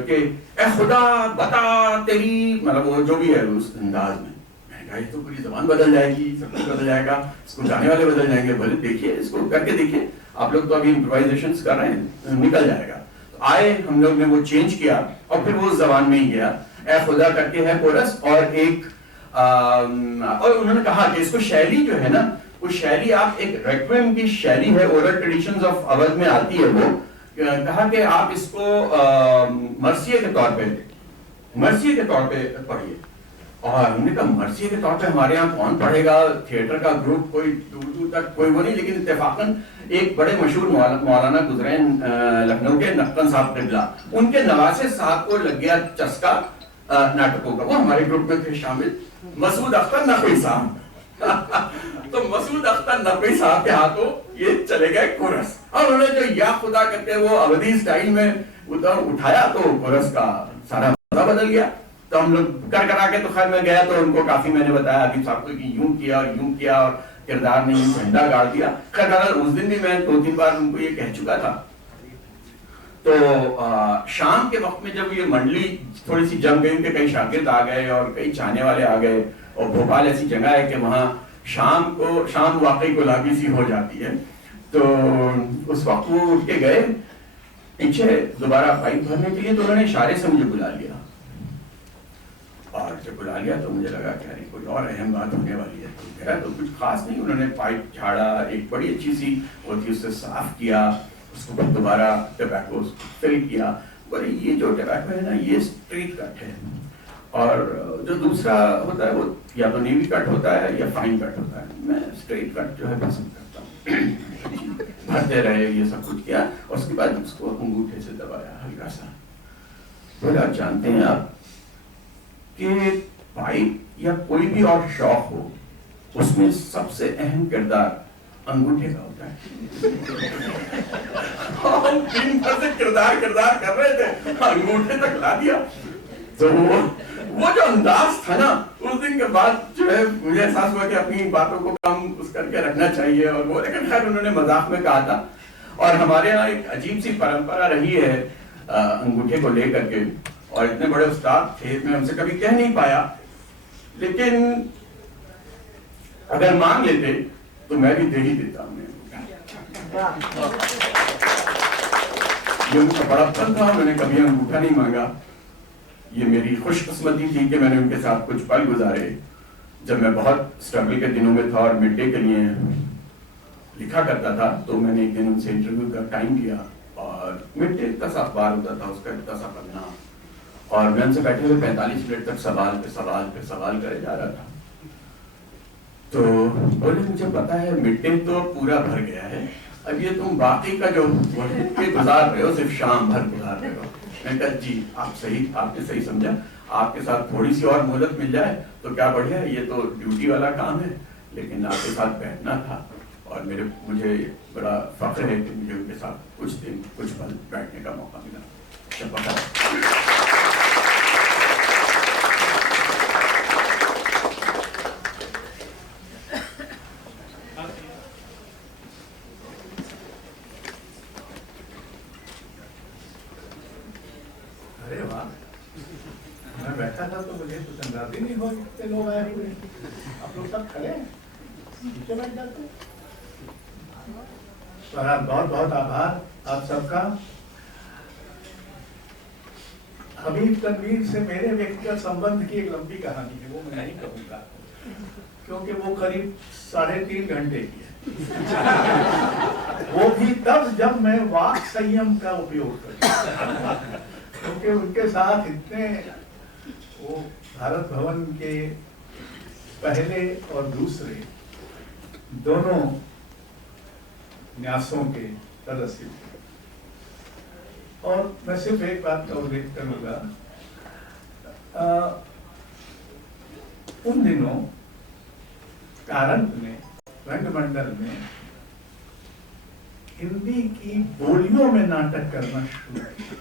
कि ए खुदा बता तेरी, मतलब वो जो भी है उस अंदाज में। मैंने कहा ये तो पूरी जबान बदल जाएगी, सब कुछ बदल जाएगा, इसको गाने वाले बदल जाएंगे। बोले देखिए इसको करके देखिए, आप लोग तो अभी इम्प्रोवाइजेशंस कर रहे हैं, निकल जाएगा। तो आए हम लोग ने वो चेंज किया और फिर वो उस जबान में ही गया, ए खुदा करके है कोरस और एक और उन्होंने कहा कि इसको शैली जो है ना, वो शैली आप एक रेक्विएम की शैली है, ओरल ट्रेडिशंस ऑफ अवध में आती है वो। कहा कि आप इसको मर्सिये के तौर पे पढ़िए। और हमने कहा मर्सिये के तौर पे हमारे यहाँ कौन पढ़ेगा, थिएटर का ग्रुप कोई दूर दूर तक कोई वो नहीं, लेकिन इत्तेफाकन एक बड़े मशहूर मौलाना गुजरे लखनऊ के नक्कन साहब किबला, उनके नवासे साहब को लग गया चस्का नाटकों का, वो हमारे ग्रुप में थे शामिल, मसूद अख्तर नकवी साहब। तो मसूद अख्तर नकवी साहब के हाथों ये चले गए कोरस, और उन्होंने जो या खुदा करके वो अवधी स्टाइल में उठाया तो कोरस का सारा मजा बदल गया। तो हम लोग कर करा के, तो खैर मैं गया तो उनको काफी मैंने बताया अभी साहब को कि यूं किया और किरदार ने यूं झंडा गाड़ दिया। खैर उस दिन भी मैं 2-3 बार उनको ये कह चुका था। तो शाम के वक्त में जब ये मंडली थोड़ी सी जम गई, कई शागिर्द आ गए और कई चाहने वाले आ गए, और भोपाल ऐसी जगह है कि वहाँ शाम वाकई गुलाबी सी हो जाती है। तो उस वक्त वो उठ के गए पीछे दोबारा पाइप भरने के लिए, तो उन्होंने इशारे से मुझे बुला लिया, और जब बुला लिया तो मुझे लगा कि अरे कोई और अहम बात होने वाली है। तो मेरा तो कुछ खास नहीं, उन्होंने पाइप झाड़ा, एक बड़ी अच्छी सी होती उससे साफ किया, उसको फिर दोबारा टबैको फिल किया। बोले ये जो टबैको है ना, ये स्ट्रेट कट है, और जो दूसरा होता है वो या तो नीवी कट होता है या फाइन कट होता है। मैं स्ट्रेट कट जो है पसंद करता हूँ। भरते रहे, ये सब कुछ किया, और उसके बाद उसको अंगूठे से दबाया हल्का सा। बोला जानते हैं आप कि पाइप या कोई भी और शौक हो, उसमें सबसे अहम किरदार अंगूठे का होता है। हम दिन भर से किरदार कर रहे थे, अंगूठे तक ला दिया। तो वो जो अंदाज था ना, उस दिन के बाद जो है मुझे एहसास हुआ कि अपनी बातों को कम उस करके रखना चाहिए, और वो, लेकिन खैर उन्होंने मजाक में कहा था। और हमारे यहाँ एक अजीब सी परंपरा रही है अंगूठे को लेकर के, और इतने बड़े उस्ताद थे, मैं उनसे कभी कह नहीं पाया, लेकिन अगर मांग लेते तो मैं भी दे ही देता उन्हें। ये उनका बड़प्पन था, उन्होंने कभी अंगूठा नहीं मांगा। ये मेरी खुशकिस्मती थी कि मैंने उनके साथ कुछ पल गुजारे जब मैं बहुत स्ट्रगल के दिनों में था और मिड डे के लिए लिखा करता था। तो मैंने एक दिन उनसे इंटरव्यू का टाइम लिया, और मिड डे इतना सा अखबार होता था, उसका इतना सा पन्ना, और मैं उनसे बैठे हुए 45 मिनट तक सवाल पे सवाल करे जा रहा था। तो बोले मुझे पता है मिड डे तो पूरा भर गया है, अब ये तुम बाकी का जो गुजार रहे हो, सिर्फ शाम भर गुजार रहे हो। मैंने कहा जी आपने सही समझा, आपके साथ थोड़ी सी और मोहलत मिल जाए तो क्या बढ़िया है, ये तो ड्यूटी वाला काम है, लेकिन आपके साथ बैठना था, और मुझे बड़ा फख्र है कि मुझे उनके साथ कुछ दिन कुछ पल बैठने का मौका मिला। अरे वाह, मैं बैठा था तो मुझे कुछ अंदाज ही नहीं हुआ कितने लोग आए हुए। आप लोग सब खड़े हैं, नीचे बैठ जाते। बहुत बहुत आभार आप सबका। हबीब तनवीर से मेरे व्यक्तिगत संबंध की एक लंबी कहानी है, वो मैं नहीं कहूँगा, क्योंकि वो करीब 3.5 घंटे की है। वो भी तब जब मैं वाक संयम का उपयोग करता, क्योंकि उनके साथ इतने, वो भारत भवन के पहले और दूसरे दोनों न्यासों के सदस्य थे। और मैं सिर्फ एक बात का उल्लेख करूंगा, उन दिनों कारंत में, रंगमंडल में हिंदी की बोलियों में नाटक करना शुरू किया।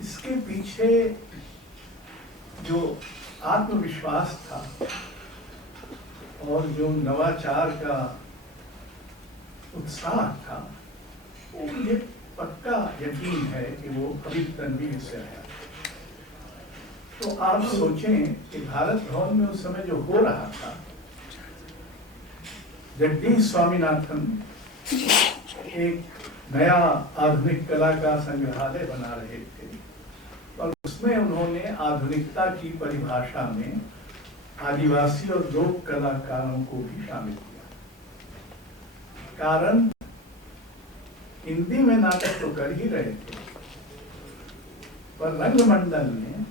इसके पीछे जो आत्मविश्वास था और जो नवाचार का उत्साह था, वो मुझे पक्का यकीन है कि वो कभी तनवीर से आया। तो आप सोचें कि भारत भवन में उस समय जो हो रहा था, जगदीश स्वामीनाथन एक नया आधुनिक कला का संग्रहालय बना रहे थे और उसमें उन्होंने आधुनिकता की परिभाषा में आदिवासी और लोक कलाकारों को भी शामिल किया। कारण हिंदी में नाटक तो कर ही रहे थे, पर रंगमंडल में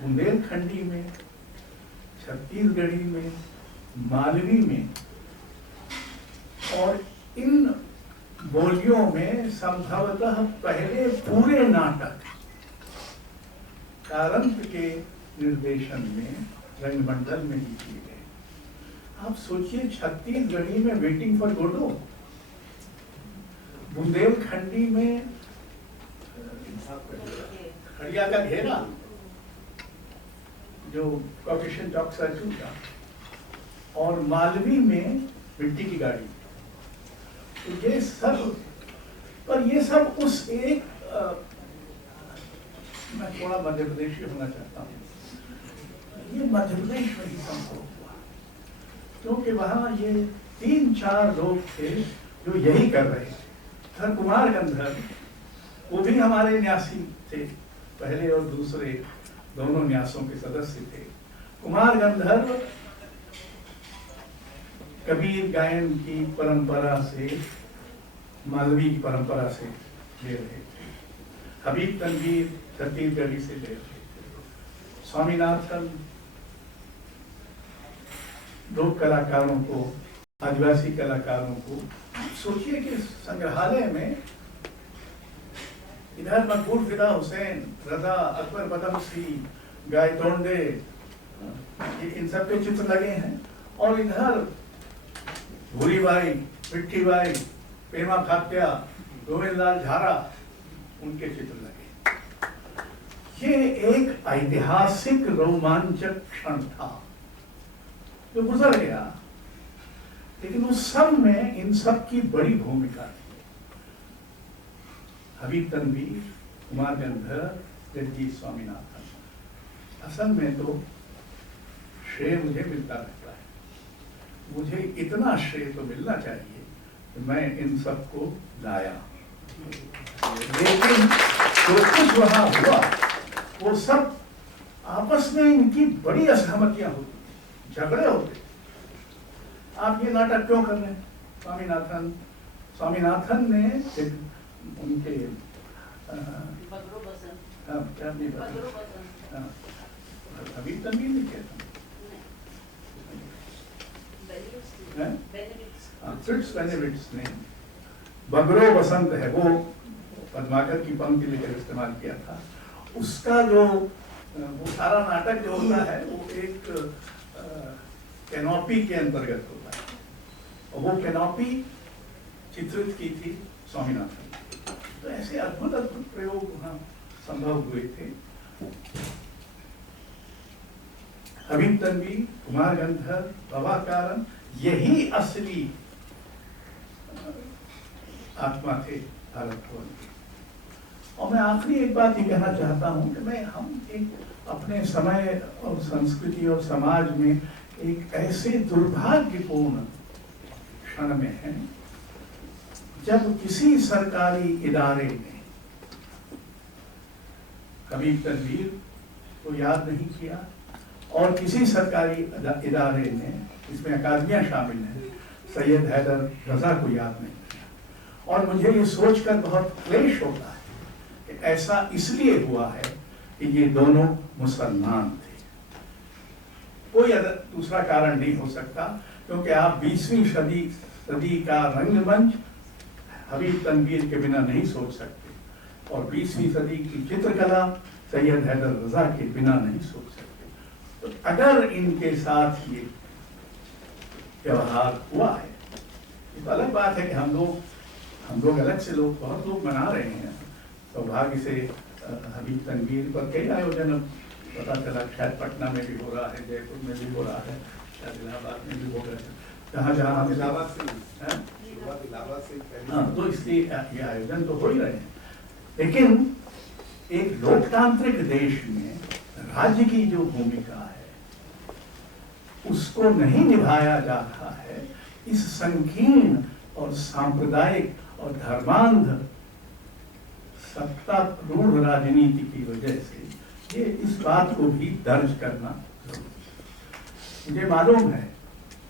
बुंदेलखंडी में, छत्तीसगढ़ी में, मालवी में और इन बोलियों में संभवतः पहले पूरे नाटक कारंत के निर्देशन में रंगमंडल में ही किए गए। आप सोचिए, छत्तीसगढ़ी में वेटिंग फॉर गोडो, बुंदेलखंडी में खड़िया का घेरा जो कॉकेशन चौक सर्चू का, और मालवी में मिट्टी की गाड़ी। तो ये सब, पर ये सब उस एक मैं थोड़ा मध्य प्रदेशी होना चाहता हूँ, ये मध्य प्रदेश में ही संभव हुआ, क्योंकि वहां ये 3-4 लोग थे जो यही कर रहे थे। सर कुमार गंधर्व, वो भी हमारे न्यासी थे, पहले और दूसरे दोनों न्यासों के सदस्य थे। कुमार गंधर्व कबीर गायन की परंपरा से, मालवी की परंपरा से ले रहे थे। हबीब तनवीर छत्तीसगढ़ी से ले रहे थे। स्वामीनाथन लोक कलाकारों को, आदिवासी कलाकारों को, सोचिए कि संग्रहालय में इधर मकबूल फिदा हुसैन, रजा, अकबर बदमसी, गायतोंडे, इन सब के चित्र लगे हैं, और इधर भूरीबाई, मिट्ठीबाई, पेमा खात्या, गोविंदलाल झारा, उनके चित्र लगे। ये एक ऐतिहासिक रोमांचक क्षण था जो गुजर गया, लेकिन उस सब में इन सब की बड़ी भूमिका थी। हबीब तनवीर, कुमार गंधर्व, जगदीश स्वामीनाथन। असल में तो श्रेय मुझे मिलता रहता है, मुझे इतना श्रेय तो मिलना चाहिए कि मैं इन सबको लाया, लेकिन जो कुछ वहां हुआ वो सब आपस में इनकी बड़ी असहमतियां होती, झगड़े होते। आप ये नाटक क्यों कर रहे हैं? स्वामीनाथन ने उनके हबीब तनवीर ने किया था, फ्रिट्ज बेनेविट्स ने बगरो बसंत है, वो पद्माकर की पंक्ति लेकर इस्तेमाल किया था। उसका जो वो सारा नाटक जो होता है वो एक कैनोपी के अंतर्गत होता है, और वो कैनोपी चित्रित की थी स्वामीनाथन। तो ऐसे अद्भुत अद्भुत प्रयोग वहां संभव हुए थे। हबीब तनवीर, कुमार गंधर्व, बाबा कारन, यही असली आत्मा थे भारत भवन की। और मैं आखिरी एक बात ये कहना चाहता हूँ कि हम एक अपने समय और संस्कृति और समाज में एक ऐसे दुर्भाग्यपूर्ण क्षण में हैं जब किसी सरकारी इदारे ने हबीब तनवीर को याद नहीं किया, और किसी सरकारी इदारे ने, इसमें अकादमियां शामिल हैं, सैयद हैदर रजा को याद नहीं किया। और मुझे ये सोचकर बहुत क्लेश होता है कि ऐसा इसलिए हुआ है कि ये दोनों मुसलमान थे। कोई दूसरा कारण नहीं हो सकता, क्योंकि आप 20वीं सदी का रंगमंच हबीब तनवीर के बिना नहीं सोच सकते, और 20वीं सदी की चित्रकला सैयद हैदर रजा के बिना नहीं सोच सकते। तो अगर इनके साथ ये व्यवहार हुआ है, ये तो अलग बात है कि हम लोग अलग से लोग, बहुत लोग मना रहे हैं। सौभाग्य से हबीब तनवीर पर कई आयोजन पता चला, शायद पटना में भी हो रहा है, जयपुर में भी हो रहा है, शायद इलाहाबाद में भी हो रहा है, जहाँ जहाँ इलाहाबाद से हाँ, तो इसलिए ये आयोजन तो हो ही रहे हैं। लेकिन एक लोकतांत्रिक देश में राज्य की जो भूमिका है उसको नहीं निभाया जा रहा है। इस संकीर्ण और सांप्रदायिक और धर्मांध सत्तारूढ़ राजनीति की वजह से ये इस बात को भी दर्ज करना जरूरी है। मुझे मालूम है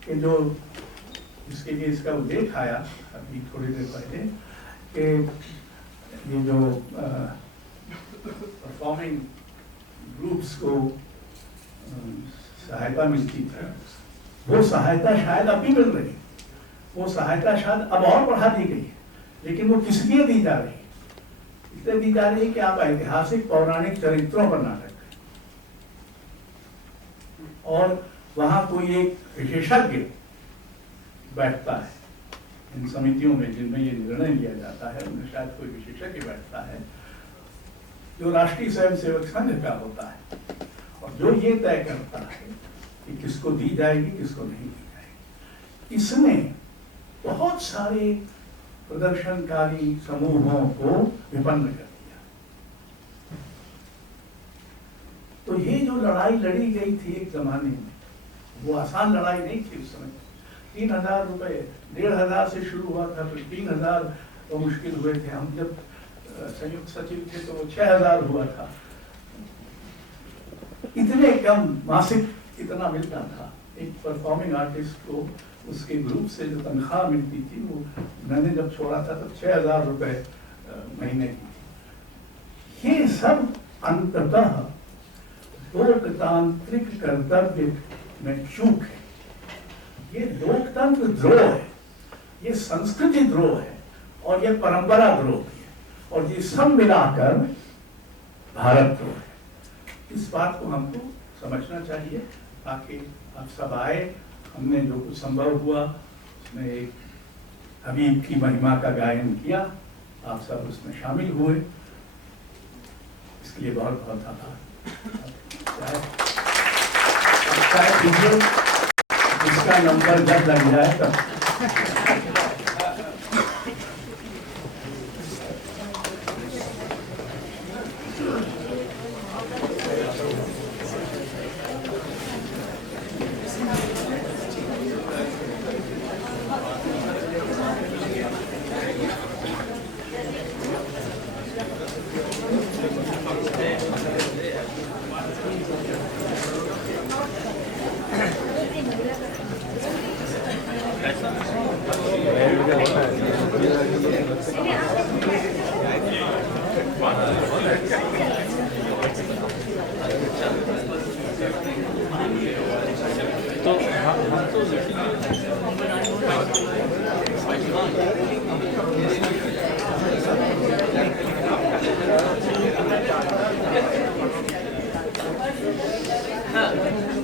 कि जो इसके लिए इसका उल्लेख आया अभी थोड़ी देर पहले कि ये जो परफॉर्मिंग ग्रुप्स को सहायता मिलती थी, वो सहायता शायद अभी मिल रही, वो सहायता शायद अब और बढ़ा दी गई है, लेकिन वो किस लिए दी जा रही है? इसलिए दी जा रही है कि आप ऐतिहासिक पौराणिक चरित्रों पर नाटक करें और वहां कोई एक विशेषज्ञ बैठता है। इन समितियों में जिनमें ये निर्णय लिया जाता है उनमें शायद कोई विशेषज्ञ बैठता है जो राष्ट्रीय स्वयंसेवक संघ का होता है, और जो ये तय करता है कि किसको दी जाएगी किसको नहीं दी जाएगी। इसने बहुत सारे प्रदर्शनकारी समूहों को विपन्न कर दिया। तो ये जो लड़ाई लड़ी गई थी एक जमाने में, वो आसान लड़ाई नहीं थी। उस समय 3000 रुपए, 1500 से शुरू हुआ था, फिर 3000 तो मुश्किल हुए थे। हम जब संयुक्त सचिव थे तो वो 6000 हुआ था। इतने कम मासिक इतना मिलता था। एक परफॉर्मिंग आर्टिस्ट को उसके ग्रुप से जो तनख्वाह मिलती थी वो मैंने जब छोड़ा था तब 6000 रुपए महीने की। ये सब अंततः लोकतांत्रिक कर्तव्य में चूक है। ये लोकतंत्र द्रोह है, ये संस्कृति द्रोह है और ये परंपरा द्रोह है, और ये सब मिलाकर भारत द्रोह है। इस बात को हमको समझना चाहिए। ताकि आप सब आए, हमने जो कुछ संभव हुआ उसमें एक हबीब की महिमा का गायन किया, आप सब उसमें शामिल हुए, इसके लिए बहुत बहुत आभार। इसका नंबर जब लग जाए तब हाँ